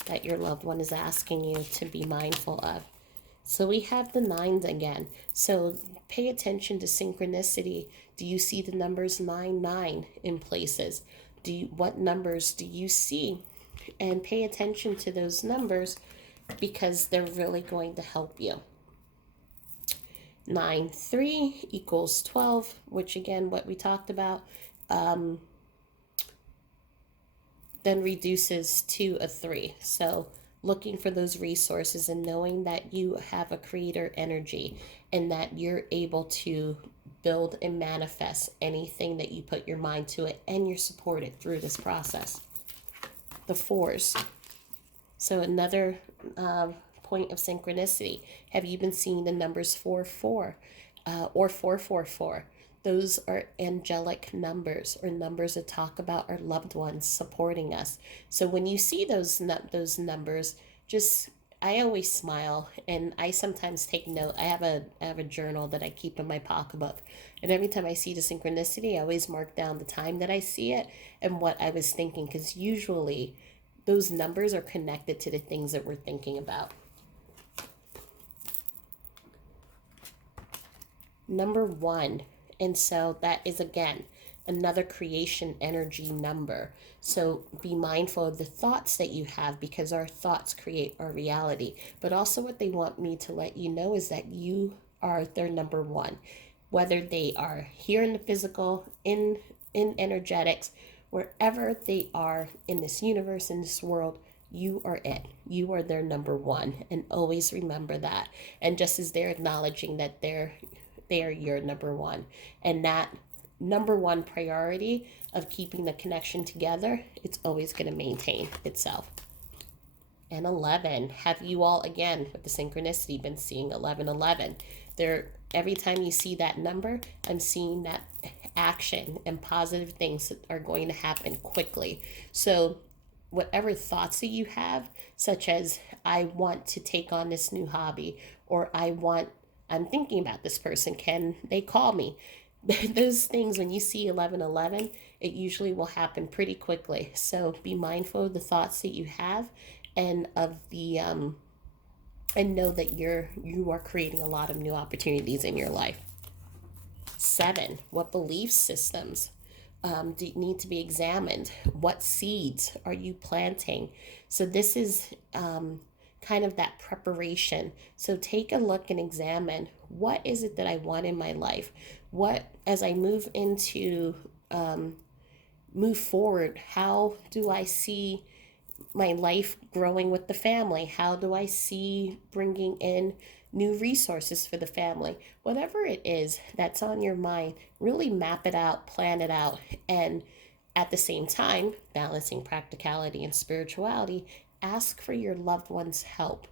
that your loved one is asking you to be mindful of. So we have the 9s again. So pay attention to synchronicity. Do you see the numbers 9 in places? What numbers do you see? And pay attention to those numbers because they're really going to help you. 9, 3 equals 12, which again, what we talked about, then reduces to a 3. So looking for those resources and knowing that you have a creator energy and that you're able to build and manifest anything that you put your mind to it, and you're supported through this process. The 4s. So another point of synchronicity. Have you been seeing the numbers 4 or 4? Those are angelic numbers, or numbers that talk about our loved ones supporting us. So when you see those numbers, I always smile, and I sometimes take note. I have a journal that I keep in my pocketbook, and every time I see the synchronicity, I always mark down the time that I see it and what I was thinking, because usually those numbers are connected to the things that we're thinking about. Number 1, and so that is again another creation energy number. So be mindful of the thoughts that you have, because our thoughts create our reality. But also what they want me to let you know is that you are their number 1, whether they are here in the physical, in energetics, wherever they are in this universe, in this world. You are it. You are their number 1, and always remember that. And just as they're acknowledging that they are your number 1, and that number 1 priority of keeping the connection together, it's always going to maintain itself. And 11, have you all, again with the synchronicity, been seeing 11? There, every time you see that number, I'm seeing that action and positive things that are going to happen quickly. So whatever thoughts that you have, such as I want to take on this new hobby, or I'm thinking about this person, can they call me? Those things, when you see 11, it usually will happen pretty quickly. So be mindful of the thoughts that you have, and of the and know that you are creating a lot of new opportunities in your life. 7, what belief systems need to be examined? What seeds are you planting? So this is kind of that preparation. So take a look and examine, what is it that I want in my life? What, as I move into move forward? How do I see my life growing with the family? How do I see bringing in new resources for the family? Whatever it is that's on your mind, really map it out, plan it out, and at the same time, balancing practicality and spirituality, ask for your loved one's help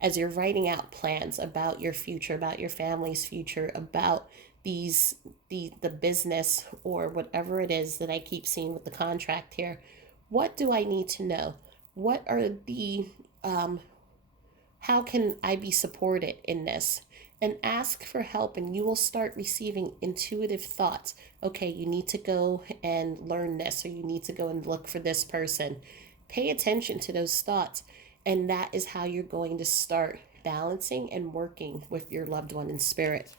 as you're writing out plans about your future, about your family's future, about the business or whatever it is that I keep seeing with the contract here. What do I need to know? What are the how can I be supported in this? And ask for help, and you will start receiving intuitive thoughts. Okay, you need to go and learn this, or you need to go and look for this person. Pay attention to those thoughts, and that is how you're going to start balancing and working with your loved one in spirit.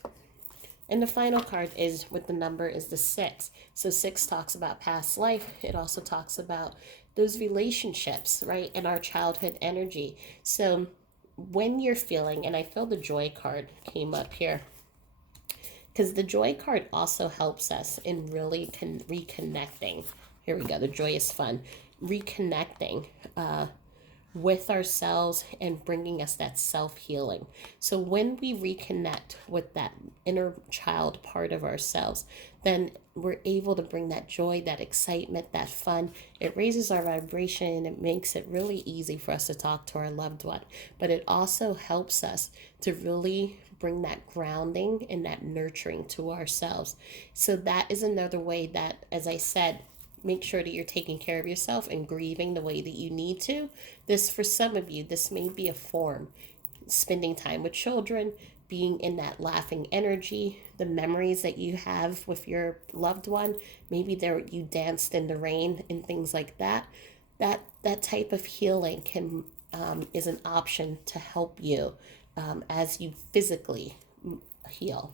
And the final card is with the number is the six. So six talks about past life. It also talks about those relationships, right? And our childhood energy. So when you're feeling, and I feel the joy card came up here, because the joy card also helps us in really reconnecting. Here we go. The joy is fun. Reconnecting with ourselves and bringing us that self healing. So when we reconnect with that inner child part of ourselves, then we're able to bring that joy, that excitement, that fun. It raises our vibration and it makes it really easy for us to talk to our loved one. But it also helps us to really bring that grounding and that nurturing to ourselves. So that is another way that, as I said, make sure that you're taking care of yourself and grieving the way that you need to. This, for some of you, this may be a form. Spending time with children, being in that laughing energy, the memories that you have with your loved one. Maybe there you danced in the rain and things like that. That type of healing can is an option to help you as you physically heal.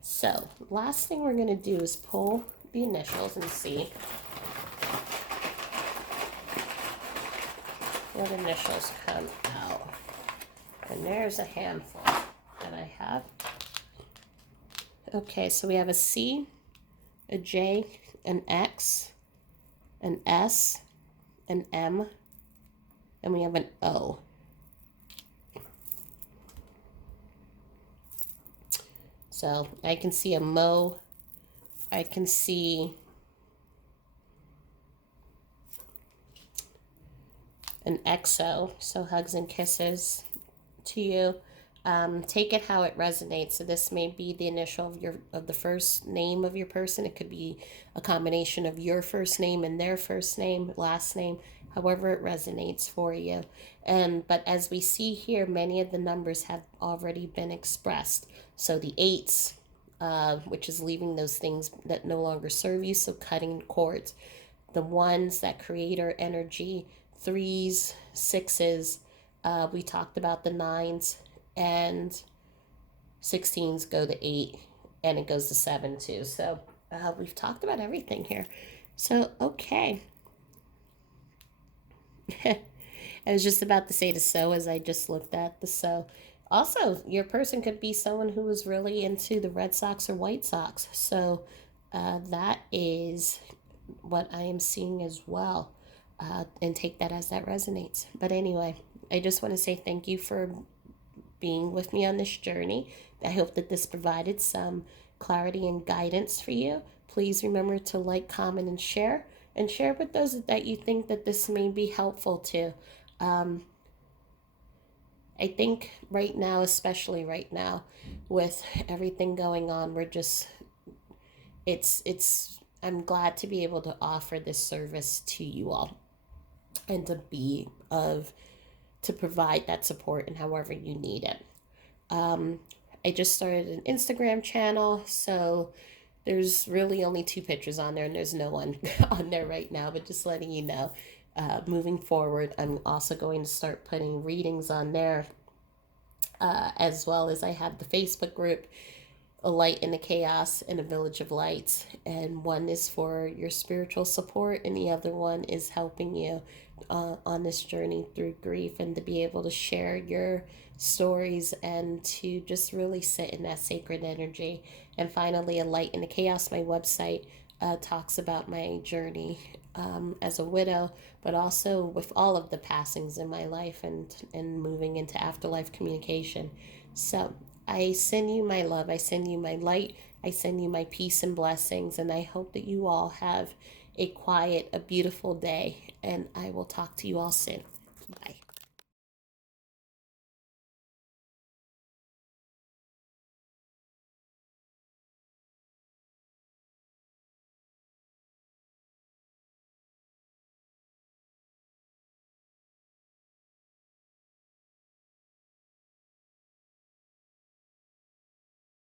So, last thing we're going to do is pull the initials and see what initials come out. And there's a handful that I have. Okay, so we have a C, a J, an X, an S, an M, and we have an O. So I can see a Mo, I can see an XO, so hugs and kisses to you. Take it how it resonates. So this may be the initial of the first name of your person. It could be a combination of your first name and their first name, last name, however it resonates for you. But as we see here, many of the numbers have already been expressed. So the eights, which is leaving those things that no longer serve you, so cutting cords. The ones, that creator energy, threes, sixes. We talked about the nines, and 16s go to 8, and it goes to 7 too. So we've talked about everything here. So, okay. I was just about to say the so as I just looked at the so. Also, your person could be someone who was really into the Red Sox or White Sox. So that is what I am seeing as well. And take that as that resonates. But anyway, I just want to say thank you for being with me on this journey. I hope that this provided some clarity and guidance for you. Please remember to like, comment, and share. And share with those that you think that this may be helpful to. I think right now, especially right now, with everything going on, we're just, I'm glad to be able to offer this service to you all and to provide that support in however you need it. I just started an Instagram channel, so there's really only 2 pictures on there, and there's no one on there right now, but just letting you know. Moving forward, I'm also going to start putting readings on there, as well as I have the Facebook group, A Light in the Chaos and A Village of Lights. And one is for your spiritual support, and the other one is helping you on this journey through grief, and to be able to share your stories and to just really sit in that sacred energy. And finally, A Light in the Chaos, my website. talks about my journey as a widow, but also with all of the passings in my life and moving into afterlife communication. So I send you my love, I send you my light, I send you my peace and blessings, and I hope that you all have a quiet, a beautiful day, and I will talk to you all soon. Bye.